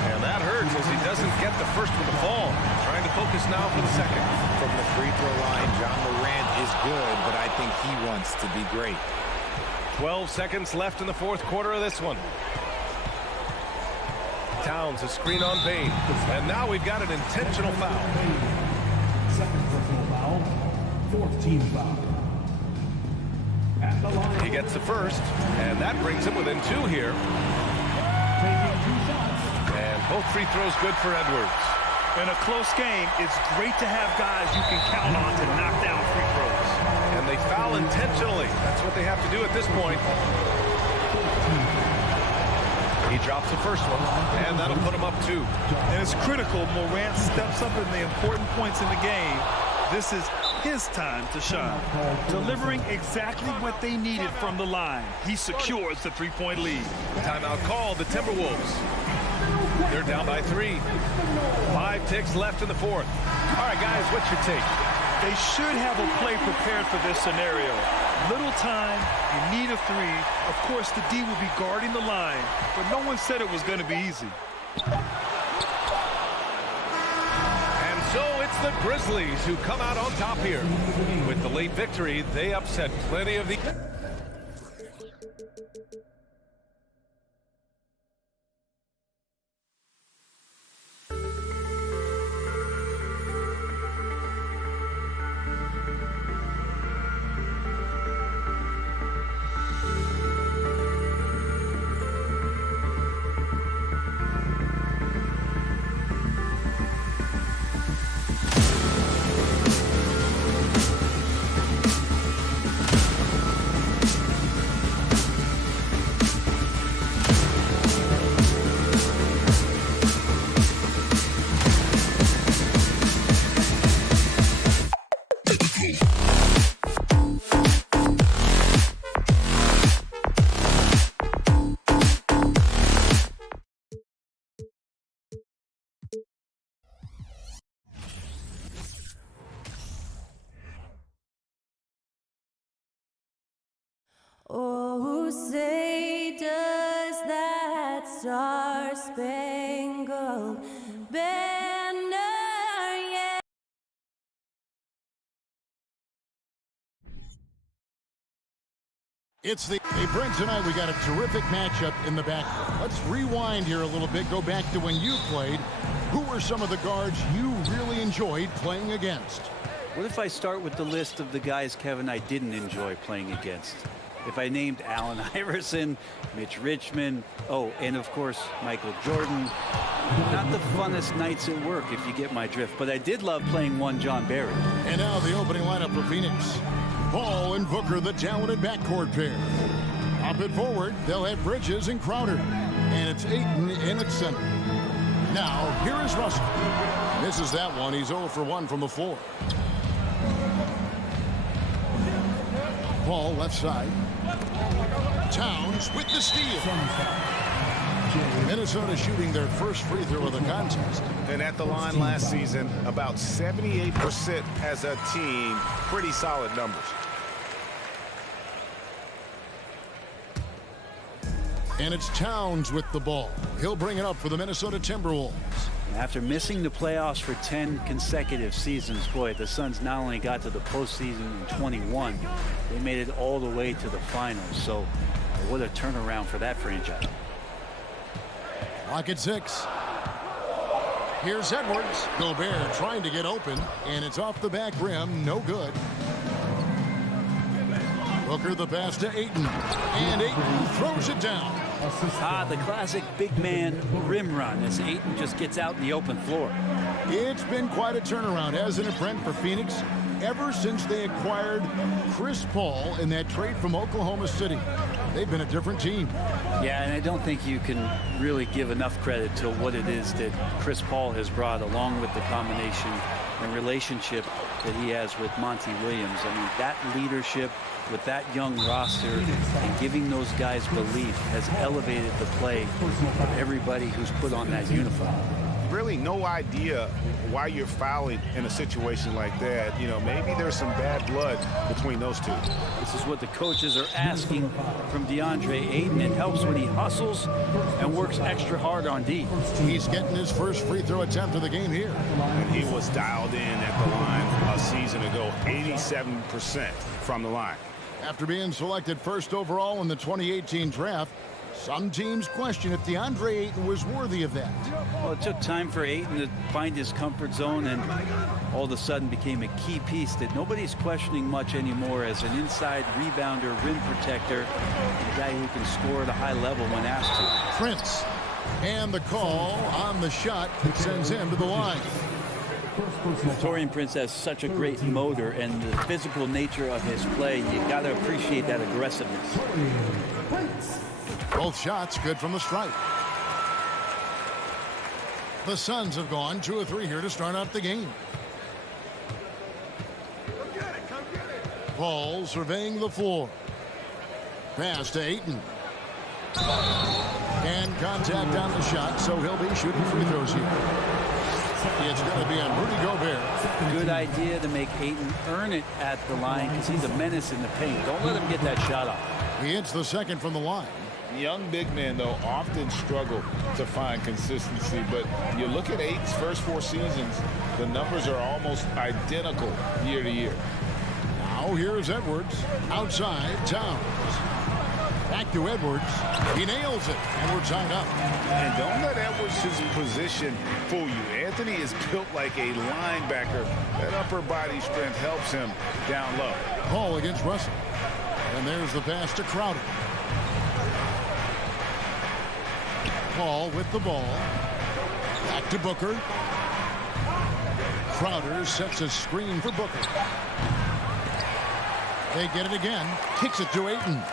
And that hurts as he doesn't get the first one to fall. Trying to focus now for the second. From the free throw line, John Morant is good, but I think he wants to be great. 12 seconds left in the fourth quarter of this one. Towns, a screen on Bain. And now we've got an intentional foul. Second personal foul. Fourth team foul. He gets the first, and that brings him within 2 here. And both free throws good for Edwards. In a close game, it's great to have guys you can count on to knock down free throws. And they foul intentionally. That's what they have to do at this point. He drops the first one, and that'll put him up 2. And it's critical Morant steps up in the important points in the game. This is his time to shine. Delivering exactly what they needed from the line. He secures the three-point lead. Timeout called, the Timberwolves. They're down by 3. 5 ticks left in the fourth. All right, guys, what's your take? They should have a play prepared for this scenario. Little time, you need a 3. Of course, the D will be guarding the line, but no one said it was going to be easy. And so it's the Grizzlies who come out on top here. With the late victory, they upset plenty of the... who say does that star-spangled banner yet? It's the Brent, tonight we got a terrific matchup in the back. Let's rewind here a little bit. Go back to when you played. Who were some of the guards you really enjoyed playing against? What if I start with the list of the guys, Kevin, I didn't enjoy playing against? If I named Allen Iverson, Mitch Richmond, oh, and of course, Michael Jordan. Not the funnest nights at work, if you get my drift, but I did love playing one John Barry. And now the opening lineup for Phoenix. Paul and Booker, the talented backcourt pair. Up and forward, they'll have Bridges and Crowder. And it's Ayton in at center. Now, here is Russell. Misses that one. He's 0 for 1 from the floor. Paul left side. Towns with the steal. Minnesota shooting their first free throw of the contest. And at the line last season, about 78% as a team. Pretty solid numbers. And it's Towns with the ball. He'll bring it up for the Minnesota Timberwolves. After missing the playoffs for 10 consecutive seasons, boy, the Suns not only got to the postseason in 21, they made it all the way to the finals. So what a turnaround for that franchise. Clock at 6. Here's Edwards. Gobert trying to get open, and it's off the back rim. No good. Booker the pass to Ayton, and Ayton throws it down. The classic big man rim run as Ayton just gets out in the open floor. It's been quite a turnaround, hasn't it, Brent, for Phoenix? Ever since they acquired Chris Paul in that trade from Oklahoma City, they've been a different team. Yeah, and I don't think you can really give enough credit to what it is that Chris Paul has brought, along with the combination and relationship that he has with Monty Williams. I mean, that leadership with that young roster and giving those guys belief has elevated the play of everybody who's put on that uniform. Really no idea why you're fouling in a situation like that. You know, maybe there's some bad blood between those two. This is what the coaches are asking from DeAndre Ayton. It helps when he hustles and works extra hard on D. He's getting his first free throw attempt of the game here. And he was dialed in at the line a season ago, 87% from the line. After being selected first overall in the 2018 draft, some teams question if DeAndre Ayton was worthy of that. Well, it took time for Ayton to find his comfort zone and all of a sudden became a key piece that nobody's questioning much anymore as an inside rebounder, rim protector, and a guy who can score at a high level when asked to. Prince. And the call on the shot that sends him to the line. Taurean Prince has such a great motor, and the physical nature of his play, you got to appreciate that aggressiveness. Both shots good from the stripe. The Suns have gone 2 of 3 here to start out the game. Paul surveying the floor. Pass to Ayton. And contact on the shot, so he'll be shooting free throws here. It's going to be on Rudy Gobert. Good idea to make Ayton earn it at the line because he's a menace in the paint. Don't let him get that shot off. He hits the second from the line. Young big men, though, often struggle to find consistency. But you look at Ayton's first 4 seasons, the numbers are almost identical year to year. Now here's Edwards. Outside, Towns. Back to Edwards. He nails it, and we're tied up. And don't let Edwards' position fool you. Anthony is built like a linebacker. That upper body strength helps him down low. Paul against Russell. And there's the pass to Crowder. Paul with the ball. Back to Booker. Crowder sets a screen for Booker. They get it again. Kicks it to Ayton.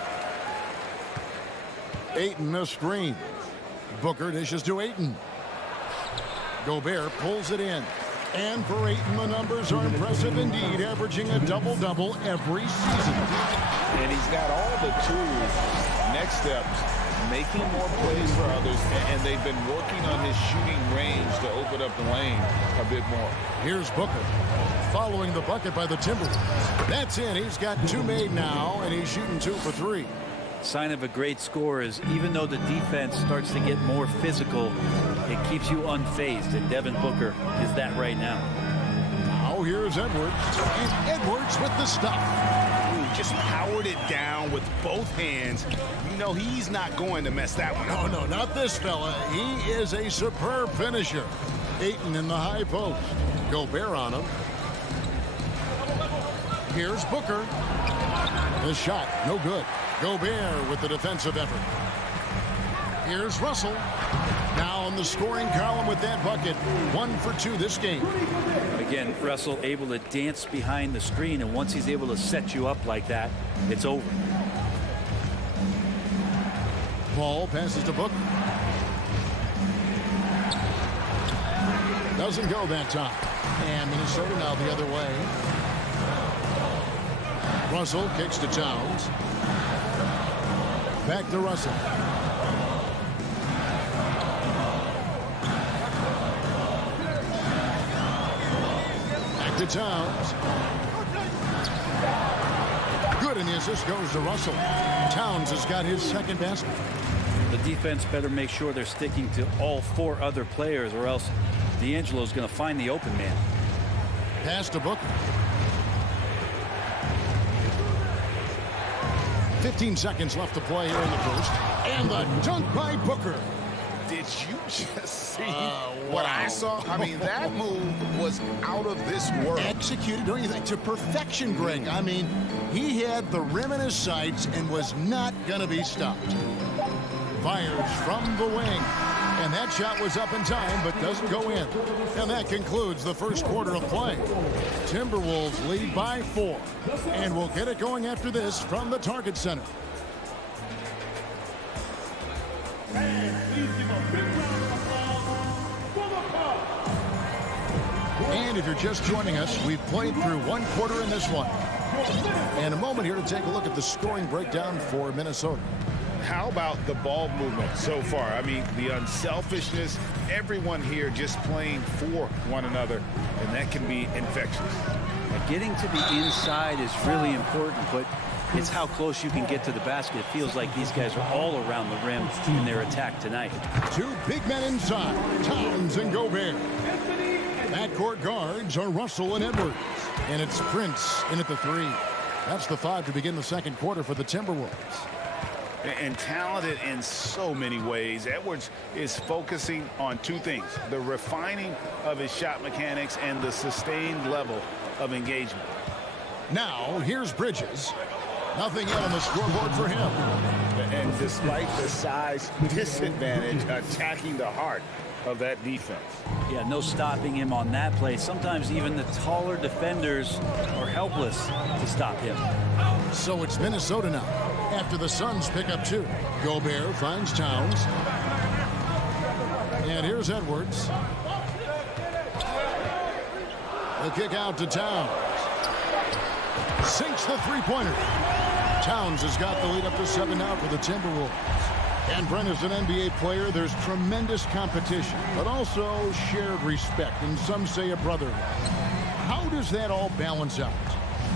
Ayton a screen. Booker dishes to Ayton. Gobert pulls it in. And for Ayton, the numbers are impressive indeed, averaging a double-double every season. And he's got all the tools. Next steps, making more plays for others, and they've been working on his shooting range to open up the lane a bit more. Here's Booker following the bucket by the Timberwolves. That's in. He's got 2 made now, and he's shooting 2 for 3. Sign of a great score is even though the defense starts to get more physical, it keeps you unfazed, and Devin Booker is that right now. Now here's Edwards, and Edwards with the stuff. Ooh, just powered it down with both hands. You know he's not going to mess that one up. No, not this fella. He is a superb finisher. Ayton in the high post. Gobert on him. Here's Booker. The shot, no good. Gobert with the defensive effort. Here's Russell. Now on the scoring column with that bucket. 1 for 2 this game. Again, Russell able to dance behind the screen, and once he's able to set you up like that, it's over. Paul passes to Booker. Doesn't go that time. And Minnesota now the other way. Russell kicks to Towns. Back to Russell. Back to Towns. Good, and the assist goes to Russell. Towns has got his second basket. The defense better make sure they're sticking to all 4 other players, or else D'Angelo's going to find the open man. Pass to Booker. 15 seconds left to play here in the first. And the dunk by Booker. Did you just see what I saw? I mean, that move was out of this world. Executed, don't you think, to perfection, Greg. I mean, he had the rim in his sights and was not going to be stopped. Fires from the wing. And that shot was up in time, but doesn't go in. And that concludes the first quarter of play. Timberwolves lead by 4. And we'll get it going after this from the Target Center. And if you're just joining us, we've played through 1 quarter in this one. And a moment here to take a look at the scoring breakdown for Minnesota. How about the ball movement so far? I mean, the unselfishness, everyone here just playing for one another, and that can be infectious. Getting to the inside is really important, but it's how close you can get to the basket. It feels like these guys are all around the rim in their attack tonight. 2 big men inside, Towns and Gobert. Backcourt guards are Russell and Edwards. And it's Prince in at the 3. That's the 5 to begin the second quarter for the Timberwolves. And talented in so many ways. Edwards is focusing on 2 things: the refining of his shot mechanics and the sustained level of engagement. Now here's Bridges. Nothing yet on the scoreboard for him. And despite the size disadvantage, attacking the heart of that defense. Yeah, no stopping him on that play. Sometimes even the taller defenders are helpless to stop him. So it's Minnesota now, after the Suns pick up 2. Gobert finds Towns. And here's Edwards. The kick out to Towns. Sinks the three-pointer. Towns has got the lead up to 7 now for the Timberwolves. And Brent, as an NBA player, there's tremendous competition, but also shared respect, and some say a brotherhood. How does that all balance out?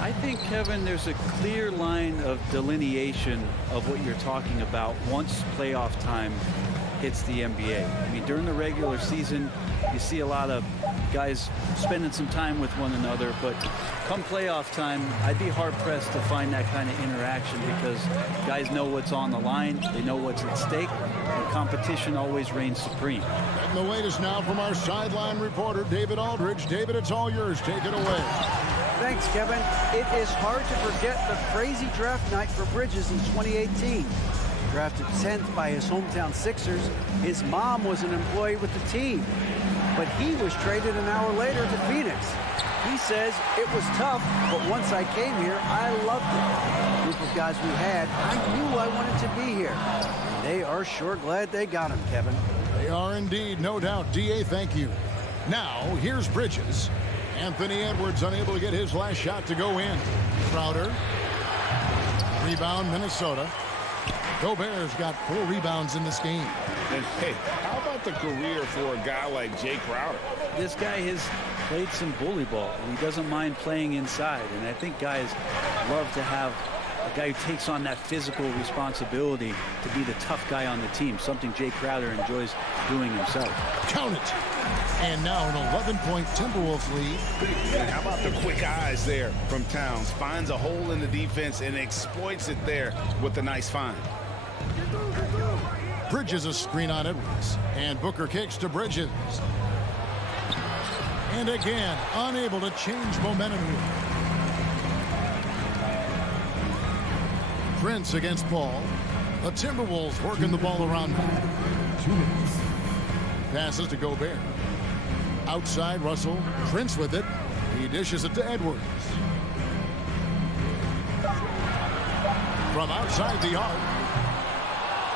I think, Kevin, there's a clear line of delineation of what you're talking about once playoff time hits the NBA. I mean, during the regular season, you see a lot of guys spending some time with one another, but come playoff time, I'd be hard-pressed to find that kind of interaction because guys know what's on the line, they know what's at stake, and competition always reigns supreme. And the latest now from our sideline reporter, David Aldridge. David, it's all yours. Take it away. Thanks, Kevin. It is hard to forget the crazy draft night for Bridges in 2018. Drafted 10th by his hometown Sixers, his mom was an employee with the team. But he was traded an hour later to Phoenix. He says, it was tough, but once I came here, I loved it. The group of guys we had, I knew I wanted to be here. And they are sure glad they got him, Kevin. They are indeed, no doubt. D.A., thank you. Now, here's Bridges. Anthony Edwards unable to get his last shot to go in. Crowder. Rebound, Minnesota. Gobert's got 4 rebounds in this game. And hey, how about the career for a guy like Jay Crowder? This guy has played some bully ball, and he doesn't mind playing inside. And I think guys love to have a guy who takes on that physical responsibility to be the tough guy on the team, something Jay Crowder enjoys doing himself. Count it. And now an 11-point Timberwolves lead. And how about the quick eyes there from Towns? Finds a hole in the defense and exploits it there with a nice find. Bridges a screen on Edwards. And Booker kicks to Bridges. And again, unable to change momentum here. Prince against Paul. The Timberwolves working the ball around him. 2 minutes. Passes to Gobert. Outside, Russell. Prince with it. He dishes it to Edwards. From outside the arc.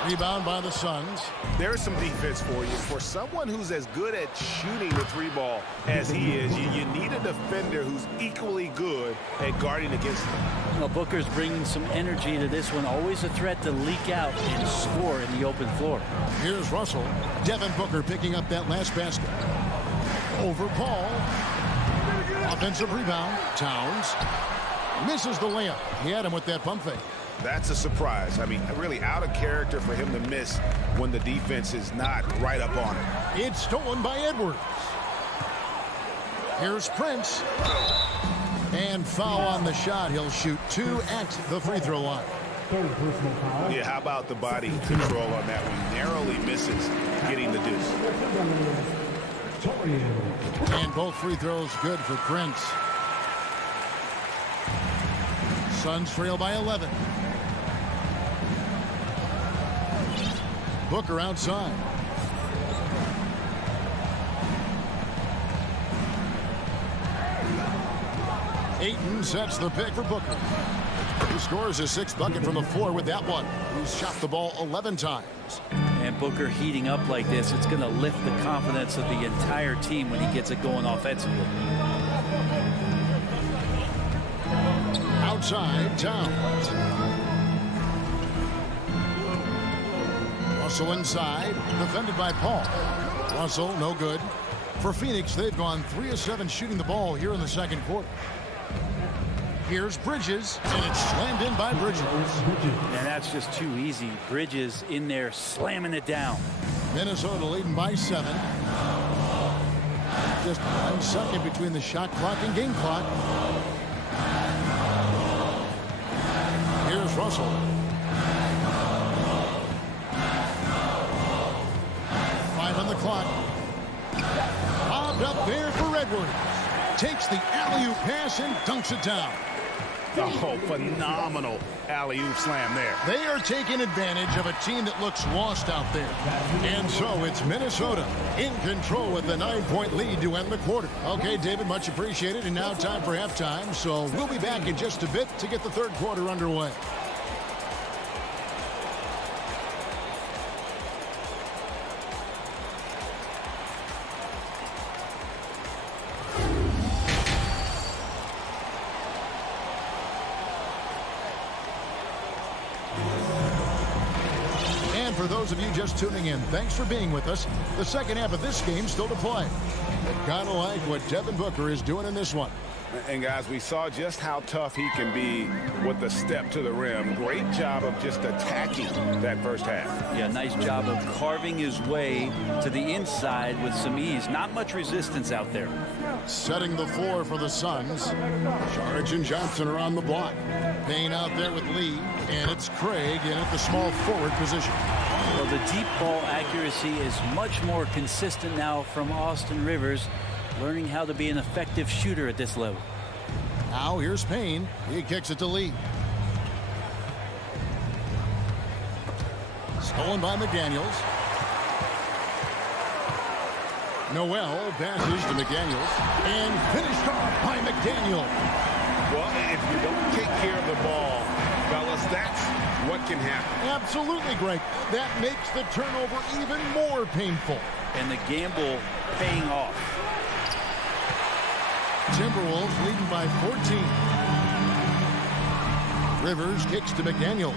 Rebound by the Suns. There's some defense for you. For someone who's as good at shooting the three ball as he is, you need a defender who's equally good at guarding against him. Well, Booker's bringing some energy to this one. Always a threat to leak out and score in the open floor. Here's Russell. Devin Booker picking up that last basket. Over Paul. Offensive rebound. Towns. Misses the layup. He had him with that pump fake. That's a surprise. I mean, really out of character for him to miss when the defense is not right up on it. It's stolen by Edwards. Here's Prince. And foul on the shot. He'll shoot 2 at the free throw line. Third personal foul. Yeah, how about the body control on that one? Narrowly misses getting the deuce. And both free throws good for Prince. Suns trail by 11. Booker outside. Ayton sets the pick for Booker. He scores his 6th bucket from the floor with that one. He's shot the ball 11 times. And Booker heating up like this, it's going to lift the confidence of the entire team when he gets it going offensively. Outside, Towns. Russell inside, defended by Paul. Russell, no good. For Phoenix, they've gone 3 of 7 shooting the ball here in the second quarter. Here's Bridges, and it's slammed in by Bridges. And that's just too easy. Bridges in there slamming it down. Minnesota leading by 7. Just 1 second between the shot clock and game clock. Here's Russell. On the clock. Bobbed up there for Edwards. Takes the alley-oop pass and dunks it down. Oh, phenomenal alley-oop slam there. They are taking advantage of a team that looks lost out there. And so it's Minnesota in control with the 9-point lead to end the quarter. Okay, David, much appreciated. And now time for halftime. So we'll be back in just a bit to get the third quarter underway. For those of you just tuning in, thanks for being with us. The second half of this game still to play. Kind of like what Devin Booker is doing in this one. And guys, we saw just how tough he can be with the step to the rim. Great job of just attacking that first half. Yeah, nice job of carving his way to the inside with some ease. Not much resistance out there. Setting the floor for the Suns. Saric and Johnson are on the block. Payne out there with Lee, and it's Craig in at the small forward position. Well, the deep ball accuracy is much more consistent now from Austin Rivers, learning how to be an effective shooter at this level. Now here's Payne. He kicks it to Lee. Stolen by McDaniels. Noel passes to McDaniels and finished off by McDaniels. Well, if you don't take care of the ball, fellas, that's what can happen. Absolutely, Greg. That makes the turnover even more painful. And the gamble paying off. Timberwolves leading by 14. Rivers kicks to McDaniels.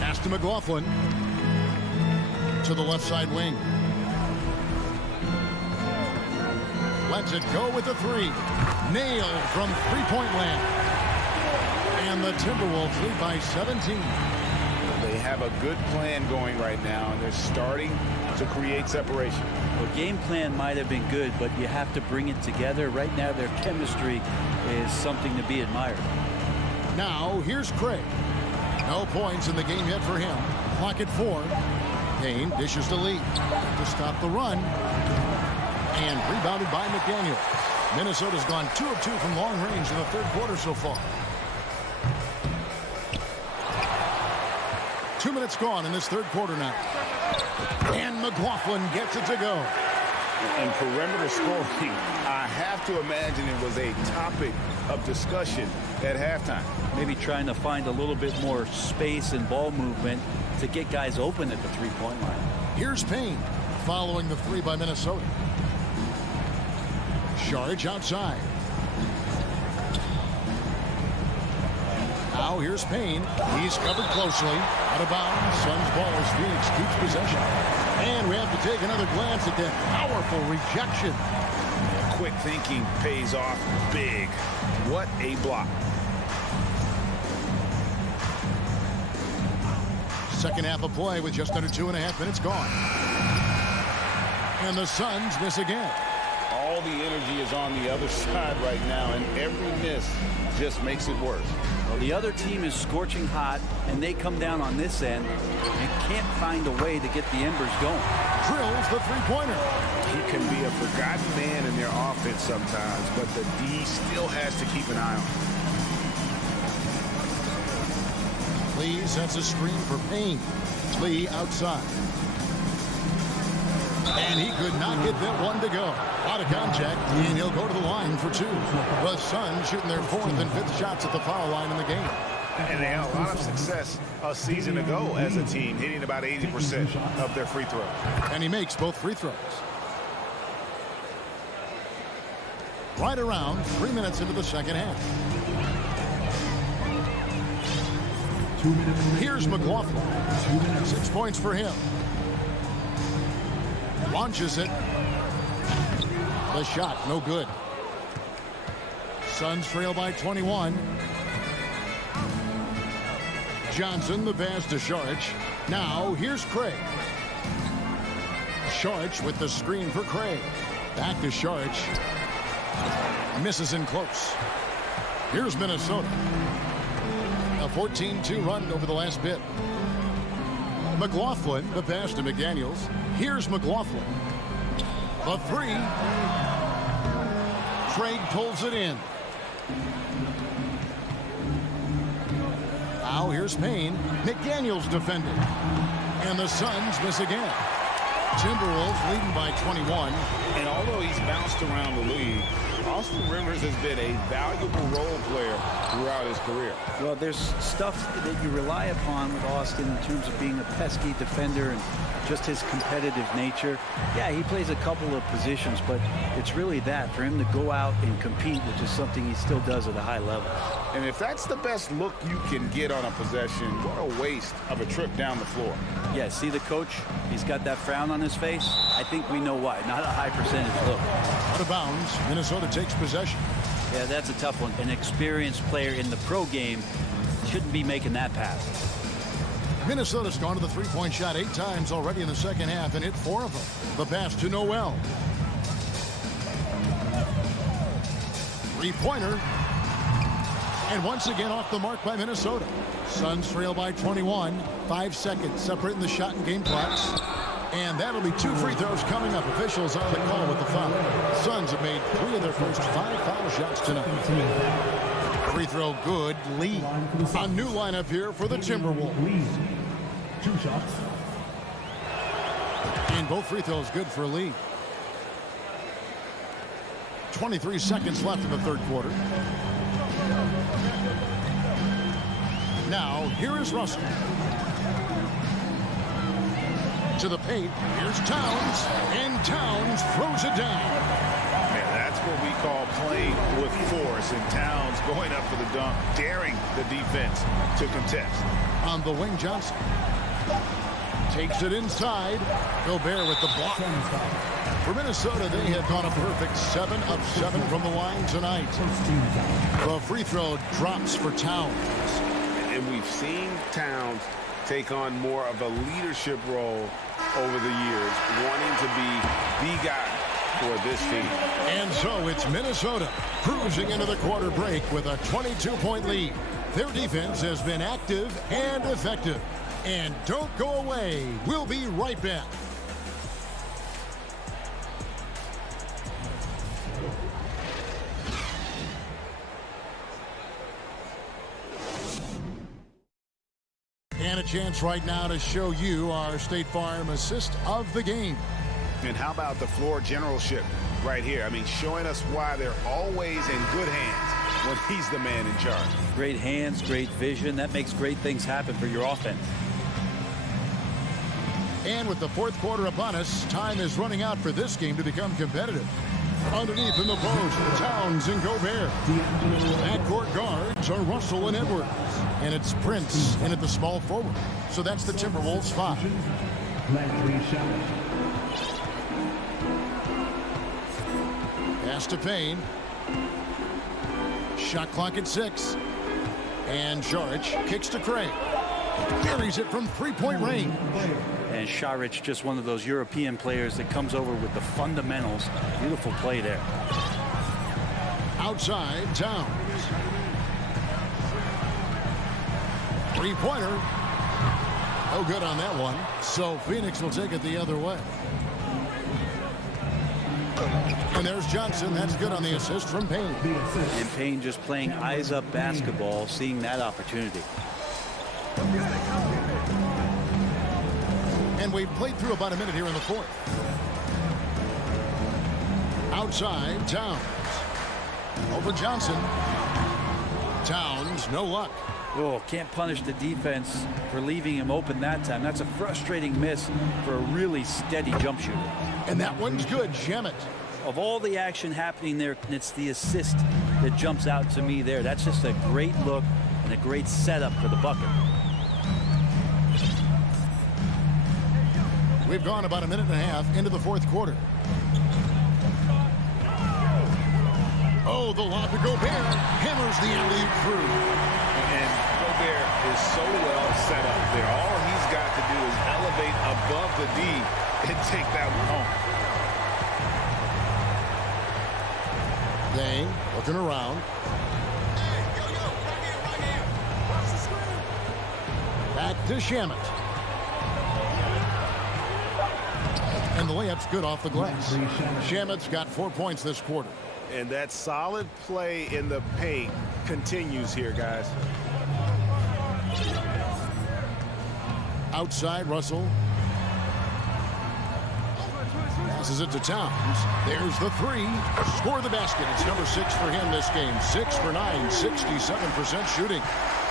Pass to McLaughlin. To the left side wing. Lets it go with a 3. Nailed from three-point land. And the Timberwolves lead by 17. They have a good plan going right now, and they're starting to create separation. Well, game plan might have been good, but you have to bring it together. Right now, their chemistry is something to be admired. Now, here's Craig. No points in the game yet for him. Clock at 4. Payne dishes to Lee to stop the run. And rebounded by McDaniel. Minnesota's gone 2 of 2 from long range in the third quarter so far. 2 minutes gone in this third quarter now. And McLaughlin gets it to go. In perimeter scoring, I have to imagine it was a topic of discussion at halftime. Maybe trying to find a little bit more space and ball movement to get guys open at the three-point line. Here's Payne following the 3 by Minnesota. Shag outside. Now here's Payne. He's covered closely. Out of bounds. Suns ball as Phoenix keeps possession. And we have to take another glance at that powerful rejection. Quick thinking pays off big. What a block. Second half of play with just under 2.5 minutes gone. And the Suns miss again. All the energy is on the other side right now, and every miss just makes it worse. Well, the other team is scorching hot, and they come down on this end and can't find a way to get the embers going. Drills the three-pointer. He can be a forgotten man in their offense sometimes, but the D still has to keep an eye on him. Lee sets a screen for Payne. Lee outside. And he could not get that one to go. Out of contact, and he'll go to the line for 2. The Suns shooting their 4th and 5th shots at the foul line in the game. And they had a lot of success a season ago as a team, hitting about 80% of their free throws. And he makes both free throws. Right around 3 minutes into the second half. Here's McLaughlin. 6 points for him. Launches it. The shot, no good. Suns trail by 21. Johnson, the pass to Shag. Now, here's Craig. Shag with the screen for Craig. Back to Shag. Misses in close. Here's Minnesota. A 14-2 run over the last bit. McLaughlin, the pass to McDaniels. Here's McLaughlin. The 3. Craig pulls it in. Now here's Payne. McDaniels defended. And the Suns miss again. Timberwolves leading by 21. And although he's bounced around the league, Austin Rivers has been a valuable role player throughout his career. Well, there's stuff that you rely upon with Austin in terms of being a pesky defender and just his competitive nature. Yeah, he plays a couple of positions, but it's really that for him to go out and compete, which is something he still does at a high level. And if that's the best look you can get on a possession, what a waste of a trip down the floor. Yeah, see the coach? He's got that frown on his face. I think we know why. Not a high percentage look. Out of bounds. Minnesota takes possession. Yeah, that's a tough one. An experienced player in the pro game shouldn't be making that pass. Minnesota's gone to the three-point shot 8 times already in the second half and hit 4 of them. The pass to Noel. Three-pointer. And once again off the mark by Minnesota. Suns trail by 21. 5 seconds separating the shot and game clocks. And that'll be 2 free throws coming up. Officials on the call with the foul. Suns have made 3 of their first 5 foul shots tonight. Free throw good. Lee. A new lineup here for the Timberwolves. 2 shots. And both free throws good for Lee. 23 seconds left in the third quarter. Now, here is Russell. To the paint. Here's Towns. And Towns throws it down. And that's what we call playing with force. And Towns going up for the dunk, daring the defense to contest. On the wing, Johnson. Takes it inside. Gobert with the block. For Minnesota, they have gone a perfect 7 of 7 from the line tonight. The free throw drops for Towns. And we've seen Towns take on more of a leadership role over the years, wanting to be the guy for this team. And so it's Minnesota cruising into the quarter break with a 22-point lead. Their defense has been active and effective. And don't go away. We'll be right back. And a chance right now to show you our State Farm assist of the game. And how about the floor generalship right here? I mean, showing us why they're always in good hands when he's the man in charge. Great hands, great vision. That makes great things happen for your offense. And with the fourth quarter upon us, time is running out for this game to become competitive. Underneath in the post, Towns and Gobert. Backcourt guards are Russell and Edwards. And it's Prince in at the small forward. So that's the Timberwolves 5. Pass to Payne. Shot clock at 6. And Saric kicks to Craig. Buries it from three-point range. And Saric, just one of those European players that comes over with the fundamentals. Beautiful play there. Outside, Towns. Three-pointer. No good on that one. So Phoenix will take it the other way. And there's Johnson. That's good on the assist from Payne. And Payne just playing eyes-up basketball, seeing that opportunity. And we've played through about a minute here in the fourth. Outside, Towns. Over Johnson. Towns, no luck. Oh, can't punish the defense for leaving him open that time. That's a frustrating miss for a really steady jump shooter. And that one's good, Shamet. Of all the action happening there, it's the assist that jumps out to me there. That's just a great look and a great setup for the bucket. We've gone about a minute and a half into the fourth quarter. Oh, the lob to Gobert. Hammers the alley-oop through. And Gobert is so well set up there. All he's got to do is elevate above the D and take that one home. Dang, looking around. Back to Shamet. And the layup's good off the glass. Shamet's got 4 points this quarter. And that solid play in the paint continues here, guys. Outside, Russell. Passes it to Towns. There's the three. Score the basket. It's number 6 for him this game. 6 for 9, 67% shooting.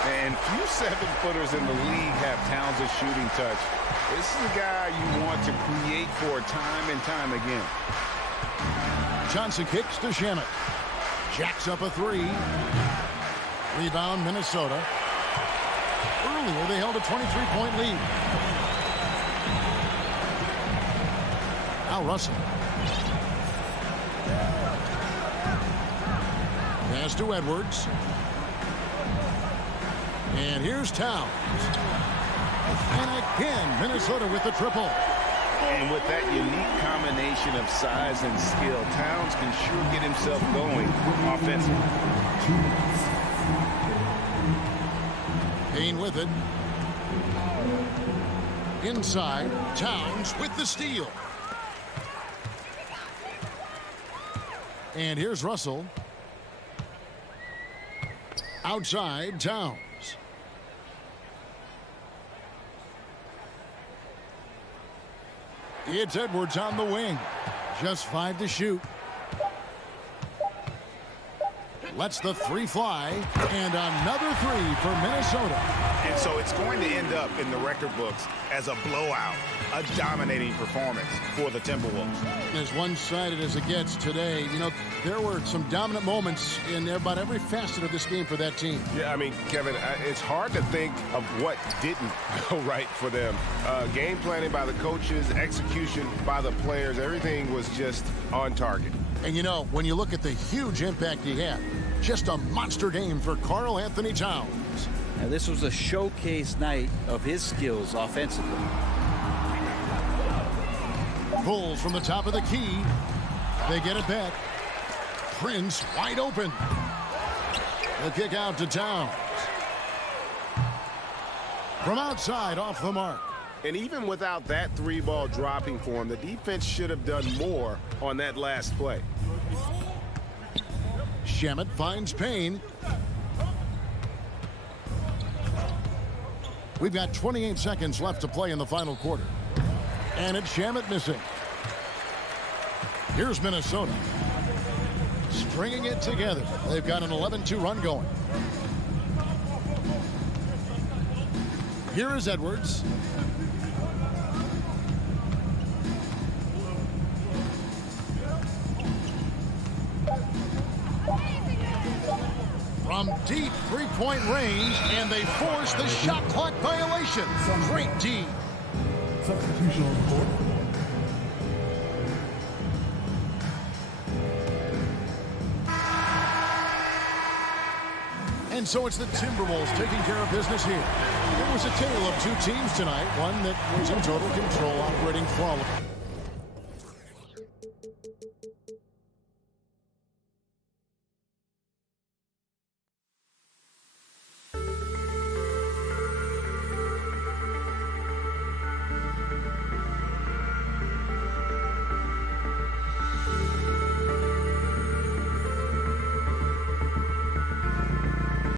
And few 7-footers in the league have Towns' shooting touch. This is a guy you want to create for time and time again. Johnson kicks to Shamet. Jacks up a 3. Rebound, Minnesota. Earlier, they held a 23-point lead. Now Russell. Pass to Edwards. And here's Towns. And again, Minnesota with the triple. And with that unique combination of size and skill, Towns can sure get himself going offensively. Payne with it. Inside, Towns with the steal. And here's Russell. Outside, Towns. It's Edwards on the wing. Just 5 to shoot. Lets the 3 fly. And another 3 for Minnesota. And so it's going to end up in the record books as a blowout, a dominating performance for the Timberwolves. As one-sided as it gets today, you know, there were some dominant moments in about every facet of this game for that team. Yeah, I mean, Kevin, it's hard to think of what didn't go right for them. Game planning by the coaches, execution by the players, everything was just on target. And, you know, when you look at the huge impact he had, just a monster game for Karl Anthony Towns. Now, this was a showcase night of his skills offensively. Bulls from the top of the key. They get it back. Prince wide open. The kick out to Towns. From outside, off the mark. And even without that three ball dropping for him, the defense should have done more on that last play. Shamet finds Payne. We've got 28 seconds left to play in the final quarter. And it's Shamet missing. Here's Minnesota. Stringing it together. They've got an 11-2 run going. Here is Edwards. From deep three-point range, and they force the shot clock violation. Great D. Substitution on the court. And so it's the Timberwolves taking care of business here. It was a tale of two teams tonight, one that was in total control, operating flawlessly.